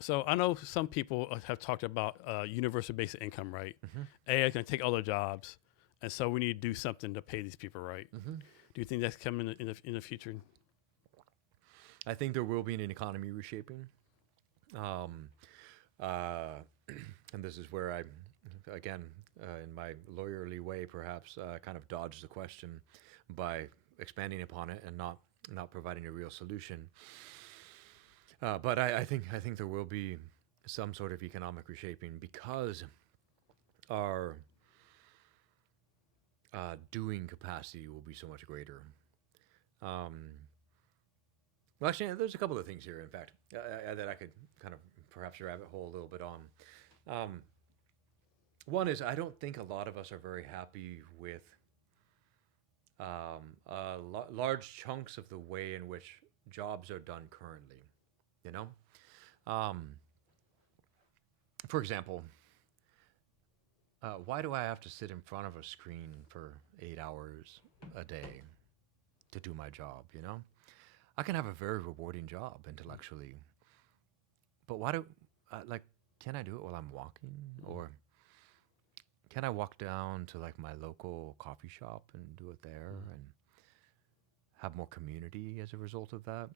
So I know some people have talked about universal basic income, right? AI is going to take all the jobs, and so we need to do something to pay these people, right? Do you think that's coming in the future? I think there will be an economy reshaping. And this is where I, again, in my lawyerly way, perhaps kind of dodge the question by expanding upon it and not providing a real solution. But I think there will be some sort of economic reshaping, because our doing capacity will be so much greater. Well, actually, there's a couple of things here, in fact, that I could kind of perhaps rabbit hole a little bit on. One is, I don't think a lot of us are very happy with large chunks of the way in which jobs are done currently. You know, for example, why do I have to sit in front of a screen for 8 hours a day to do my job? You know, I can have a very rewarding job intellectually, but why can I do it while I'm walking? Or can I walk down to like my local coffee shop and do it there and have more community as a result of that?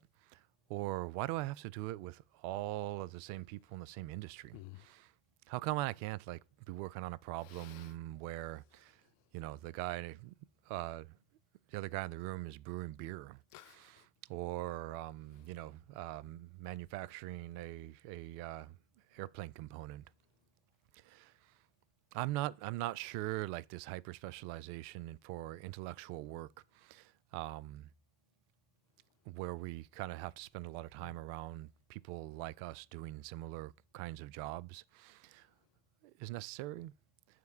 Or why do I have to do it with all of the same people in the same industry? How come I can't like be working on a problem where, you know, the other guy in the room is brewing beer, or manufacturing a airplane component? I'm not sure like this hyper specialization for intellectual work, where we kind of have to spend a lot of time around people like us doing similar kinds of jobs, is necessary.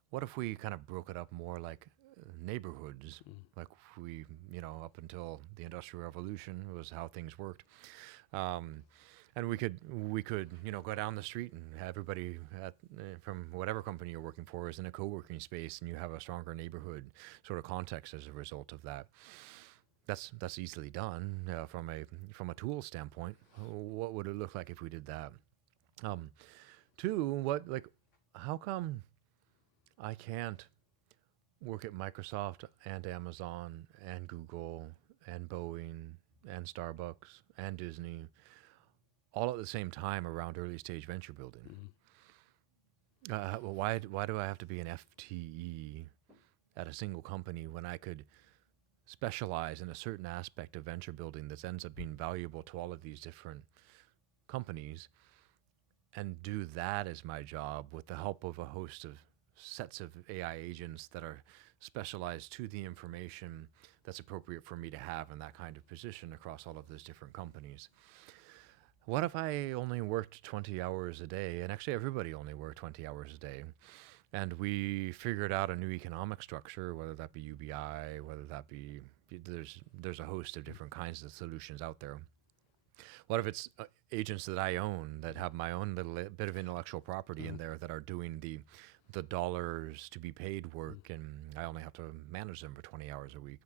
What if we kind of broke it up more like neighborhoods, like we, you know, up until the Industrial Revolution was how things worked. And we could, you know, go down the street and everybody from whatever company you're working for is in a co-working space, and you have a stronger neighborhood sort of context as a result of that. That's easily done from a tool standpoint. What would it look like if we did that? Two, how come I can't work at Microsoft and Amazon and Google and Boeing and Starbucks and Disney all at the same time around early stage venture building. Well, why do I have to be an FTE at a single company when I could specialize in a certain aspect of venture building that ends up being valuable to all of these different companies and do that as my job with the help of a host of sets of AI agents that are specialized to the information that's appropriate for me to have in that kind of position across all of those different companies? What if I only worked 20 hours a day, and actually everybody only worked 20 hours a day, and we figured out a new economic structure, whether that be UBI, whether that be, there's a host of different kinds of solutions out there. What if it's agents that I own that have my own little bit of intellectual property in there that are doing the dollars to be paid work, and I only have to manage them for 20 hours a week,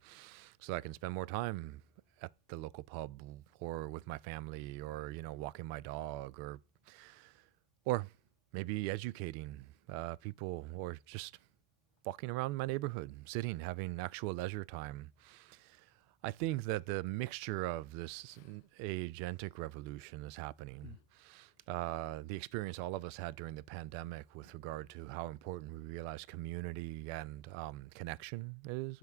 so I can spend more time at the local pub or with my family, or walking my dog, or maybe educating people, or just walking around my neighborhood, sitting, having actual leisure time. I think that the mixture of this agentic revolution is happening. The experience all of us had during the pandemic with regard to how important we realized community and connection is.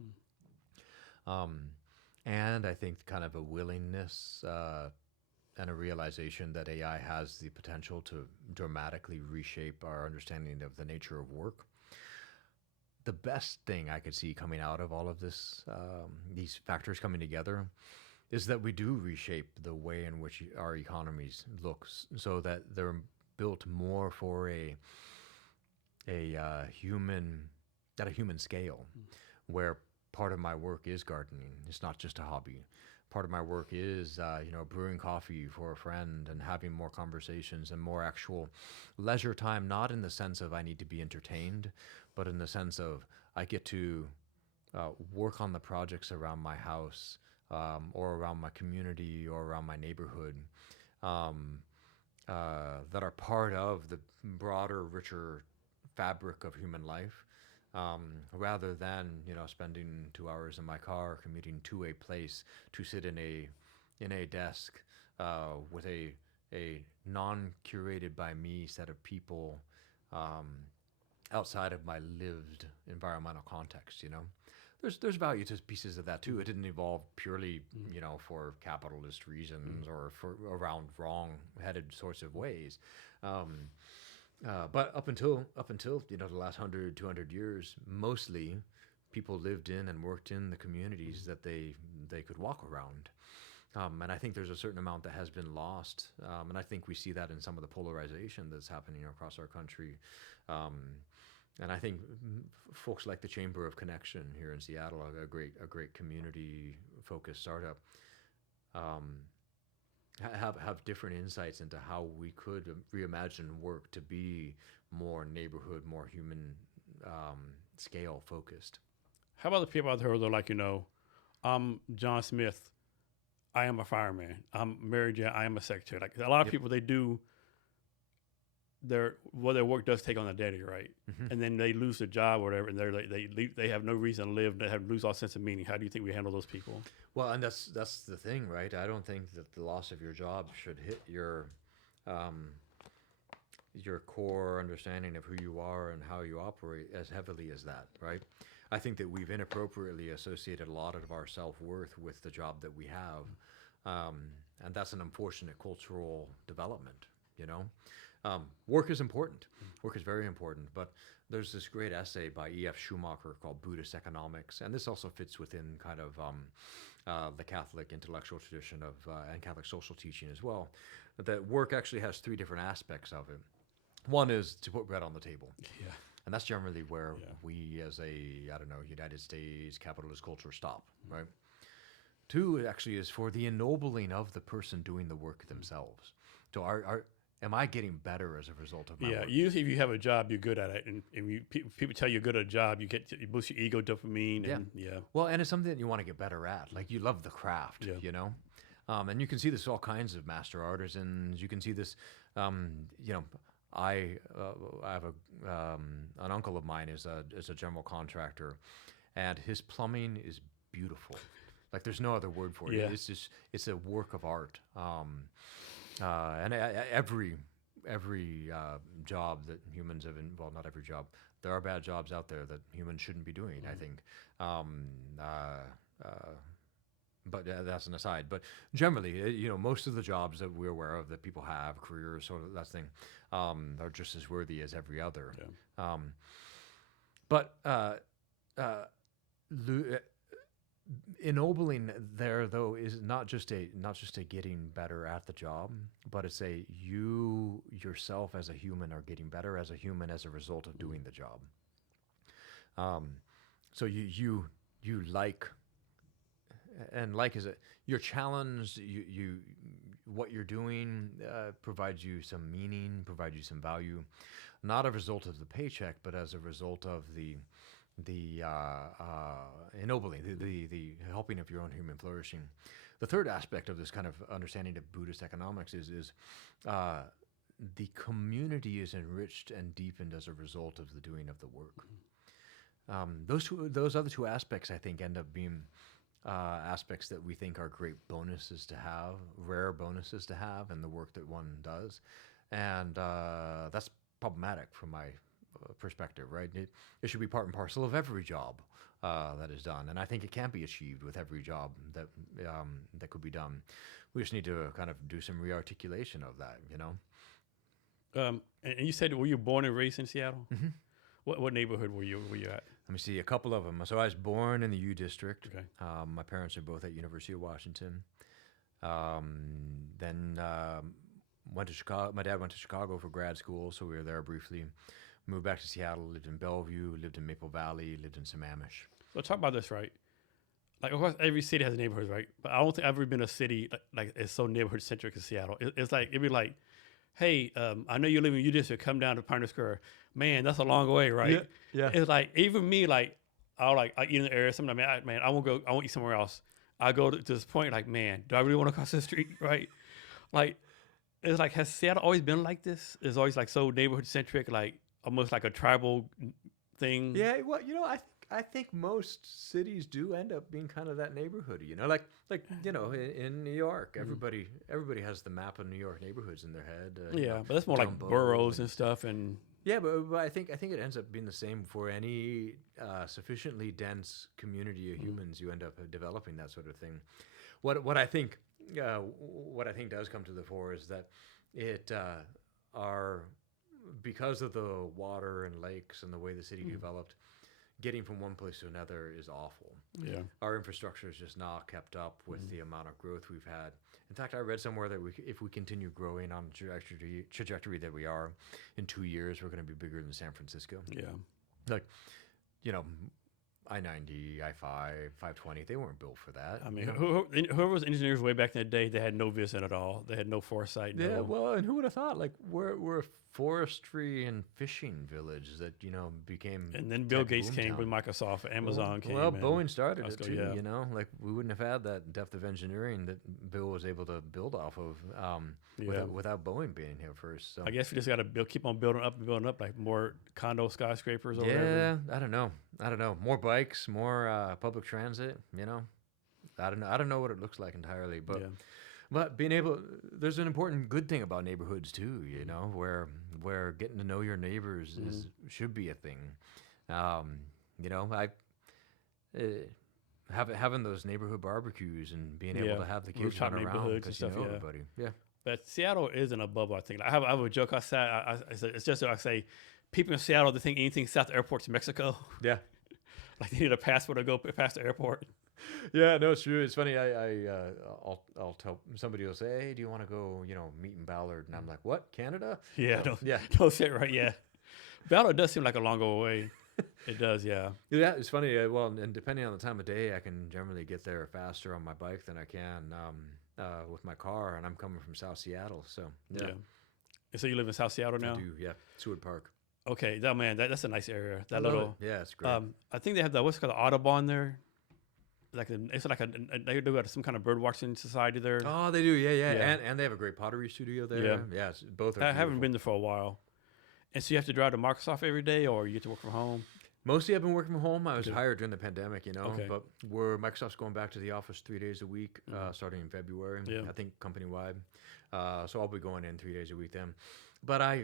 And I think kind of a willingness and a realization that AI has the potential to dramatically reshape our understanding of the nature of work. The best thing I could see coming out of all of this, these factors coming together, is that we do reshape the way in which our economies look, so that they're built more for a human, at a human scale, where part of my work is gardening. It's not just a hobby. Part of my work is, brewing coffee for a friend and having more conversations and more actual leisure time, not in the sense of I need to be entertained, but in the sense of I get to work on the projects around my house, or around my community, or around my neighborhood, that are part of the broader, richer fabric of human life. Rather than spending 2 hours in my car commuting to a place to sit in a desk with a non-curated by me set of people outside of my lived environmental context. There's value to pieces of that too. It didn't evolve purely for capitalist reasons or for around wrong-headed sorts of ways. But up until the last 100, 200 years, mostly people lived in and worked in the communities that they could walk around. And I think there's a certain amount that has been lost. And I think we see that in some of the polarization that's happening across our country. And I think folks like the Chamber of Connection here in Seattle, a great community-focused startup, have different insights into how we could reimagine work to be more neighborhood, more human scale focused. How about the people out there who are like, I'm John Smith, I am a fireman. I'm Mary Jane, I am a secretary. Like a lot of people, they do their work does take on a daddy, right? And then they lose their job or whatever, and they have no reason to live. They lose all sense of meaning. How do you think we handle those people? Well, and that's the thing, right? I don't think that the loss of your job should hit your core understanding of who you are and how you operate as heavily as that, right? I think that we've inappropriately associated a lot of our self-worth with the job that we have, and that's an unfortunate cultural development. Work is important. Work is very important. But there's this great essay by E.F. Schumacher called Buddhist Economics, and this also fits within kind of the Catholic intellectual tradition and Catholic social teaching as well, that work actually has three different aspects of it. One is to put bread on the table. Yeah. And that's generally where we as a, United States capitalist culture stop, right? Two, actually, is for the ennobling of the person doing the work themselves. So am I getting better as a result of my work? Usually if you have a job, you're good at it. And people tell you're good at a job, you boost your ego, dopamine. And, Well, and it's something that you want to get better at. Like you love the craft, And you can see this all kinds of master artisans. You can see this, I have an uncle of mine is a general contractor, and his plumbing is beautiful. Like there's no other word for it. Yeah. It's a work of art. And every job that humans have well, not every job. There are bad jobs out there that humans shouldn't be doing, I think. But that's an aside. But generally, most of the jobs that we're aware of that people have, careers, sort of that thing, are just as worthy as every other. Yeah. But ennobling there though is not just a getting better at the job, but it's a you yourself as a human are getting better as a human as a result of doing the job. So you like, and like is it you're challenged, you what you're doing provides you some meaning, provides you some value, not a result of the paycheck, but as a result of the ennobling, the helping of your own human flourishing. The third aspect of this kind of understanding of Buddhist economics is the community is enriched and deepened as a result of the doing of the work. Those other two aspects, I think, end up being aspects that we think are great bonuses to have, rare bonuses to have in the work that one does, and that's problematic from my perspective, right? It should be part and parcel of every job that is done, and I think it can be achieved with every job that could be done. We just need to kind of do some rearticulation of that, And you said, were you born and raised in Seattle? Mm-hmm. What neighborhood were you at? Let me see a couple of them. So I was born in the U District. Okay. My parents are both at University of Washington. Then went to Chicago. My dad went to Chicago for grad school, so we were there briefly. Moved back to Seattle, lived in Bellevue, lived in Maple Valley, lived in Sammamish. So talk about this, right? Like, of course, every city has neighborhoods, right? But I don't think I've ever been a city like it's so neighborhood centric as Seattle. It's like, it'd be like, hey, I know you live in U District, come down to Pioneer Square. Man, that's a long way, right? Yeah. It's like, even me, like, I eat in the area. Sometimes, I won't eat somewhere else. I go to this point, like, man, do I really want to cross the street, right? Like, it's like, has Seattle always been like this? It's always like so neighborhood centric, like almost like a tribal thing. Yeah, well, I think most cities do end up being kind of that neighborhood, like in New York, everybody has the map of New York neighborhoods in their head. But that's more like Dumbo boroughs and stuff, and yeah, but I think it ends up being the same for any sufficiently dense community of humans. You end up developing that sort of thing. What I think does come to the fore is that it are because of the water and lakes and the way the city developed, getting from one place to another is awful. Yeah. Our infrastructure is just not kept up with the amount of growth we've had. In fact, I read somewhere that if we continue growing on the trajectory that we are, in 2 years, we're going to be bigger than San Francisco. Yeah. Like, I-90, I-5, 520, they weren't built for that. I mean, whoever was engineers way back in the day, they had no vision at all. They had no foresight. Yeah, well, and who would have thought? Like, we're a forestry and fishing village that, became... And then Bill Gates came with Microsoft, Amazon came. Well, Boeing started it too, yeah. Like, we wouldn't have had that depth of engineering that Bill was able to build off of without Boeing being here first. So I guess we just got to keep on building up, like more condo skyscrapers or whatever. Yeah, I don't know. More bikes, more public transit, I don't know what it looks like entirely, but... Yeah. But there's an important good thing about neighborhoods too, where getting to know your neighbors should be a thing. Having those neighborhood barbecues and being able to have the kids run around because you know everybody. Yeah. But Seattle isn't a bubble, I think. I have a joke. I say, people in Seattle, they think anything south of the airport's Mexico. Yeah. Like they need a passport to go past the airport. Yeah, no, it's true. It's funny. I'll tell somebody will say, "Hey, do you want to go, meet in Ballard?" And I'm like, "What? Canada?" Yeah, no, no shit, right? Yeah, Ballard does seem like a longer way. It does, yeah. Yeah, it's funny. Well, and depending on the time of day, I can generally get there faster on my bike than I can with my car. And I'm coming from South Seattle, so yeah. And so you live in South Seattle now? I do, yeah. Seward Park. Okay, that's a nice area. I love it. Yeah, it's great. I think they have what's called the Audubon there. It's like they do some kind of bird watching society there. Oh, they do, yeah. And they have a great pottery studio there. Yeah, both are. I haven't been there for a while. And so you have to drive to Microsoft every day, or you get to work from home? Mostly I've been working from home. I was Okay. hired during the pandemic, Okay. but Microsoft's going back to the office 3 days a week, starting in February, Yeah. I think company-wide. So I'll be going in 3 days a week then. But I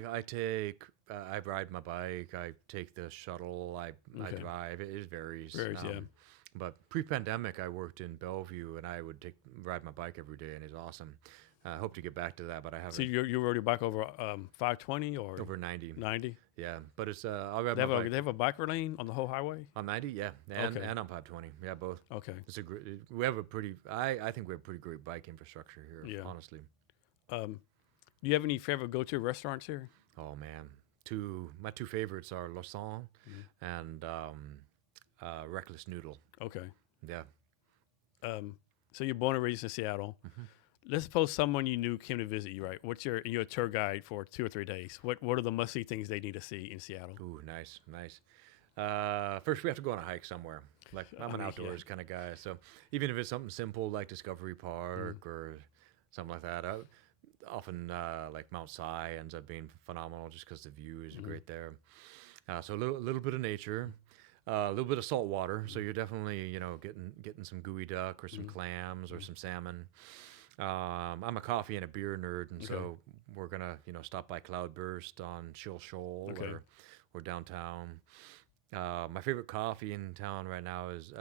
ride my bike, I take the shuttle, I Okay. drive. It varies. Yeah. But pre-pandemic, I worked in Bellevue, and I would ride my bike every day, and it's awesome. I hope to get back to that, but I So haven't. you rode your bike over 520 or Over 90. 90? Yeah, but it's I'll ride They my have bike a biker lane on the whole highway? on 90. Yeah, and Okay. and on 520. Yeah, both. Okay. It's a great. We have a pretty. I think we have pretty great bike infrastructure here. Yeah. Honestly. Do you have any favorite go-to restaurants here? Oh man, my two favorites are Lausanne and Reckless Noodle. Okay. Yeah. So you're born and raised in Seattle. Mhm. Let's suppose someone you knew came to visit you, right? You're a tour guide for 2 or 3 days. What are the must-see things they need to see in Seattle? Ooh, nice. First, we have to go on a hike somewhere. Like I'm an outdoors kind of guy, so even if it's something simple like Discovery Park or something like that, often like Mount Si ends up being phenomenal just because the view is great there. So a little bit of nature, a little bit of salt water. So you're definitely getting some gooey duck or some clams or some salmon. I'm a coffee and a beer nerd, and so we're gonna stop by Cloudburst on Chill Shoal or downtown. My favorite coffee in town right now is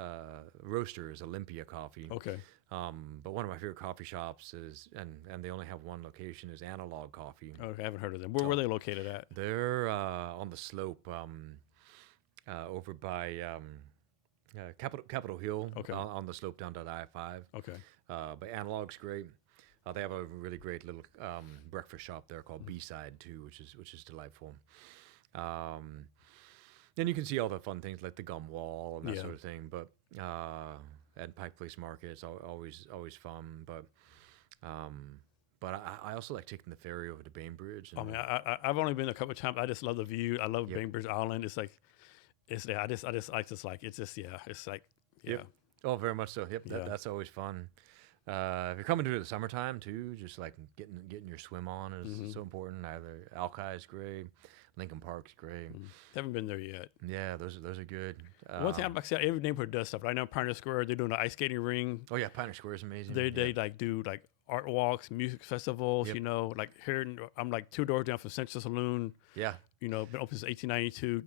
Roaster is Olympia Coffee. Okay. But one of my favorite coffee shops is, and they only have one location, is Analog Coffee. Okay, I haven't heard of them. Where were they located at? They're on the slope over by Capitol Hill. Okay. On the slope down to the I-5. Okay. But Analog's great. They have a really great little breakfast shop there called B-Side too, which is delightful. Then you can see all the fun things like the gum wall and that sort of thing. But and Pike Place Market is always fun. But I also like taking the ferry over to Bainbridge. I mean, I've only been a couple of times. I just love the view. I love Bainbridge Island. It's like, it's there. It's like, yeah. Yep. Oh, very much so. Yep, that's always fun. If you're coming to the summertime too, just like getting your swim on is so important. Either Alki is great, Lincoln Park's great. Haven't been there yet. Yeah, those are good. One thing I'm like, every neighborhood does stuff. Right now, Pioneer Square, they're doing an ice skating ring. Oh yeah, Pioneer Square is amazing. They like do like art walks, music festivals. Yep. Like here, I'm like 2 doors down from Central Saloon. Yeah. Been open since 1892.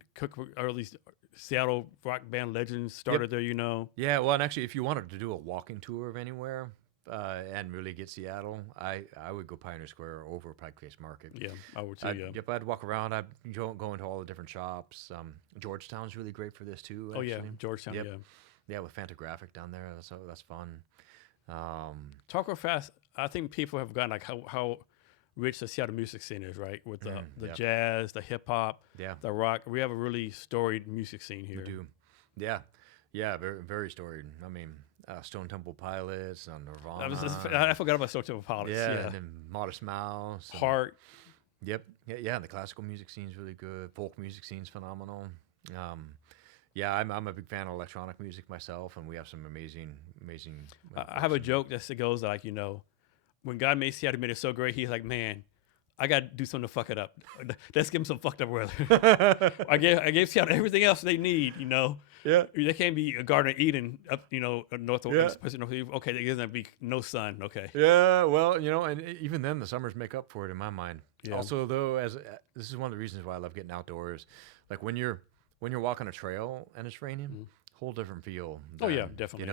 Early Seattle rock band legends started there. Yeah, well, and actually, if you wanted to do a walking tour of anywhere and really get Seattle, I would go Pioneer Square over Pike Place Market. Yeah, I would too. Yep, I'd walk around. I'd go into all the different shops. Georgetown's really great for this too. Actually. Oh yeah, Georgetown. Yep. Yeah. Yeah, with Fantagraphic down there, that's fun. Talk real fast. I think people have gotten like how rich the Seattle music scene is, right? With the jazz, the hip hop, the rock. We have a really storied music scene here. We do. Yeah, very very storied. I mean, Stone Temple Pilots, Nirvana. I forgot about Stone Temple Pilots. Yeah, and then Modest Mouse. Heart. Yep. Yeah, and the classical music scene's really good. Folk music scene's phenomenal. Yeah, I'm a big fan of electronic music myself, and we have some amazing. I have a joke that goes like, when God made Seattle, made it so great, he's like, man, I got to do something to fuck it up. Let's give them some fucked up weather. I gave Seattle everything else they need, Yeah. They can't be a Garden of Eden up, north. Okay, there doesn't be no sun. Okay. Yeah, well, and even then the summers make up for it in my mind. Yeah. Also, though, this is one of the reasons why I love getting outdoors. Like when you're walking a trail and it's raining, whole different feel. Oh yeah, definitely.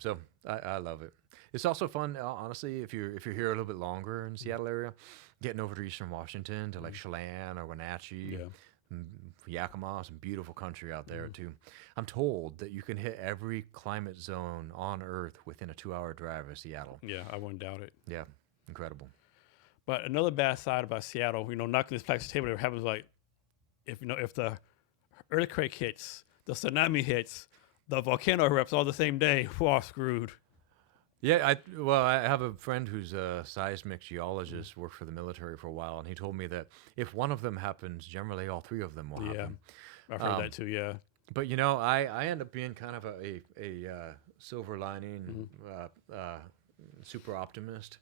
So I love it. It's also fun, honestly, if you're here a little bit longer in the Seattle area, getting over to Eastern Washington to like Chelan or Wenatchee, Yakima, some beautiful country out there too. I'm told that you can hit every climate zone on Earth within a 2-hour drive of Seattle. Yeah, I wouldn't doubt it. Yeah, incredible. But another bad side about Seattle, knocking this plastic table, it happens like if the earthquake hits, the tsunami hits, the volcano erupts all the same day, we're all screwed. Yeah, I have a friend who's a seismic geologist, worked for the military for a while, and he told me that if one of them happens, generally all 3 of them will happen. I've heard that too, yeah. But, I end up being kind of a silver lining, super optimist.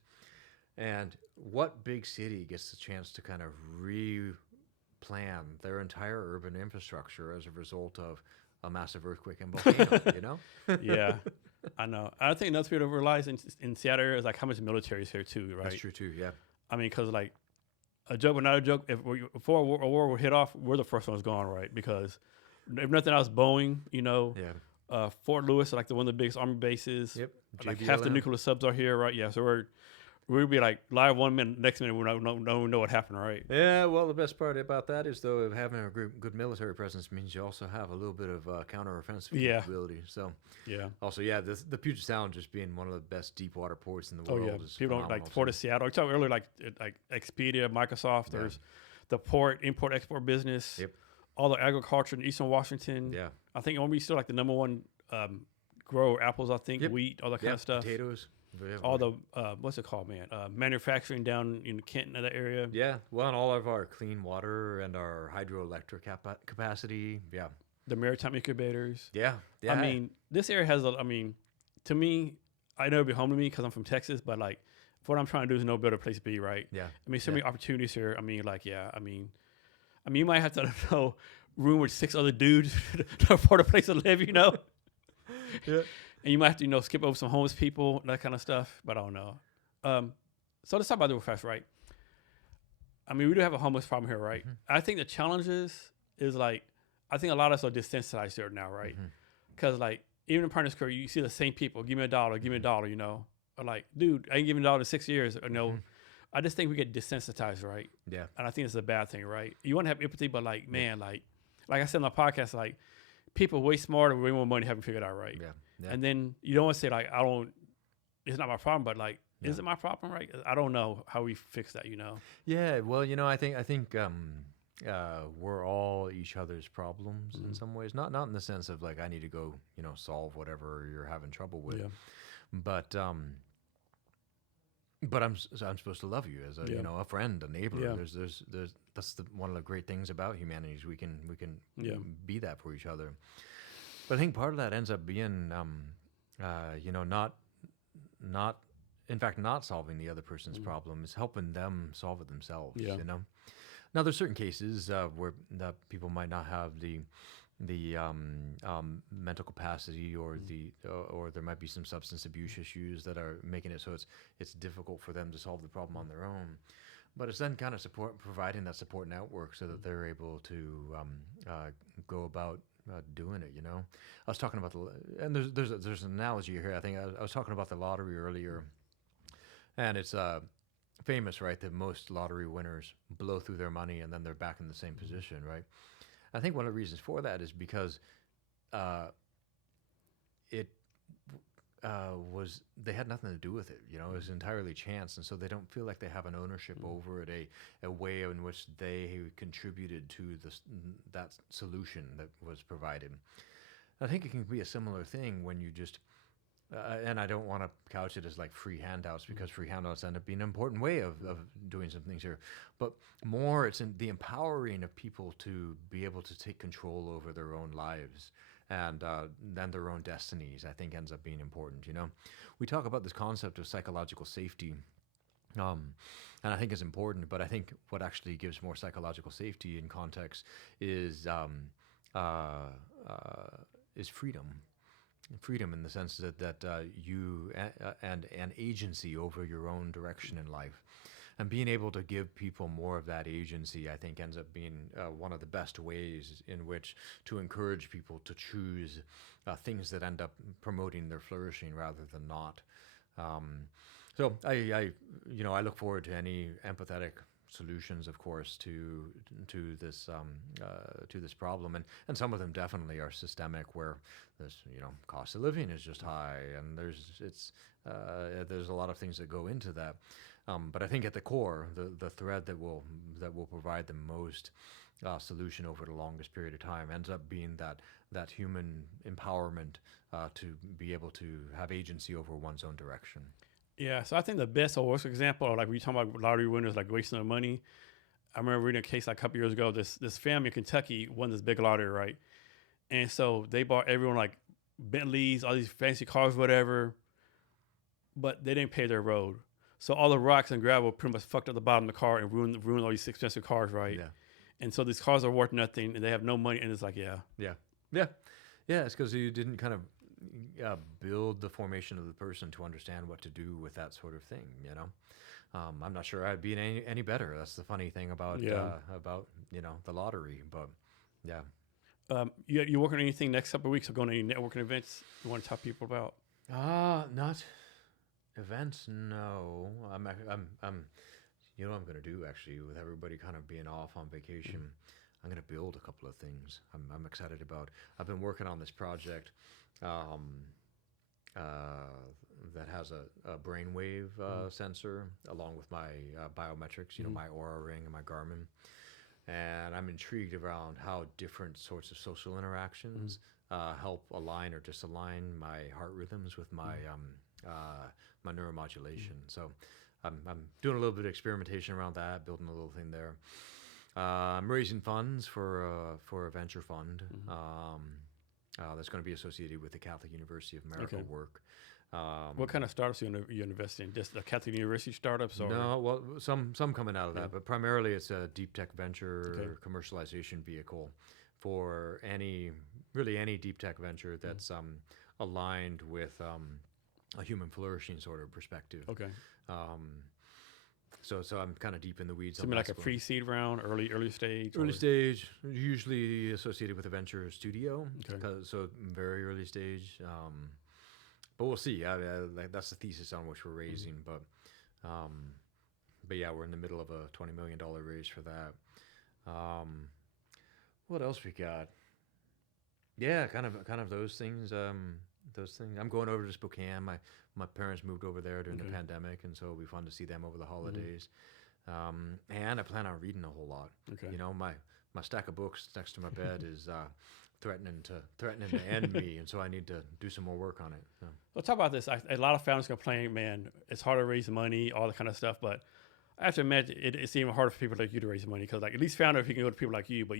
And what big city gets the chance to kind of replan their entire urban infrastructure as a result of a massive earthquake and volcano, you know? Yeah, I know. I think another thing to realize in Seattle area is like how much military is here too, right? That's true too, yeah. I mean, because like a joke, but not a joke. Before a war will hit off, we're the first ones gone, right? Because if nothing else, Boeing, Fort Lewis, like one of the biggest army bases. Yep. Like half the nuclear subs are here, right? Yeah, so we'll be like live 1 minute, next minute we don't know what happened, right? Yeah, well, the best part about that is, though, having a good military presence means you also have a little bit of counteroffensive capability. So, also, the Puget Sound just being one of the best deep water ports in the world. Oh, yeah. Is people don't like Port of Seattle. I talked earlier, like Expedia, Microsoft. There's the import export business. Yep. All the agriculture in Eastern Washington. Yeah. I think we're still like the number one grower, apples, I think, wheat, all that kind of stuff. Potatoes. All the what's it called, man? Manufacturing down in Kenton, that area. Yeah, well, and all of our clean water and our hydroelectric capacity. Yeah, the maritime incubators. Yeah. I mean, this area has. To me, I know it'll be home to me because I'm from Texas, but like, what I'm trying to do is no better place to be, right? Yeah. I mean, so many opportunities here. I mean, you might have to room with 6 other dudes to afford a place to live, Yeah. And you might have to, skip over some homeless people, that kind of stuff. But I don't know. So let's talk about the real fast, right? I mean, we do have a homeless problem here, right? Mm-hmm. I think the challenges is I think a lot of us are desensitized here now, right? Because even in partner school, you see the same people. Give me $1, give me $1, Or like, dude, I ain't giving $1 in 6 years. I just think we get desensitized, right? Yeah. And I think it's a bad thing, right? You want to have empathy, but like I said in the podcast, like people way smarter, way more money haven't figured out, right? Yeah. And then you don't want to say it's not my problem, but is it my problem, right? I don't know how we fix that, Yeah, well, I think we're all each other's problems in some ways. Not in the sense of I need to go, solve whatever you're having trouble with. Yeah. But I'm supposed to love you as a friend, a neighbor. Yeah. There's that's one of the great things about humanity is we can be that for each other. But I think part of that ends up being not solving the other person's problem. It's helping them solve it themselves. Yeah. Now there's certain cases where people might not have the mental capacity or or there might be some substance abuse issues that are making it so it's difficult for them to solve the problem on their own. But it's then kind of providing that support network so that they're able to go about doing it. I was talking about and there's an analogy here. I think I was talking about the lottery earlier, and it's famous, right, that most lottery winners blow through their money and then they're back in the same position, right? I think one of the reasons for that is because they had nothing to do with it. It was entirely chance, and so they don't feel like they have an ownership over it, a way in which they contributed to that solution that was provided. I think it can be a similar thing when you just and I don't want to couch it as free handouts, because free handouts end up being an important way of doing some things here. But more, it's in the empowering of people to be able to take control over their own lives and then their own destinies, I think ends up being important. We talk about this concept of psychological safety, and I think it's important, but I think what actually gives more psychological safety in context is freedom. Freedom in the sense that you and an agency over your own direction in life, and being able to give people more of that agency, I think ends up being one of the best ways in which to encourage people to choose things that end up promoting their flourishing rather than not. So I look forward to any empathetic solutions, of course, to this problem, and some of them definitely are systemic, where there's cost of living is just high, and there's a lot of things that go into that. But I think at the core, the thread that will provide the most solution over the longest period of time ends up being that human empowerment to be able to have agency over one's own direction. Yeah, so I think the best or worst example, like when you talk about lottery winners wasting their money, I remember reading a case a couple years ago. This family in Kentucky won this big lottery, right? And so they bought everyone Bentleys, all these fancy cars, whatever, but they didn't pay their road. So all the rocks and gravel pretty much fucked up the bottom of the car and ruined all these expensive cars, right? Yeah. And so these cars are worth nothing, and they have no money. And it's like, yeah, Yeah. It's because you didn't kind of build the formation of the person to understand what to do with that sort of thing. You know, I'm not sure I'd be any better. That's the funny thing about the lottery. But yeah. You working on anything next couple of weeks? Or going to any networking events you want to talk to people about? Not events. No, I'm. You know what I'm going to do actually with everybody kind of being off on vacation. I'm going to build a couple of things I'm excited about. I've been working on this project that has a brainwave sensor along with my biometrics, my Aura ring and my Garmin. And I'm intrigued around how different sorts of social interactions help align or disalign my heart rhythms with my my neuromodulation. So I'm doing a little bit of experimentation around that, building a little thing there. I'm raising funds for a venture fund that's going to be associated with the Catholic University of America work. What kind of startups you invest in? Just the Catholic University startups? Or? No, well, some coming out of that, but primarily it's a deep tech venture commercialization vehicle for any deep tech venture that's aligned with a human flourishing sort of perspective. Okay. So I'm kind of deep in the weeds. Something like a pre-seed round, early stage? Early stage, usually associated with a venture studio. Okay. So very early stage. But we'll see. That's the thesis on which we're raising. But yeah, we're in the middle of a $20 million raise for that. What else we got? Yeah, kind of those things. I'm going over to Spokane. My parents moved over there during the pandemic, and so it'll be fun to see them over the holidays. And I plan on reading a whole lot. Okay. You know, my stack of books next to my bed is threatening to end me, and so I need to do some more work on it. So. Well, talk about this. A lot of founders complain, man, it's hard to raise money, all that kind of stuff. But I have to imagine it's even harder for people like you to raise money because, like, at least founder, if you can go to people like you, but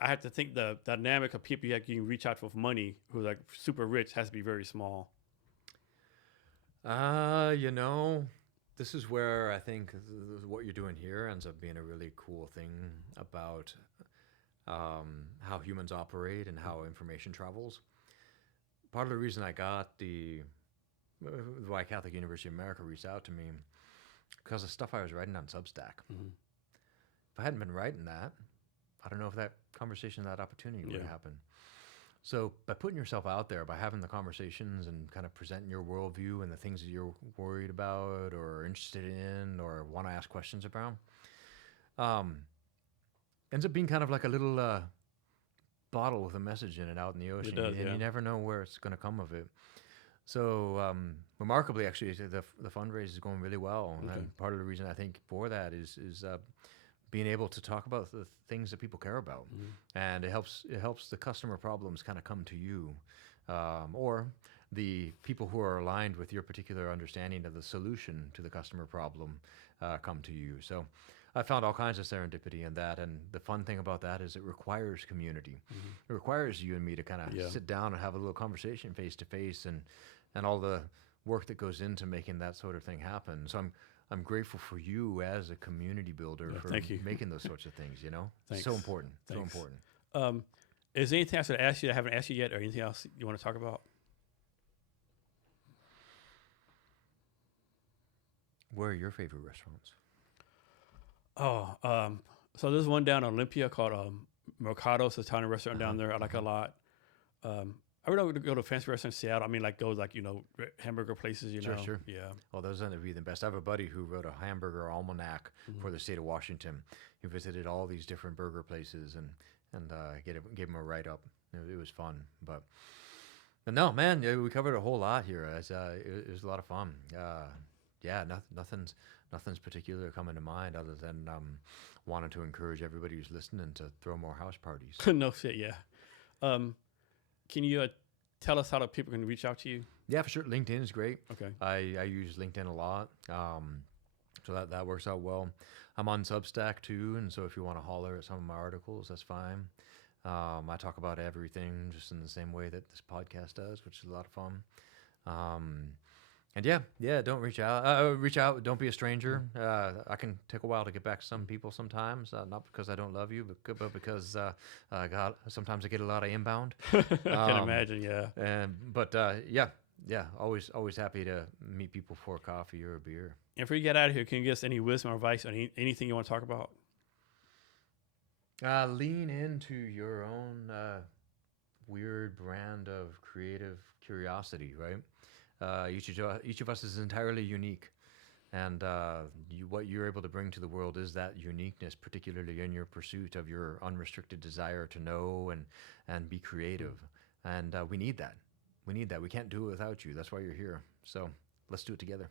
I have to think the dynamic of people you can reach out for money who's like super rich has to be very small. This is where I think what you're doing here ends up being a really cool thing about how humans operate and how information travels. Part of the reason I got why Catholic University of America reached out to me because of stuff I was writing on Substack. If I hadn't been writing that, I don't know if that conversation, that opportunity would happen. So by putting yourself out there, by having the conversations and kind of presenting your worldview and the things that you're worried about or interested in or want to ask questions about, ends up being kind of like a little bottle with a message in it out in the ocean. It does, and you never know where it's going to come of it. So remarkably, actually, the fundraise is going really well. Okay. And part of the reason I think for that is being able to talk about the things that people care about, and it helps the customer problems kind of come to you, or the people who are aligned with your particular understanding of the solution to the customer problem come to you. So I found all kinds of serendipity in that, and the fun thing about that is it requires community. It requires you and me to kind of sit down and have a little conversation face to face, and all the work that goes into making that sort of thing happen. So I'm grateful for you as a community builder for making those sorts of things, Thanks. So important. Thanks. So important. Is there anything I should ask you that I haven't asked you yet, or anything else you want to talk about? Where are your favorite restaurants? So there's one down in Olympia called Mercado's, a Italian restaurant down there. I like a lot. I would go to a fancy restaurant in Seattle. I mean, like those, hamburger places, Sure. Yeah. Well, those end up being the best. I have a buddy who wrote a hamburger almanac for the state of Washington. He visited all these different burger places and gave him a write-up. It was fun. But no, man, we covered a whole lot here. It was a lot of fun. Nothing's particular coming to mind other than wanting to encourage everybody who's listening to throw more house parties. No shit, yeah. Can you tell us how the people can reach out to you? Yeah, for sure. LinkedIn is great. Okay. I use LinkedIn a lot, so that works out well. I'm on Substack too, and so if you want to holler at some of my articles, that's fine. I talk about everything just in the same way that this podcast does, which is a lot of fun. And yeah, don't reach out. Reach out. Don't be a stranger. I can take a while to get back to some people sometimes, not because I don't love you, but because God, sometimes I get a lot of inbound. I can imagine, yeah. Yeah, always happy to meet people for a coffee or a beer. And before you get out of here, can you give us any wisdom or advice on anything you want to talk about? Lean into your own weird brand of creative curiosity, right? Each of us is entirely unique, and what you're able to bring to the world is that uniqueness, particularly in your pursuit of your unrestricted desire to know and be creative. And we need that. We need that. We can't do it without you. That's why you're here. So let's do it together.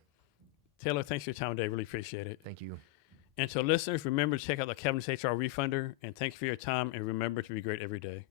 Taylor, thanks for your time today. Really appreciate it. Thank you. And to listeners, remember to check out the Cavness HR Refunder. And thank you for your time. And remember to be great every day.